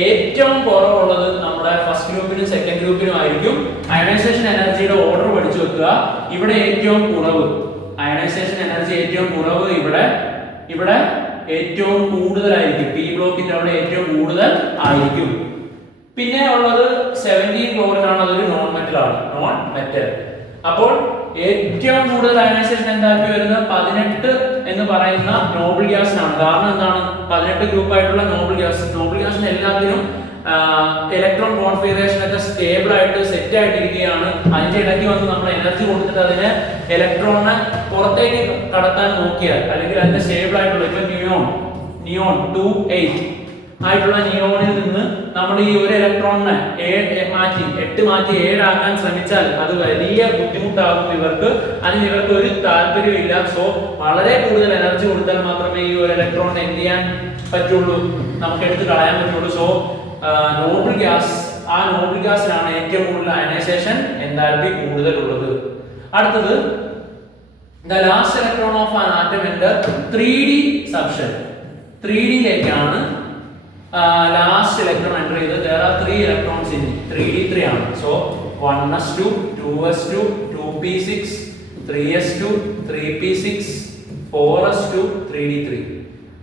ഏറ്റവും കുറവുള്ളത് നമ്മുടെ ഫസ്റ്റ് ഗ്രൂപ്പിനും സെക്കൻഡ് ഗ്രൂപ്പിനും ആയിരിക്കും. അയണൈസേഷൻ എനർജിയുടെ ഓർഡർ പഠിച്ചു വെക്കുക. ഇവിടെ ഏറ്റവും കുറവ് അയണൈസേഷൻ എനർജി ഏറ്റവും കുറവ് ഇവിടെ ഏറ്റവും കൂടുതലായിരിക്കും. പി ബ്ലോക്കിന്റെ അവിടെ ഏറ്റവും കൂടുതൽ ആയിരിക്കും. പിന്നെ ഉള്ളത് 17 ക്ലോറിൻ ആണ്, അതൊരു നോൺ മെറ്റൽ ആണ്, നോൺ മെറ്റൽ. അപ്പോൾ ഏറ്റവും കൂടുതൽ അയണൈസേഷൻ എന്താക്കി വരുന്നത് 18 എന്ന് പറയുന്ന നോബിൾ ഗ്യാസിനാണ്. കാരണം എന്താണ്? 18 ഗ്രൂപ്പ് ആയിട്ടുള്ള നോബിൾ ഗ്യാസിന് എല്ലാത്തിനും ഇലക്ട്രോൺ കോൺഫിഗറേഷൻ ഒക്കെ സ്റ്റേബിൾ ആയിട്ട് സെറ്റ് ആയിട്ടിരിക്കുകയാണ്. അതിന്റെ ഇടയ്ക്ക് വന്ന് നമ്മൾ എനർജി കൊടുത്തിട്ട് അതിനെ ഇലക്ട്രോണിനെ പുറത്തേക്ക് കടത്താൻ നോക്കിയാൽ, അല്ലെങ്കിൽ അതിന്റെ സ്റ്റേബിൾ ആയിട്ടുള്ള ഇപ്പൊ നിയോൺ 2,8 ആയിട്ടുള്ള നിയോണിൽ നിന്ന് നമ്മൾ ഈ ഒരു ഇലക്ട്രോണിനെ 8 മാറ്റി 7 ആക്കാൻ ശ്രമിച്ചാൽ അത് വലിയ ബുദ്ധിമുട്ടാകും ഇവർക്ക്. അതിന് ഇവർക്ക് ഒരു താല്പര്യമില്ല. സോ വളരെ കൂടുതൽ എനർജി കൊടുത്താൽ മാത്രമേ ഈ ഒരു ഇലക്ട്രോണിനെ എന്ത് ചെയ്യാൻ പറ്റുള്ളൂ, നമുക്ക് എടുത്ത് കളയാൻ പറ്റുള്ളൂ. സോ നോബിൾ ഗ്യാസിനാണ് ഏറ്റവും കൂടുതൽ അയണൈസേഷൻ എൻതാൽപ്പി കൂടുതലുള്ളത്. അടുത്തത് the last electron of an atom enter 3D subshell. 3D ലേക്കാണ് last electron enter ചെയ്തത്. There are 3 electrons in 3D3 ആണ്. So 1s2, 2s2, 2p6, 3s2, 3p6, 4s2, 3d3.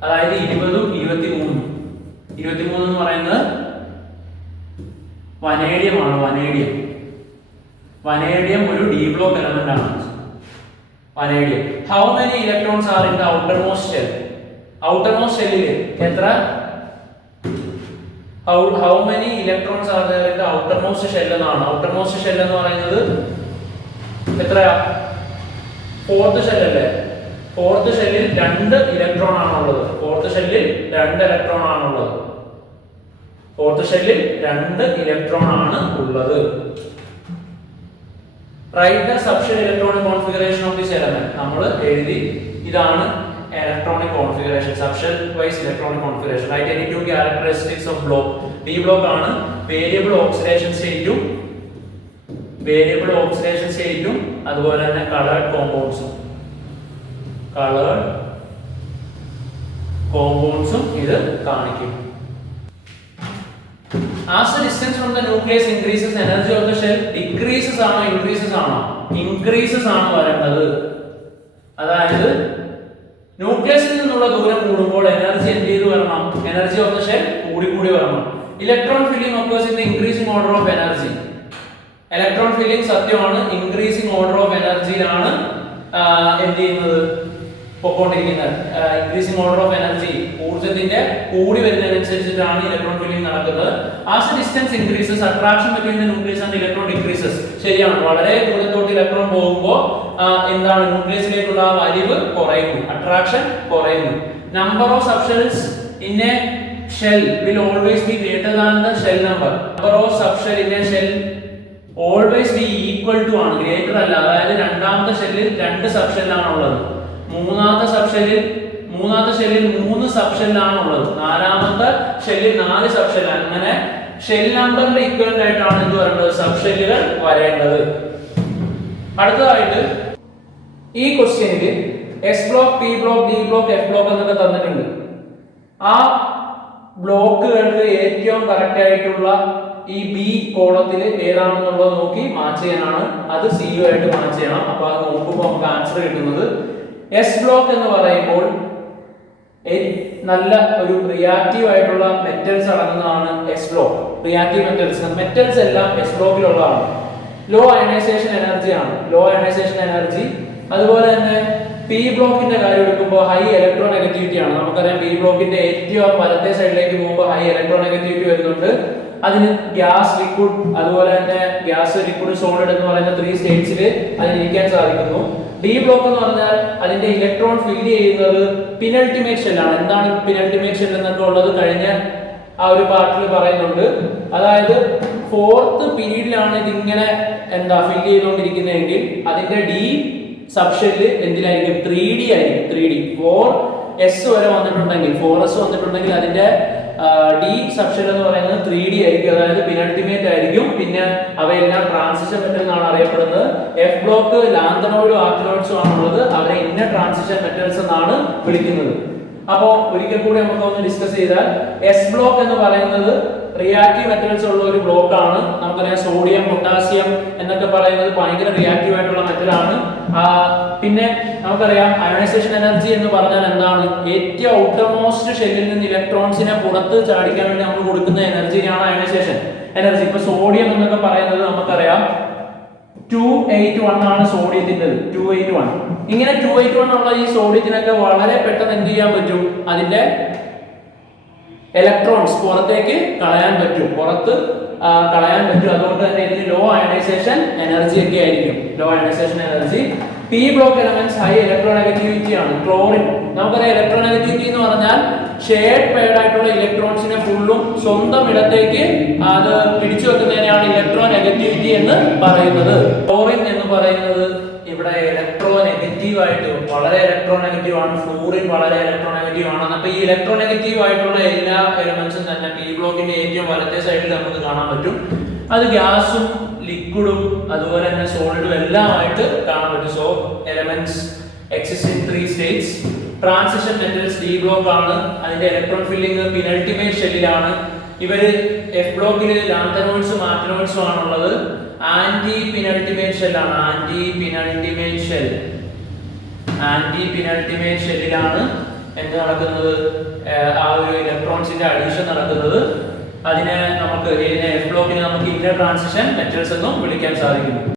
അതായത് 20 ഉം 23 എന്ന് പറയുന്നത് വനേഡിയം ആണ്. വനേഡിയം ഒരു ഡി ബ്ലോക്ക് എലമെന്റ് ആണ്. Vanadium. How many electrons are in the outermost shell? outermost shell എത്ര how many electrons are there in the outermost shell എന്നാണ്. outermost shell എന്ന് പറയുന്നത് എത്രയാ? ഫോർത്ത് ഷെൽ അല്ലേ? ഫോർത്ത് ഷെല്ലിൽ 2 ഇലക്ട്രോൺ ആണുള്ളത്. ഫോർത്ത് ഷെല്ലിൽ 2 ഇലക്ട്രോൺ ആണുള്ളത്. ആണ് ഉള്ളത്. Write the subshell electronic configuration of this element. നമ്മൾ എഴുതി ഇതാണ് electronic configuration, subshell wise electronic configuration. Write any 2 characteristics of block. D block ആണ് variable oxidation state ഉം അതുപോലെ തന്നെ colored compounds ഉം ഇത് കാണിക്കും. As the distance from the nucleus increases, energy of the shell decreases ആണോ increases ആണോ? increases ആണ് വരേണ്ടത്. അതായത് ന്യൂക്ലിയസിൽ നിന്നുള്ള ദൂരം കൂടുമ്പോൾ എനർജി എന്ത് ചെയ്തു വരണം? എനർജി ഓഫ് ദ ഷെൽ കൂടി വരണം. Electron filling occurs in the increasing order of energy. Electron filling സത്യമാണ്. ഇൻക്രീസിംഗ് ഓർഡർ ഓഫ് എനർജിയിലാണ് എന്ത് ചെയ്യുന്നത്? പൊക്കോണ്ടിരിക്കുന്നത്. ഇൻക്രീസിംഗ് ഓർഡർ ഓഫ് എനർജി ഊർജ്ജത്തിന്റെ കൂടി വരുന്നതിനനുസരിച്ചിട്ടാണ് ഇലക്ട്രോൺ ഫില്ലിംഗ് നടക്കുന്നത്. As distance increases, attraction between the nucleus and electron decreases. ശരിയാണ്. വളരെ ദൂരത്തോട്ട് ഇലക്ട്രോൺ പോകുമ്പോൾ എന്താണ്? ന്യൂക്ലിയസിലേക്കുള്ള വലിവ് കുറയുന്നു, അട്രാക്ഷൻ കുറയുന്നു. Number of subshells in a shell will always be greater than the shell number. Number of subshell in a shell always be equal to ആണ്, greater അല്ല. അതായത് രണ്ടാമത്തെ ഷെല്ലിൽ 2 സബ്ഷെല്ലാണ് ഉള്ളത്. മൂന്നാമത്തെ ഷെല്ലിൽ 3 സബ്ഷെല്ലാണ് ഉള്ളത്. നാലാമത്തെ ഷെല്ലിൽ 4 സബ്ഷെൽ. അങ്ങനെ ഷെൽ നമ്പറിന്റെ ഇക്വലന്റ് ആയിട്ടാണ് എന്ത് വരേണ്ടത്? സബ്ഷെല്ലുകൾ വരേണ്ടത്. അടുത്തതായിട്ട് ഈ ക്വസ്റ്റ്യനിൽ S block, P block, D block, F block എന്നൊക്കെ തന്നിട്ടുണ്ട്. ആ ബ്ലോക്കുകൾക്ക് ഏറ്റവും കറക്റ്റ് ആയിട്ടുള്ള ഈ ബി കോളത്തിൽ ഏതാണെന്നുള്ളത് നോക്കി മാച്ച് ചെയ്യാനാണ്. അത് സിയു ആയിട്ട് മാച്ച് ചെയ്യണം. അപ്പൊ അത് നോക്കുമ്പോൾ നമുക്ക് ആൻസർ കിട്ടുന്നത് എസ് ബ്ലോക്ക് എന്ന് പറയുമ്പോൾ നല്ല ഒരു റിയാക്റ്റീവ് ആയിട്ടുള്ള മെറ്റൽസ് അടങ്ങുന്നതാണ് എസ് ബ്ലോക്ക്. റിയാക്റ്റീവ് മെറ്റൽസ് എല്ലാം എസ് ബ്ലോക്കിലുള്ളതാണ്. ലോ അയണൈസേഷൻ എനർജി ആണ്. അതുപോലെ തന്നെ പി ബ്ലോക്കിന്റെ കാര്യം എടുക്കുമ്പോൾ ഹൈ ഇലക്ട്രോ നെഗറ്റിവിറ്റി ആണ്. നമുക്കറിയാം പി ബ്ലോക്കിന്റെ ഏറ്റവും വലത്തെ സൈഡിലേക്ക് പോകുമ്പോൾ ഹൈ ഇലക്ട്രോ നെഗറ്റിവിറ്റി വരുന്നുണ്ട്. അതിന് ഗ്യാസ്, ലിക്വിഡ്, അതുപോലെ തന്നെ ഗ്യാസ്, ലിക്വിഡ്, സോളിഡ് എന്ന് പറയുന്ന 3 സ്റ്റേറ്റ്സിൽ അതിന് ഇരിക്കാൻ സാധിക്കുന്നു. ഡി ബ്ലോക്ക് എന്ന് പറഞ്ഞാൽ അതിന്റെ ഇലക്ട്രോൺ ഫില്ല് ചെയ്യുന്നത് പിനൾട്ടിമേറ്റ് ഷെല്ലാണ്. എന്താണ് പിനൾട്ടിമേറ്റ് ഷെൽ എന്നൊക്കെ ഉള്ളത് കഴിഞ്ഞ ആ ഒരു പാർട്ടിൽ പറയുന്നുണ്ട്. അതായത് ഫോർത്ത് പീരീഡിലാണ് ഇതിങ്ങനെ ഫില്ല് ചെയ്തുകൊണ്ടിരിക്കുന്നതെങ്കിൽ അതിന്റെ ഡി സബ്ഷെല്ല് എന്തിലായിരിക്കും? 3D ആയിരിക്കും. 3D 4s വരെ വന്നിട്ടുണ്ടെങ്കിൽ 4s വന്നിട്ടുണ്ടെങ്കിൽ അതിന്റെ ഡി സബ്ഷെൽ എന്ന് പറയുന്നത് 3D ആയിരിക്കും, അതായത് പിനൾട്ടിമേറ്റ് ആയിരിക്കും. പിന്നെ അവയെല്ലാം ട്രാൻസിഷൻ മെറ്റൽ എന്നാണ് അറിയപ്പെടുന്നത്. എഫ് ബ്ലോക്ക് ലാന്തനോയിഡും ആക്ടിനോയിഡ്സും ആണുള്ളത്. അവരെ ഇന്നർ ട്രാൻസിഷൻ മെറ്റൽസ് എന്നാണ് വിളിക്കുന്നത്. അപ്പോൾ ഒരിക്കൽ കൂടി നമുക്ക് ഒന്ന് ഡിസ്കസ് ചെയ്താൽ എസ് ബ്ലോക്ക് എന്ന് പറയുന്നത് റിയാക്റ്റീവ് മെറ്റൽസ് ഉള്ള ഒരു ബ്ലോക്ക് ആണ്. നമുക്കറിയാം സോഡിയം, പൊട്ടാസ്യം എന്നൊക്കെ പറയുന്നത് ഭയങ്കര റിയാക്റ്റീവ് ആയിട്ടുള്ള മെറ്റലാണ്. പിന്നെ നമുക്കറിയാം അയോണൈസേഷൻ എനർജി എന്ന് പറഞ്ഞാൽ എന്താണ്? ഏറ്റവും ഔട്ടർമോസ്റ്റ് ഷെല്ലിൽ നിന്ന് ഇലക്ട്രോൺസിനെ പുറത്ത് ചാടിക്കാൻ വേണ്ടി നമ്മൾ കൊടുക്കുന്ന എനർജിയാണ് അയോണൈസേഷൻ എനർജി. ഇപ്പൊ സോഡിയം എന്നൊക്കെ പറയുന്നത് നമുക്കറിയാം 281 ആണ് സോഡിയത്തിൻ്റെത്. 281. ഇങ്ങനെ 281 ഉള്ള ഈ സോഡിയത്തിനൊക്കെ വളരെ പെട്ടെന്ന് എന്ത് ചെയ്യാൻ പറ്റും? അതിന്റെ ഇലക്ട്രോൺസ് പുറത്തേക്ക് കളയാൻ പറ്റും, അതുകൊണ്ട് തന്നെ ഇതിന് ലോ അയണൈസേഷൻ എനർജി ഒക്കെ ആയിരിക്കും. Low ionisation energy. P block elements high electronegativity ആണ്. ക്ലോറിൻ നമുക്കറിയാം ഇലക്ട്രോനെഗറ്റിവിറ്റി എന്ന് പറഞ്ഞാൽ ഷെയർഡ് പെയർഡ് ആയിട്ടുള്ള ഇലക്ട്രോൺസിനെ ഫുള്ളും സ്വന്തം ഇടത്തേക്ക് അത് പിടിച്ചു വെക്കുന്നതിനെയാണ് ഇലക്ട്രോനെഗറ്റിവിറ്റി എന്ന് പറയുന്നത്. ക്ലോറിൻ എന്ന് പറയുന്നത് ഇവിടെ ഇലക്ട്രോനെഗറ്റീവ് ആയിട്ട് വളരെ ഇലക്ട്രോനെഗറ്റീവ് ആണ്. ഫ്ലൂറിൻ വളരെ ഇലക്ട്രോനെഗറ്റീവ് ആണ്. അപ്പൊ ഈ ഇലക്ട്രോനെഗറ്റീവ് ആയിട്ടുള്ള എല്ലാ എലമെന്റ്സും തന്നെ പി ബ്ലോക്കിന്റെ ഏറ്റവും വലത്തെ സൈഡിൽ നമുക്ക് കാണാൻ പറ്റും. അത് ഗ്യാസും ലിക്വിഡും അതുപോലെ തന്നെ സോളിഡും എല്ലാം ആയിട്ട് കാണാൻ പറ്റും. So elements exist in 3 States. Transition metals D block ആണ്. അതിന്റെ ഇലക്ട്രോൺ ഫില്ലിംഗ് പിനൾട്ടിമേറ്റ് ഷെല്ലിലാണ്. ഇവര് എഫ് ബ്ലോക്കിൽ ലാന്തനോയിഡ്സും ആക്ടിനോയിഡ്സും ആണുള്ളത്. ആന്റി പിനൾട്ടിമേറ്റ് ഷെല്ലാണ്. ആന്റി പിനൾട്ടിമേറ്റ് ഷെല്ലിലാണ് എന്ത് നടക്കുന്നത്? ആ ഒരു ഇലക്ട്രോൺസിന്റെ അഡീഷൻ നടക്കുന്നത്. അതിനെ നമുക്ക് എഫ് ബ്ലോക്കിനെ നമുക്ക് ഇന്റർ ട്രാൻസിഷൻ മെറ്റൽസ് എന്നും വിളിക്കാൻ സാധിക്കും.